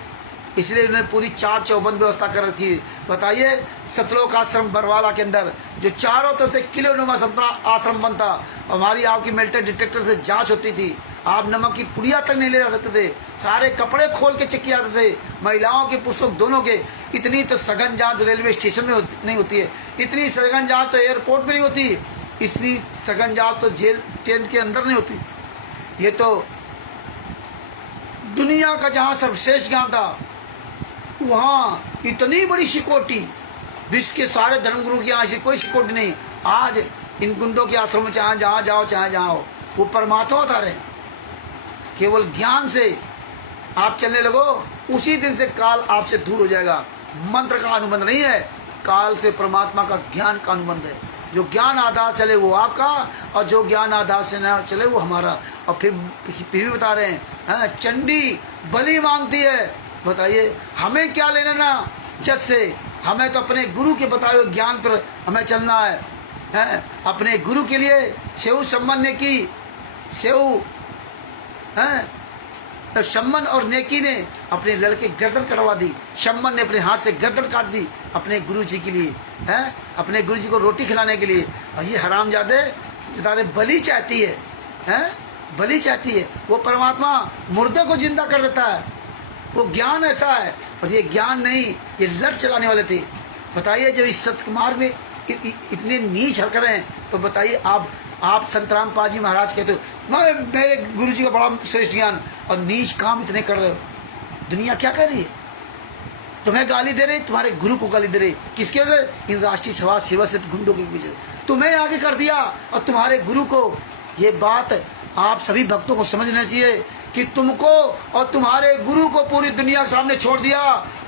इसलिए उन्होंने पूरी 4 चौबंद व्यवस्था कर रखी। बताइए सतलोक आश्रम बरवाला के अंदर जो चारों तरफ से किलोनुमा सतना आश्रम बनता, हमारी आपकी मेल्टर डिटेक्टर से जांच होती थी। आप नमक की पुड़िया तक नहीं ले जा सकते थे, सारे कपड़े खोल के चेक किए जाते थे, महिलाओं के पुरुषों दोनों के। इतनी तो सघन जांच रेलवे स्टेशन में नहीं होती है, इतनी सघन जांच तो एयरपोर्ट में नहीं होती, इतनी सघन जांच तो जेल टेंट के अंदर नहीं होती। ये तो दुनिया का जहाँ सर्वश्रेष्ठ ज्ञान था वहाँ इतनी बड़ी सिक्योरिटी, विश्व के सारे धर्मगुरु की यहाँ से कोई सिक्योरिटी नहीं। आज इन गुंडों के आश्रम में चाहे जहाँ जाओ चाहे जहाँ हो, वो परमात्मा बता रहे हैं। केवल ज्ञान से आप चलने लगो, उसी दिन से काल आपसे दूर हो जाएगा। मंत्र का अनुबंध नहीं है, काल से परमात्मा का ज्ञान का अनुबंध है। जो ज्ञान आधार चले वो आपका, और जो ज्ञान आधार से न चले वो हमारा। और फिर भी बता रहे हैं चंडी बलि मांगती है। बताइए हमें क्या लेना ना जज से, हमें तो अपने गुरु के बताए हुए ज्ञान पर हमें चलना है। अपने गुरु के लिए सेऊ सम्मन ने की, सेऊ तो शम्मन और नेकी ने अपने लड़के गर्दन कटवा दी, शम्मन ने अपने हाथ से गर्दन काट दी अपने गुरुजी के लिए, अपने गुरुजी को रोटी खिलाने के लिए। और ये हरामजादे बलि चाहती है, बलि चाहती है। वो परमात्मा मुर्दे को जिंदा कर देता है, वो ज्ञान ऐसा है। और ये ज्ञान नहीं, ये लट चलाने वाले थे। बताइए जब इस सतकुमार में इतने नीच हरकतें हैं, तो बताइए आप संत रामपाल जी महाराज कहते हो मेरे गुरु जी का बड़ा श्रेष्ठ ज्ञान, और नीच काम इतने कर रहे हो। दुनिया क्या कर रही है? तुम्हें गाली दे रही, तुम्हारे गुरु को गाली दे रही। किसके वजह? इन राष्ट्रीय समाज सेवा से गुंडों की वजह। तुम्हें आगे कर दिया और तुम्हारे गुरु को। ये बात आप सभी भक्तों को समझना चाहिए कि तुमको और तुम्हारे गुरु को पूरी दुनिया के सामने छोड़ दिया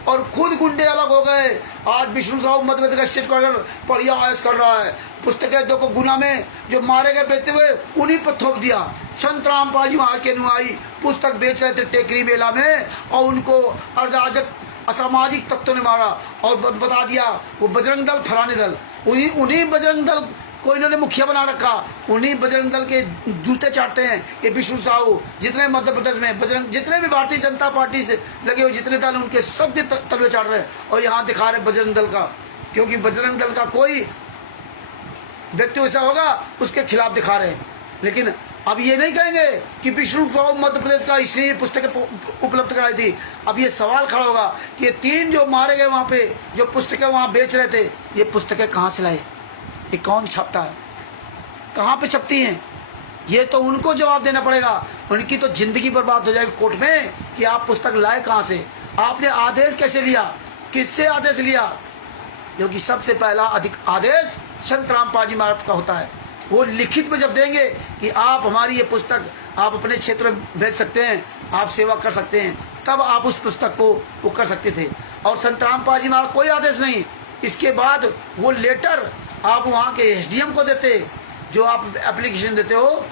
और खुद गुंडे अलग हो गए। आज विष्णु साहू मध्य प्रदेश का स्टेट कलेक्टर बढ़िया आयस कर रहा है, पुस्तकें दो को गुना में जो मारे गए बेचते हुए उन्हीं पर थोप दिया। संत रामपाल जी महाराज के अनुयायी पुस्तक बेच रहे थे टेकरी मेला में, और उनको अराजक असामाजिक तत्वों ने मारा और बता दिया वो बजरंग दल फलाने दल। उन्हीं बजरंग दल को इन्होंने मुखिया बना रखा, उन्हीं बजरंग दल के जूते चाटते हैं ये विष्णु साहू। जितने मध्य प्रदेश में बजरंग, जितने भी भारतीय जनता पार्टी से लगे हुए जितने दल, उनके सब तलवे चाट रहे हैं और यहाँ दिखा रहे बजरंग दल का। क्योंकि बजरंग दल का कोई व्यक्ति ऐसा होगा उसके खिलाफ दिखा रहे हैं। लेकिन अब ये नहीं कहेंगे कि विष्णु साहू मध्य प्रदेश का इसलिए पुस्तकें उपलब्ध कराई थी। अब ये सवाल खड़ा होगा कि ये 3 जो मारे गए वहाँ पे, जो पुस्तकें वहाँ बेच रहे थे, ये पुस्तकें कहाँ से लाए? ये कौन छपता है? कहाँ पे छपती हैं? ये तो उनको जवाब देना पड़ेगा। उनकी तो जिंदगी बर्बाद हो जाएगी कोर्ट में कि आप पुस्तक लाए कहाँ से, आपने आदेश कैसे लिया, किससे आदेश लिया। क्योंकि सबसे पहला अधिक आदेश संत रामपाल जी महाराज का होता है। वो लिखित में जब देंगे कि आप हमारी ये पुस्तक आप अपने क्षेत्र में भेज सकते हैं, आप सेवा कर सकते हैं, तब आप उस पुस्तक को वो कर सकते थे। और संत रामपाल जी महाराज कोई आदेश नहीं। इसके बाद वो लेटर आप वहाँ के एसडीएम को देते, जो आप एप्लीकेशन देते हो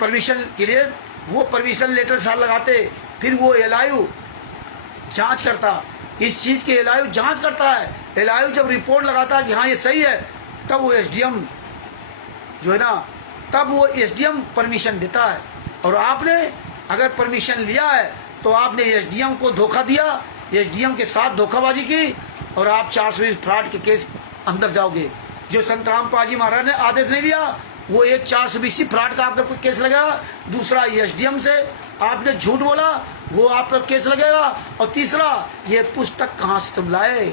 परमिशन के लिए, वो परमिशन लेटर साल लगाते। फिर वो एलआईयू जांच करता, इस चीज़ के एलआईयू जांच करता है। एलआईयू जब रिपोर्ट लगाता है कि हाँ ये सही है, तब वो एसडीएम जो है ना, तब वो एसडीएम परमिशन देता है। और आपने अगर परमिशन लिया है तो आपने एसडीएम को धोखा दिया, एसडीएम के साथ धोखाबाजी की, और आप 420 फ्रॉड के केस अंदर जाओगे। जो संत रामपाल जी महाराज ने आदेश नहीं दिया, वो एक 420 फ्रॉड का आपका केस लगेगा, दूसरा एसडीएम से आपने झूठ बोला वो आप पर केस लगेगा, और तीसरा ये पुस्तक कहाँ से तुम लाए,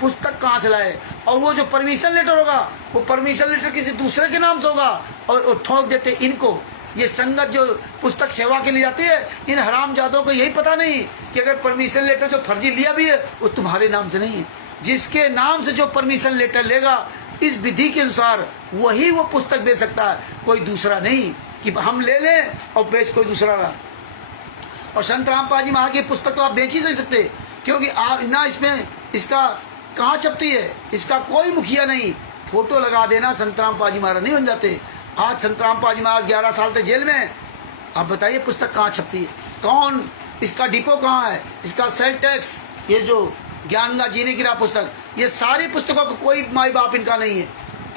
पुस्तक कहाँ से लाए। और वो जो परमिशन लेटर होगा, वो परमिशन लेटर किसी दूसरे के नाम से होगा, और ठोक देते इनको। ये संगत जो पुस्तक सेवा के लिए जाती है, इन हरामजादों को यही पता नहीं कि अगर परमिशन लेटर जो फर्जी लिया भी है वो तुम्हारे नाम से नहीं है। जिसके नाम से जो परमिशन लेटर लेगा, इस विधि के अनुसार वही वो पुस्तक बेच सकता है, कोई दूसरा नहीं कि हम ले लें और बेच कोई दूसरा रहा। और संत रामपाल जी महाराज की पुस्तक तो आप बेच ही नहीं सकते, क्योंकि आप ना इसमें इसका कहाँ छपती है, इसका कोई मुखिया नहीं। फोटो लगा देना संत रामपाल जी महाराज नहीं बन जाते। आज संत रामपाल जी महाराज 11 साल थे जेल में, आप बताइए पुस्तक कहाँ छपती है, कौन, इसका डिपो कहाँ है, इसका सेल टैक्स, ये जो ज्ञान का जीने की राह पुस्तक, ये सारी पुस्तकों का कोई माई बाप इनका नहीं है,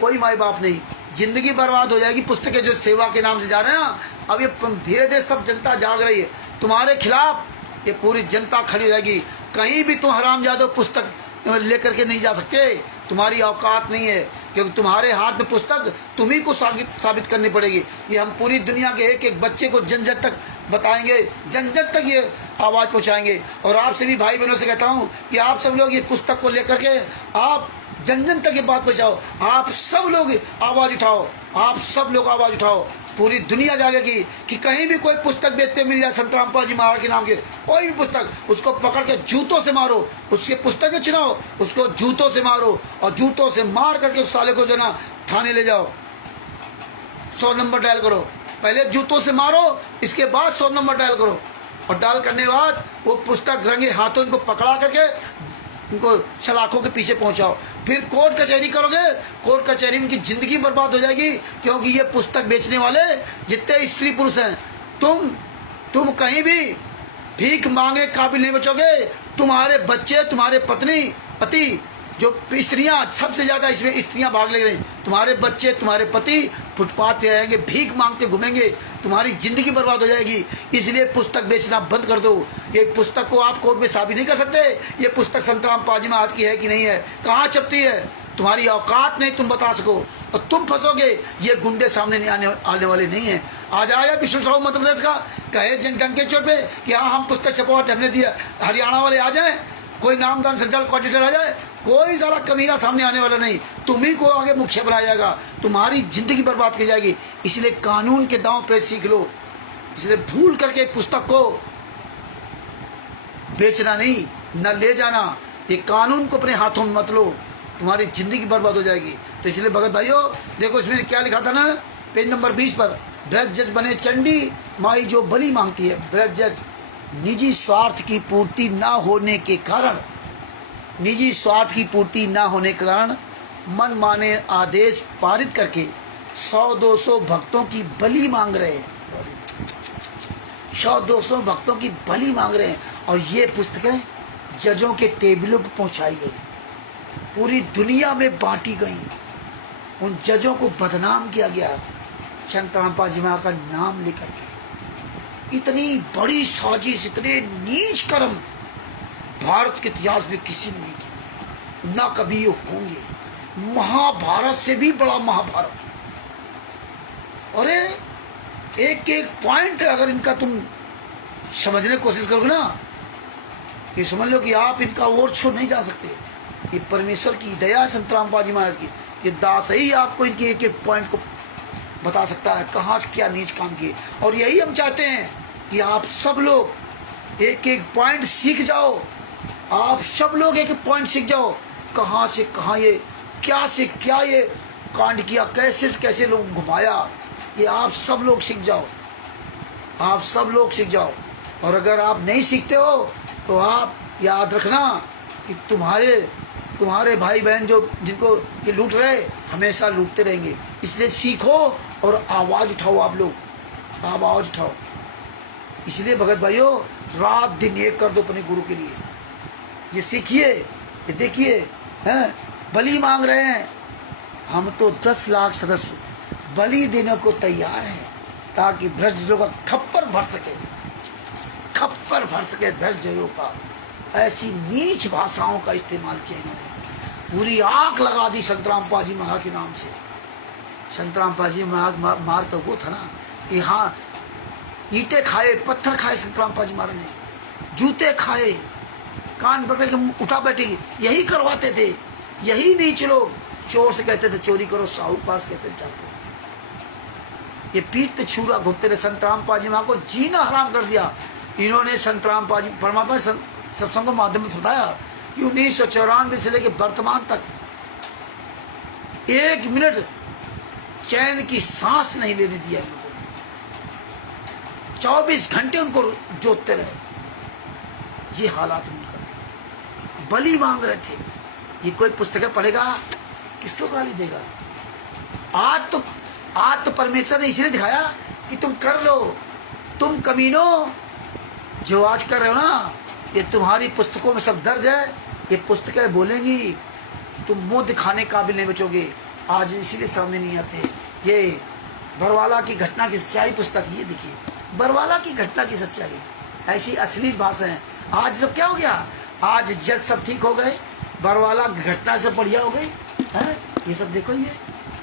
कोई माई बाप नहीं। जिंदगी बर्बाद हो जाएगी। पुस्तकें जो सेवा के नाम से जा रहे हैं ना, अब ये धीरे धीरे सब जनता जाग रही है तुम्हारे खिलाफ, ये पूरी जनता खड़ी हो जाएगी। कहीं भी तुम हरामजादो पुस्तक लेकर के नहीं जा सकते, तुम्हारी औकात नहीं है, क्योंकि तुम्हारे हाथ में पुस्तक तुम्ही को साबित करनी पड़ेगी। ये हम पूरी दुनिया के एक एक बच्चे को जन जन तक बताएंगे, जन जन तक ये आवाज़ पहुंचाएंगे। और आपसे भी भाई बहनों से कहता हूं कि आप सब लोग ये पुस्तक को लेकर के आप जन जन तक ये बात पहुंचाओ। आप सब लोग आवाज़ उठाओ, आप सब लोग आवाज़ उठाओ। पूरी दुनिया जागेगी कि कहीं भी कोई पुस्तक बेचते मिल जाए संत रामपाल जी महाराज के नाम के, कोई भी पुस्तक, उसको पकड़ के जूतों से मारो, उसके पुस्तक में छिनाओ, उसको जूतों से मारो, और जूतों से मार करके उस साले को जो ना थाने ले जाओ, 100 नंबर डायल करो। पहले जूतों से मारो, इसके बाद 100 नंबर डायल करो, और डायल करने के बाद वो पुस्तक रंगे हाथों इनको पकड़ा करके उनको सलाखों के पीछे पहुंचाओ। फिर कोर्ट कचहरी करोगे, कोर्ट कचहरी में उनकी जिंदगी बर्बाद हो जाएगी, क्योंकि ये पुस्तक बेचने वाले जितने स्त्री पुरुष हैं, तुम कहीं भी भीख मांगने काबिल नहीं बचोगे। तुम्हारे बच्चे, तुम्हारे पति, जो स्त्रियां, सबसे ज्यादा इसमें स्त्रियां भाग ले रही, तुम्हारे बच्चे, तुम्हारे पति फुटपाथ पे रहेंगे, भीख मांगते घूमेंगे, तुम्हारी जिंदगी बर्बाद हो जाएगी। इसलिए पुस्तक बेचना बंद कर दो। ये पुस्तक को आप कोर्ट में साबित नहीं कर सकते ये पुस्तक संत रामपाल जी महाराज की है कि नहीं है, कहाँ छपती है, तुम्हारी औकात नहीं तुम बता सको, और तुम फंसोगे। ये गुंडे सामने नहीं आने वाले नहीं है। आज आया विष्णु साहू मध्य प्रदेश का, कहे जनडंके चोट पे कि हाँ हम पुस्तक छपवाते हमने दिया, हरियाणा वाले आ जाए, कोई नामदान संचालक कोऑर्डिनेटर आ जाए, कोई सारा कमीना सामने आने वाला नहीं। तुम्ही को आगे मुखिया बनाया जाएगा, तुम्हारी जिंदगी बर्बाद की जाएगी। इसलिए कानून के दांव पे सीख लो। इसलिए भूल करके पुस्तक को बेचना नहीं, न ले जाना, ये कानून को अपने हाथों में मत लो, तुम्हारी जिंदगी बर्बाद हो जाएगी। तो इसलिए भगत भाइयों देखो इसमें क्या लिखा था ना, पेज नंबर 20 पर, ब्रज जज बने चंडी माई जो बलि मांगती है। ब्रज जज निजी स्वार्थ की पूर्ति ना होने के कारण, निजी स्वार्थ की पूर्ति ना होने के कारण मन माने आदेश पारित करके 100-200 भक्तों की बलि मांग रहे हैं, 100-200 भक्तों की बलि मांग रहे हैं। और ये पुस्तकें जजों के टेबलों पर पहुंचाई गई, पूरी दुनिया में बांटी गई, उन जजों को बदनाम किया गया संत रामपाल जी महाराज का नाम लेकर के। इतनी बड़ी साजिश, इतने नीच कर्म भारत के इतिहास में किसी ने नहीं किया, ना कभी ये होंगे। महाभारत से भी बड़ा महाभारत। और एक एक पॉइंट अगर इनका तुम समझने की कोशिश करोगे ना, ये समझ लो कि आप इनका और छोड़ नहीं जा सकते। ये परमेश्वर की दया है संत रामपाल जी महाराज की, ये दास ही आपको इनके एक एक पॉइंट को बता सकता है कहाँ से क्या नीच काम किए। और यही हम चाहते हैं कि आप सब लोग एक एक पॉइंट सीख जाओ, आप सब लोग एक एक पॉइंट सीख जाओ। कहाँ से कहाँ ये क्या से क्या ये कांड किया, कैसे से कैसे लोग घुमाया, ये आप सब लोग सीख जाओ, आप सब लोग सीख जाओ। और अगर आप नहीं सीखते हो तो आप याद रखना कि तुम्हारे भाई बहन जो जिनको ये लूट रहे हमेशा लूटते रहेंगे। इसलिए सीखो और आवाज़ उठाओ, आप लोग आवाज़ उठाओ। इसलिए भगत भाइयों रात दिन एक कर दो अपने गुरु के लिए। ये सीखिए, ये देखिए, हैं बलि मांग रहे हैं। हम तो 10 लाख सदस्य बलि देने को तैयार हैं ताकि भ्रष्टों का खप्पर भर सके, खप्पर भर सके भ्रष्टों का। ऐसी नीच भाषाओं का इस्तेमाल किया इन्होंने, पूरी आग लगा दी संतराम पाजी महाराज के नाम से। संतराम पाजी महाराज मार तो वो था ना, यहाँ ईंटें खाए, पत्थर खाए संतराम पाजी महाराज ने, जूते खाए, कान पकड़ के उठा बैठे, यही करवाते थे। यही नीच लोग चोर से कहते थे चोरी करो, साहू पास कहते थे जाते। ये पीठ पे छुरा घुटते रहे। संतराम पाजी महाराज को जीना हराम कर दिया इन्होंने। संतराम पाजी परमात्मा सत्संग के माध्यम में बताया कि 1994 से लेकर वर्तमान तक 1 मिनट चैन की सांस नहीं लेने दिया इन लोगों ने। 24 घंटे उनको जोतते रहे। ये हालात उनका, बलि मांग रहे थे। ये कोई पुस्तकें पढ़ेगा, किसको गाली देगा? आज तो परमेश्वर ने इसलिए दिखाया कि तुम कर लो। तुम कमीनों जो आज कर रहे हो ना, ये तुम्हारी पुस्तकों में सब दर्ज है। ये पुस्तकें बोलेंगी, तुम मुंह दिखाने काबिल नहीं बचोगे। आज इसीलिए सामने नहीं आते। ये बरवाला की घटना की सच्चाई पुस्तक, ये देखिए बरवाला की घटना की सच्चाई, ऐसी अश्लील भाषा है। आज तो क्या हो गया, आज जज सब ठीक हो गए, बरवाला घटना से बढ़िया हो गई है। ये सब देखो,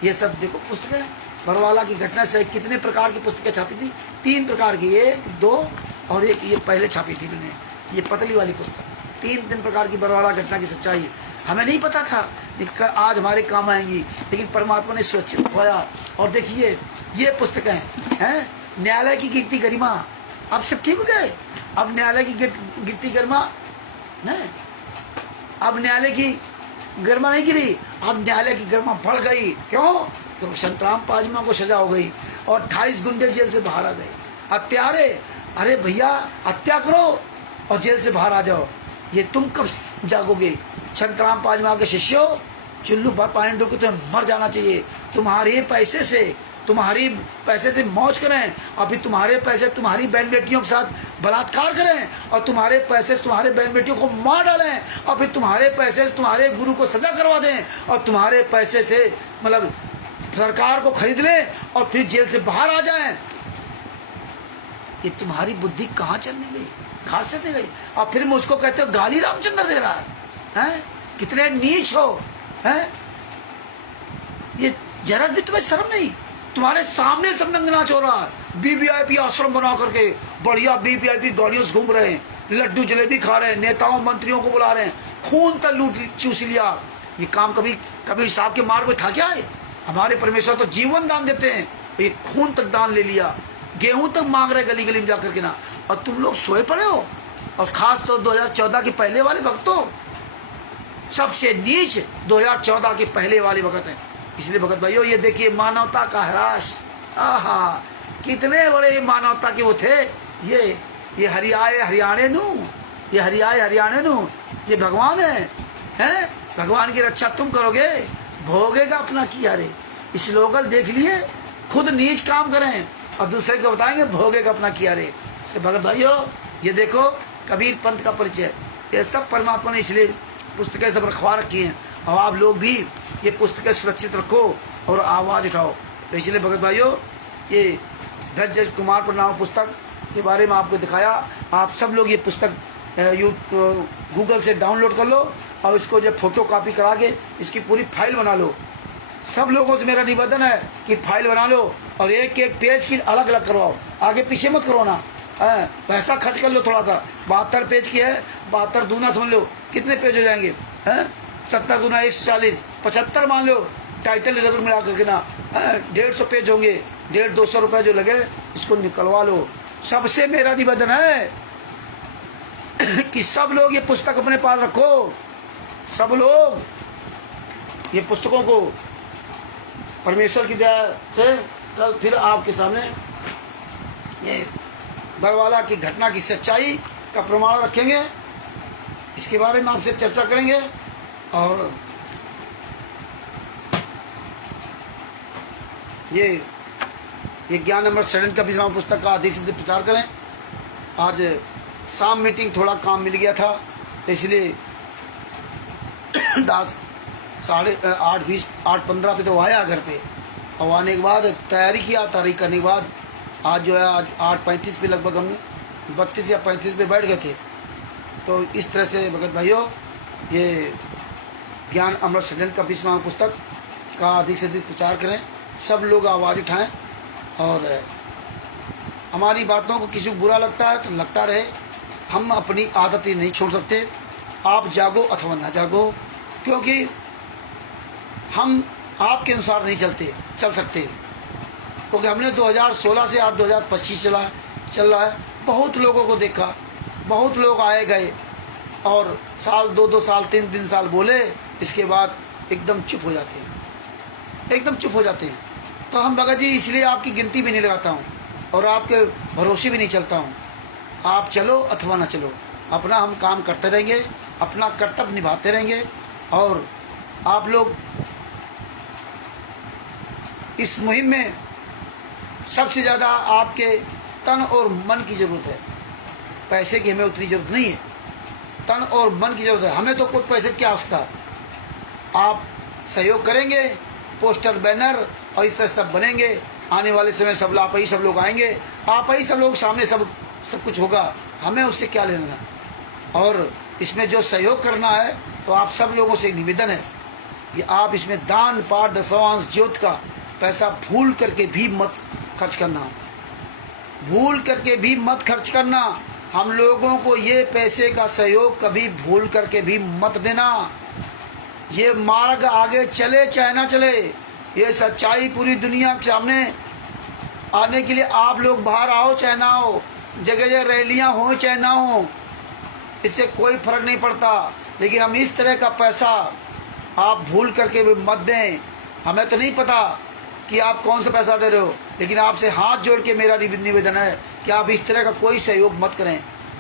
ये सब देखो पुस्तकें। बरवाला की घटना से कितने प्रकार की पुस्तकें छापी थी, 3 प्रकार की, 1, 2 और एक ये पहले छापी थी मैंने, ये पतली वाली पुस्तक। 3 प्रकार की बरवाला घटना की सच्चाई हमें नहीं पता था, लेकिन आज हमारे काम आएंगी। लेकिन परमात्मा ने सुरक्षित खोया। और देखिए ये पुस्तकें हैं, न्यायालय की गिरती गरिमा। अब सब ठीक हो गए, अब न्यायालय की गिरती गरिमा नहीं, अब न्यायालय की गरिमा नहीं गिरी, अब न्यायालय की गरिमा बढ़ गई। क्यों? क्योंकि संतराम पाजमा को सजा हो गई और 28 गुंडे जेल से बाहर आ गए। हत्यारे, अरे भैया हत्या करो और जेल से बाहर आ जाओ। ये तुम कब जागोगे? संतराम पाजमा के शिष्यों, चुल्लू भर पानी डूब के तुम्हें मर जाना चाहिए। तुम्हारे पैसे से मौज करें और फिर तुम्हारे पैसे तुम्हारी बहन बेटियों के साथ बलात्कार करें और तुम्हारे पैसे तुम्हारे बहन बेटियों को मार डालें और फिर तुम्हारे पैसे तुम्हारे गुरु को सजा करवा दें और तुम्हारे पैसे से मतलब सरकार को खरीद लें और फिर जेल से बाहर आ जाएं। ये तुम्हारी बुद्धि कहाँ चलने गई, खास चलने गई। और फिर मुझको कहते हो गाली रामचंद्र दे रहा है? कितने नीच हो, हैं? ये जरा भी तुम्हें शर्म नहीं? तुम्हारे सामने सब नंगनाच हो रहा है। वीवीआईपी आश्रम बना करके बढ़िया वीवीआईपी गाड़ियों से घूम रहे हैं, लड्डू जलेबी खा रहे हैं, नेताओं मंत्रियों को बुला रहे हैं, खून तक लूट चूस लिया। ये काम कभी कबीर साहब के मार्ग में था क्या? हमारे परमेश्वर तो जीवन दान देते हैं, ये खून तक दान ले लिया, गेहूं तक मांग रहे गली गली में जाकर के ना। और तुम लोग सोए पड़े हो। और खास तो 2014 के पहले वाले भक्तों, सबसे नीच 2014 के पहले वाले भगत हैं। इसलिए भगत भाइयों ये देखिए मानवता का ह्रास, आहा कितने बड़े मानवता के वो थे। ये हरियाणे नू ये भगवान है? भगवान की रक्षा तुम करोगे, भोगेगा अपना किया रे। स्लोगन देख लिए, खुद नीच काम करें और दूसरे को बताएंगे भोगेगा अपना किया रे। तो भगत भाइयों ये देखो कबीर पंथ का परिचय, ये सब परमात्मा ने इसलिए पुस्तकें सब रखवा रखी हैं। और आप लोग भी ये पुस्तकें सुरक्षित रखो और आवाज़ उठाओ। तो इसलिए भगत भाइयों ये ब्रज कुमार प्रणाम पुस्तक के बारे में आपको दिखाया। आप सब लोग ये पुस्तक गूगल से डाउनलोड कर लो और इसको जो फोटो कॉपी करा के इसकी पूरी फाइल बना लो। सब लोगों से मेरा निवेदन है कि फाइल बना लो और एक एक पेज की अलग अलग करवाओ, आगे पीछे मत करवाना। पैसा खर्च कर लो थोड़ा सा। 72 पेज की है, 72 दूना समझ लो कितने पेज हो जाएंगे? 70 दूना 140, 75 मान लो टाइटल इधर मिला करके ना। 150 पेज होंगे, 150-200 रुपये जो लगे इसको निकलवा लो। सबसे मेरा निवेदन है कि सब लोग ये पुस्तक अपने पास रखो, सब लोग ये पुस्तकों को परमेश्वर की दया से कल फिर आपके सामने ये बरवाला की घटना की सच्चाई का प्रमाण रखेंगे। इसके बारे में आपसे चर्चा करेंगे और ये ज्ञान नंबर 7 का भी पुस्तक का अधिक से प्रचार करें। आज शाम मीटिंग थोड़ा काम मिल गया था तो इसलिए 8:15 पे तो आया घर पे और आने के बाद तैयारी किया। तैयारी करने के बाद आज जो है आज 8:35 पे लगभग हम 32 या 35 पे बैठ गए थे। तो इस तरह से भगत भाइयों ये ज्ञान अमृत सदन का 20वां पुस्तक का अधिक से अधिक प्रचार करें। सब लोग आवाज़ उठाएं और हमारी बातों को किसी को बुरा लगता है तो लगता रहे, हम अपनी आदतें नहीं छोड़ सकते। आप जागो अथवा ना जागो, क्योंकि हम आपके अनुसार नहीं चल सकते, क्योंकि हमने 2016 से आज 2025 चल रहा है। बहुत लोगों को देखा, बहुत लोग आए गए और साल 2 साल 3 साल बोले, इसके बाद एकदम चुप हो जाते हैं, एकदम चुप हो जाते हैं। तो हम भगत जी इसलिए आपकी गिनती भी नहीं लगाता हूँ और आपके भरोसे भी नहीं चलता हूँ। आप चलो अथवा ना चलो, अपना हम काम करते रहेंगे, अपना कर्तव्य निभाते रहेंगे। और आप लोग इस मुहिम में सबसे ज़्यादा आपके तन और मन की ज़रूरत है। पैसे की हमें उतनी ज़रूरत नहीं है, तन और मन की ज़रूरत है। हमें तो कोई पैसे की आवश्यकता, आप सहयोग करेंगे, पोस्टर बैनर और इस तरह सब बनेंगे। आने वाले समय सब आप ही सब लोग आएंगे, आप ही सब लोग सामने सब कुछ होगा, हमें उससे क्या लेना। और इसमें जो सहयोग करना है तो आप सब लोगों से निवेदन है कि आप इसमें दान पाठ दशवांश ज्योत का पैसा भूल करके भी मत खर्च करना, भूल करके भी मत खर्च करना। हम लोगों को ये पैसे का सहयोग कभी भूल करके भी मत देना। ये मार्ग आगे चले चाहे ना चले, ये सच्चाई पूरी दुनिया के सामने आने के लिए आप लोग बाहर आओ चाहे ना हो, जगह जगह रैलियां हो चाहे ना हो, इससे कोई फर्क नहीं पड़ता। लेकिन हम इस तरह का पैसा आप भूल करके भी मत दें। हमें तो नहीं पता कि आप कौन सा पैसा दे रहे हो, लेकिन आपसे हाथ जोड़ के मेरा निवेदन है कि आप इस तरह का कोई सहयोग मत करें।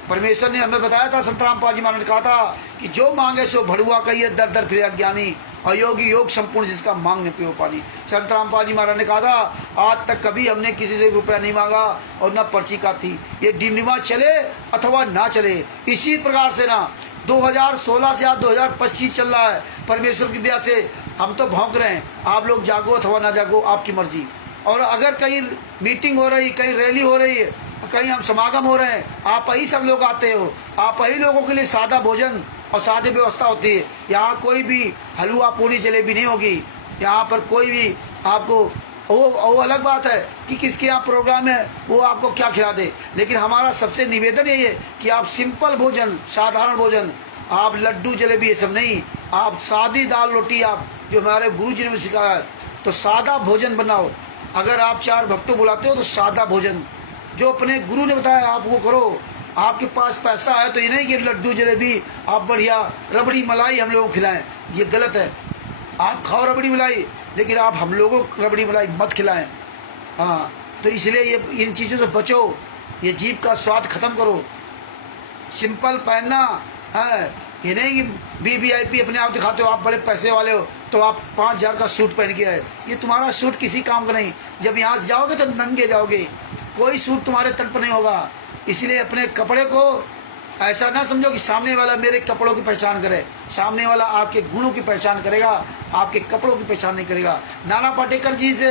परमेश्वर ने हमें बताया था, संत रामपाल जी महाराज ने कहा था कि जो मांगे सो भड़ुआ कहिए, दर दर फिरे अज्ञानी, अयोगी योग संपूर्ण जिसका मांगने पियो पानी। संत रामपाल जी महाराज ने कहा था, आज तक कभी हमने किसी से रुपया नहीं मांगा और न पर्ची काटी। ये डिंडीमा चले अथवा ना चले, इसी प्रकार से ना 2016 से आज 2025 चल रहा है। परमेश्वर की दया से हम तो भौंक रहे हैं, आप लोग जागो अथवा ना जागो आपकी मर्जी। और अगर कहीं मीटिंग हो रही, कहीं रैली हो रही है, कहीं हम समागम हो रहे हैं, आप ही सब लोग आते हो, आप ही लोगों के लिए सादा भोजन और सादी व्यवस्था होती है। यहाँ कोई भी हलवा पूरी जलेबी नहीं होगी, यहाँ पर कोई भी आपको वो अलग बात है कि किसके यहाँ प्रोग्राम है वो आपको क्या खिला दे। लेकिन हमारा सबसे निवेदन यही है कि आप सिंपल भोजन, साधारण भोजन, आप लड्डू जलेबी ये सब नहीं, आप सादी दाल रोटी, आप जो हमारे गुरु जी ने सिखाया है, तो सादा भोजन बनाओ। अगर आप 4 भक्तों बुलाते हो तो सादा भोजन जो अपने गुरु ने बताया आप वो करो। आपके पास पैसा है तो ये नहीं कि लड्डू जलेबी आप बढ़िया रबड़ी मलाई हम लोगों को खिलाएं, ये गलत है। आप खाओ रबड़ी मलाई, लेकिन आप हम लोगों को रबड़ी मलाई मत खिलाएं। हाँ, तो इसलिए ये इन चीज़ों से बचो, ये जीभ का स्वाद खत्म करो। सिंपल पहनना है, ये नहीं कि VVIP अपने आप दिखाते हो, आप बड़े पैसे वाले हो तो आप 5000 का सूट पहन के आए। ये तुम्हारा सूट किसी काम का नहीं। जब यहाँ से जाओगे तो नंगे जाओगे, कोई सूट तुम्हारे तन पर नहीं होगा। इसलिए अपने कपड़े को ऐसा ना समझो कि सामने वाला मेरे कपड़ों की पहचान करे। सामने वाला आपके गुणों की पहचान करेगा, आपके कपड़ों की पहचान नहीं करेगा। नाना पाटेकर जी से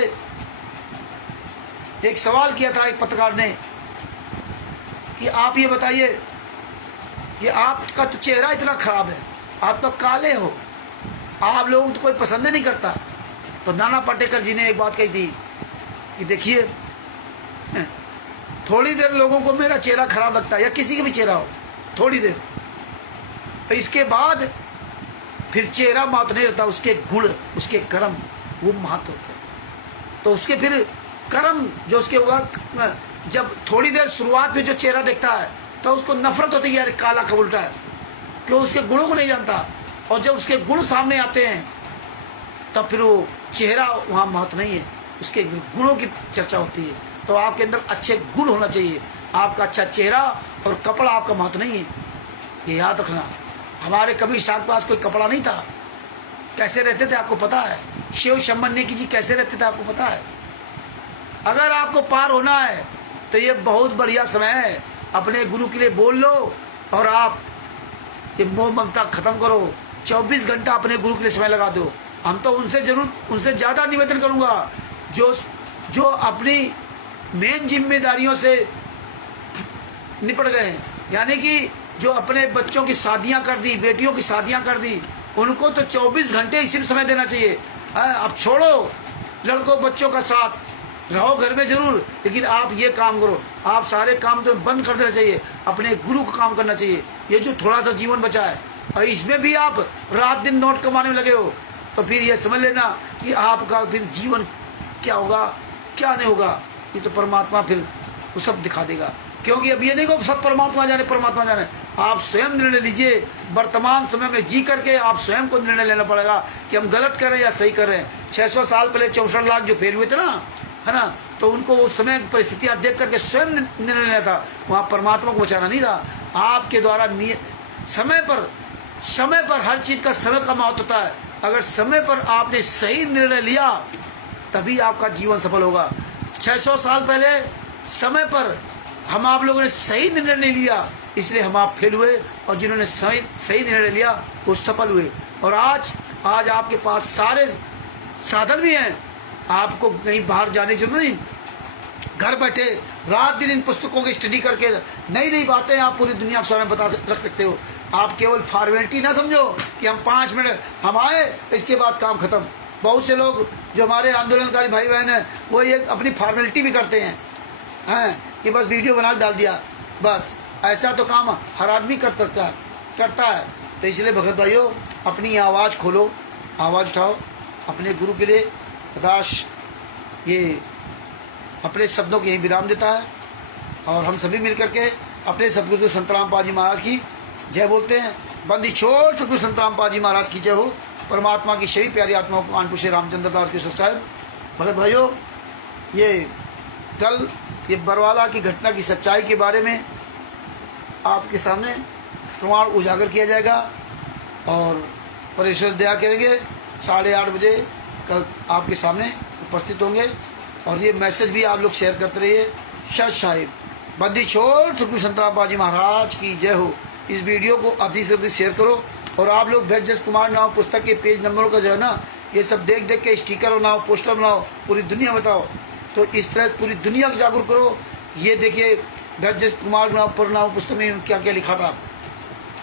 एक सवाल किया था एक पत्रकार ने कि आप ये बताइए कि आपका तो चेहरा इतना खराब है, आप तो काले हो, आप लोगों को तो कोई पसंद ही नहीं करता। तो नाना पाटेकर जी ने एक बात कही थी कि देखिए, थोड़ी देर लोगों को मेरा चेहरा खराब लगता है या किसी का भी चेहरा हो, थोड़ी देर, तो इसके बाद फिर चेहरा महत्व नहीं रहता, उसके गुण, उसके कर्म वो महत्व होते हैं। तो उसके फिर कर्म जो उसके वक्त जब थोड़ी देर शुरुआत में जो चेहरा देखता है तो उसको नफरत होती है, यार काला का उल्टा है, क्यों उसके गुणों को नहीं जानता। और जब उसके गुण सामने आते हैं तब फिर वो चेहरा वहाँ महत्व नहीं है, उसके गुणों की चर्चा होती है। तो आपके अंदर अच्छे गुण होना चाहिए, आपका अच्छा चेहरा और कपड़ा आपका महत्व नहीं है, ये याद रखना। हमारे कबीर साहब के पास कोई कपड़ा नहीं था, कैसे रहते थे आपको पता है। शिव शंबन्य की जी कैसे रहते थे आपको पता है। अगर आपको पार होना है तो ये बहुत बढ़िया समय है, अपने गुरु के लिए बोल लो और आप ये मोह ममता खत्म करो। 24 घंटा अपने गुरु के लिए समय लगा दो। हम तो उनसे ज़्यादा निवेदन करूँगा जो अपनी मेन जिम्मेदारियों से निपट गए हैं, यानी कि जो अपने बच्चों की शादियां कर दी, बेटियों की शादियां कर दी, उनको तो 24 घंटे ही सिर्फ समय देना चाहिए। अब छोड़ो लड़कों बच्चों का साथ, रहो घर में जरूर, लेकिन आप ये काम करो, आप सारे काम तो बंद कर देना चाहिए, अपने गुरु का काम करना चाहिए। ये जो थोड़ा सा जीवन बचा है और इसमें भी आप रात दिन नोट कमाने में लगे हो, तो फिर ये समझ लेना कि आपका फिर जीवन क्या होगा क्या नहीं होगा, ये तो परमात्मा फिर वो सब दिखा देगा। क्योंकि अब ये नहीं को सब परमात्मा जाने, परमात्मा जाने, आप स्वयं निर्णय लीजिए। वर्तमान समय में जी करके आप स्वयं को निर्णय लेना पड़ेगा कि हम गलत कर रहे हैं या सही कर रहे हैं। 600 साल पहले 64 लाख जो फेल हुए थे ना, है ना, तो उनको उस समय की परिस्थितियाँ देख करके स्वयं निर्णय लेना था, वहाँ परमात्मा को बचाना नहीं था। आपके द्वारा समय पर हर चीज़ का समय का महत्व होता है। अगर समय पर आपने सही निर्णय लिया तभी आपका जीवन सफल होगा। 600 साल पहले समय पर हम आप लोगों ने सही निर्णय नहीं लिया, इसलिए हम आप फेल हुए, और जिन्होंने सही निर्णय लिया वो सफल हुए। और आज आपके पास सारे साधन भी हैं, आपको कहीं बाहर जाने की जरूरत नहीं। घर बैठे रात दिन इन पुस्तकों की स्टडी करके नई नई बातें आप पूरी दुनिया के सामने रख सकते हो। आप केवल फॉर्मेलिटी ना समझो कि हम 5 मिनट हम आए इसके बाद काम खत्म। बहुत से लोग जो हमारे आंदोलनकारी भाई बहन हैं वो ये अपनी फॉर्मेलिटी भी करते हैं कि बस वीडियो बना डाल दिया बस। ऐसा तो काम हर आदमी करता है। तो इसलिए भगत भाइयों, अपनी आवाज़ खोलो, आवाज़ उठाओ अपने गुरु के लिए। दास ये अपने शब्दों को यही विराम देता है, और हम सभी मिलकर के अपने सतगुरु संत रामपाल जी महाराज की जय बोलते हैं। बंदी छोड़ सतगुरु संत रामपाल जी महाराज की जय हो। परमात्मा की सभी प्यारी आत्माओं को कानपुर से रामचंद्र दास के साहब। भगत भाइयों, ये कल ये बरवाला की घटना की सच्चाई के बारे में आपके सामने प्रमाण उजागर किया जाएगा, और परमेश्वर दया करेंगे 8:30 बजे कल आपके सामने उपस्थित होंगे। और ये मैसेज भी आप लोग शेयर करते रहिए। सत साहिब बंदी छोड़ सतगुरु संत रामपाल जी महाराज की जय हो। इस वीडियो को अधिक से अधिक शेयर करो, और आप लोग भेजस कुमार नाव पुस्तक के पेज नंबरों का जो है ना, ये सब देख देख के स्टिकर बनाओ, पोस्टर बनाओ, पूरी दुनिया बताओ। तो इस तरह पूरी दुनिया को जागरूक करो। ये देखिए भेजस कुमार नाव पुस्तक में क्या क्या लिखा था,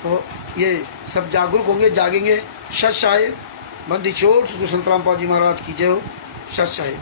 तो ये सब जागरूक होंगे, जागेंगे। सत साहिब बंदी छोड़ सतगुरु संत रामपाल जी महाराज की जय हो। सत साहिब।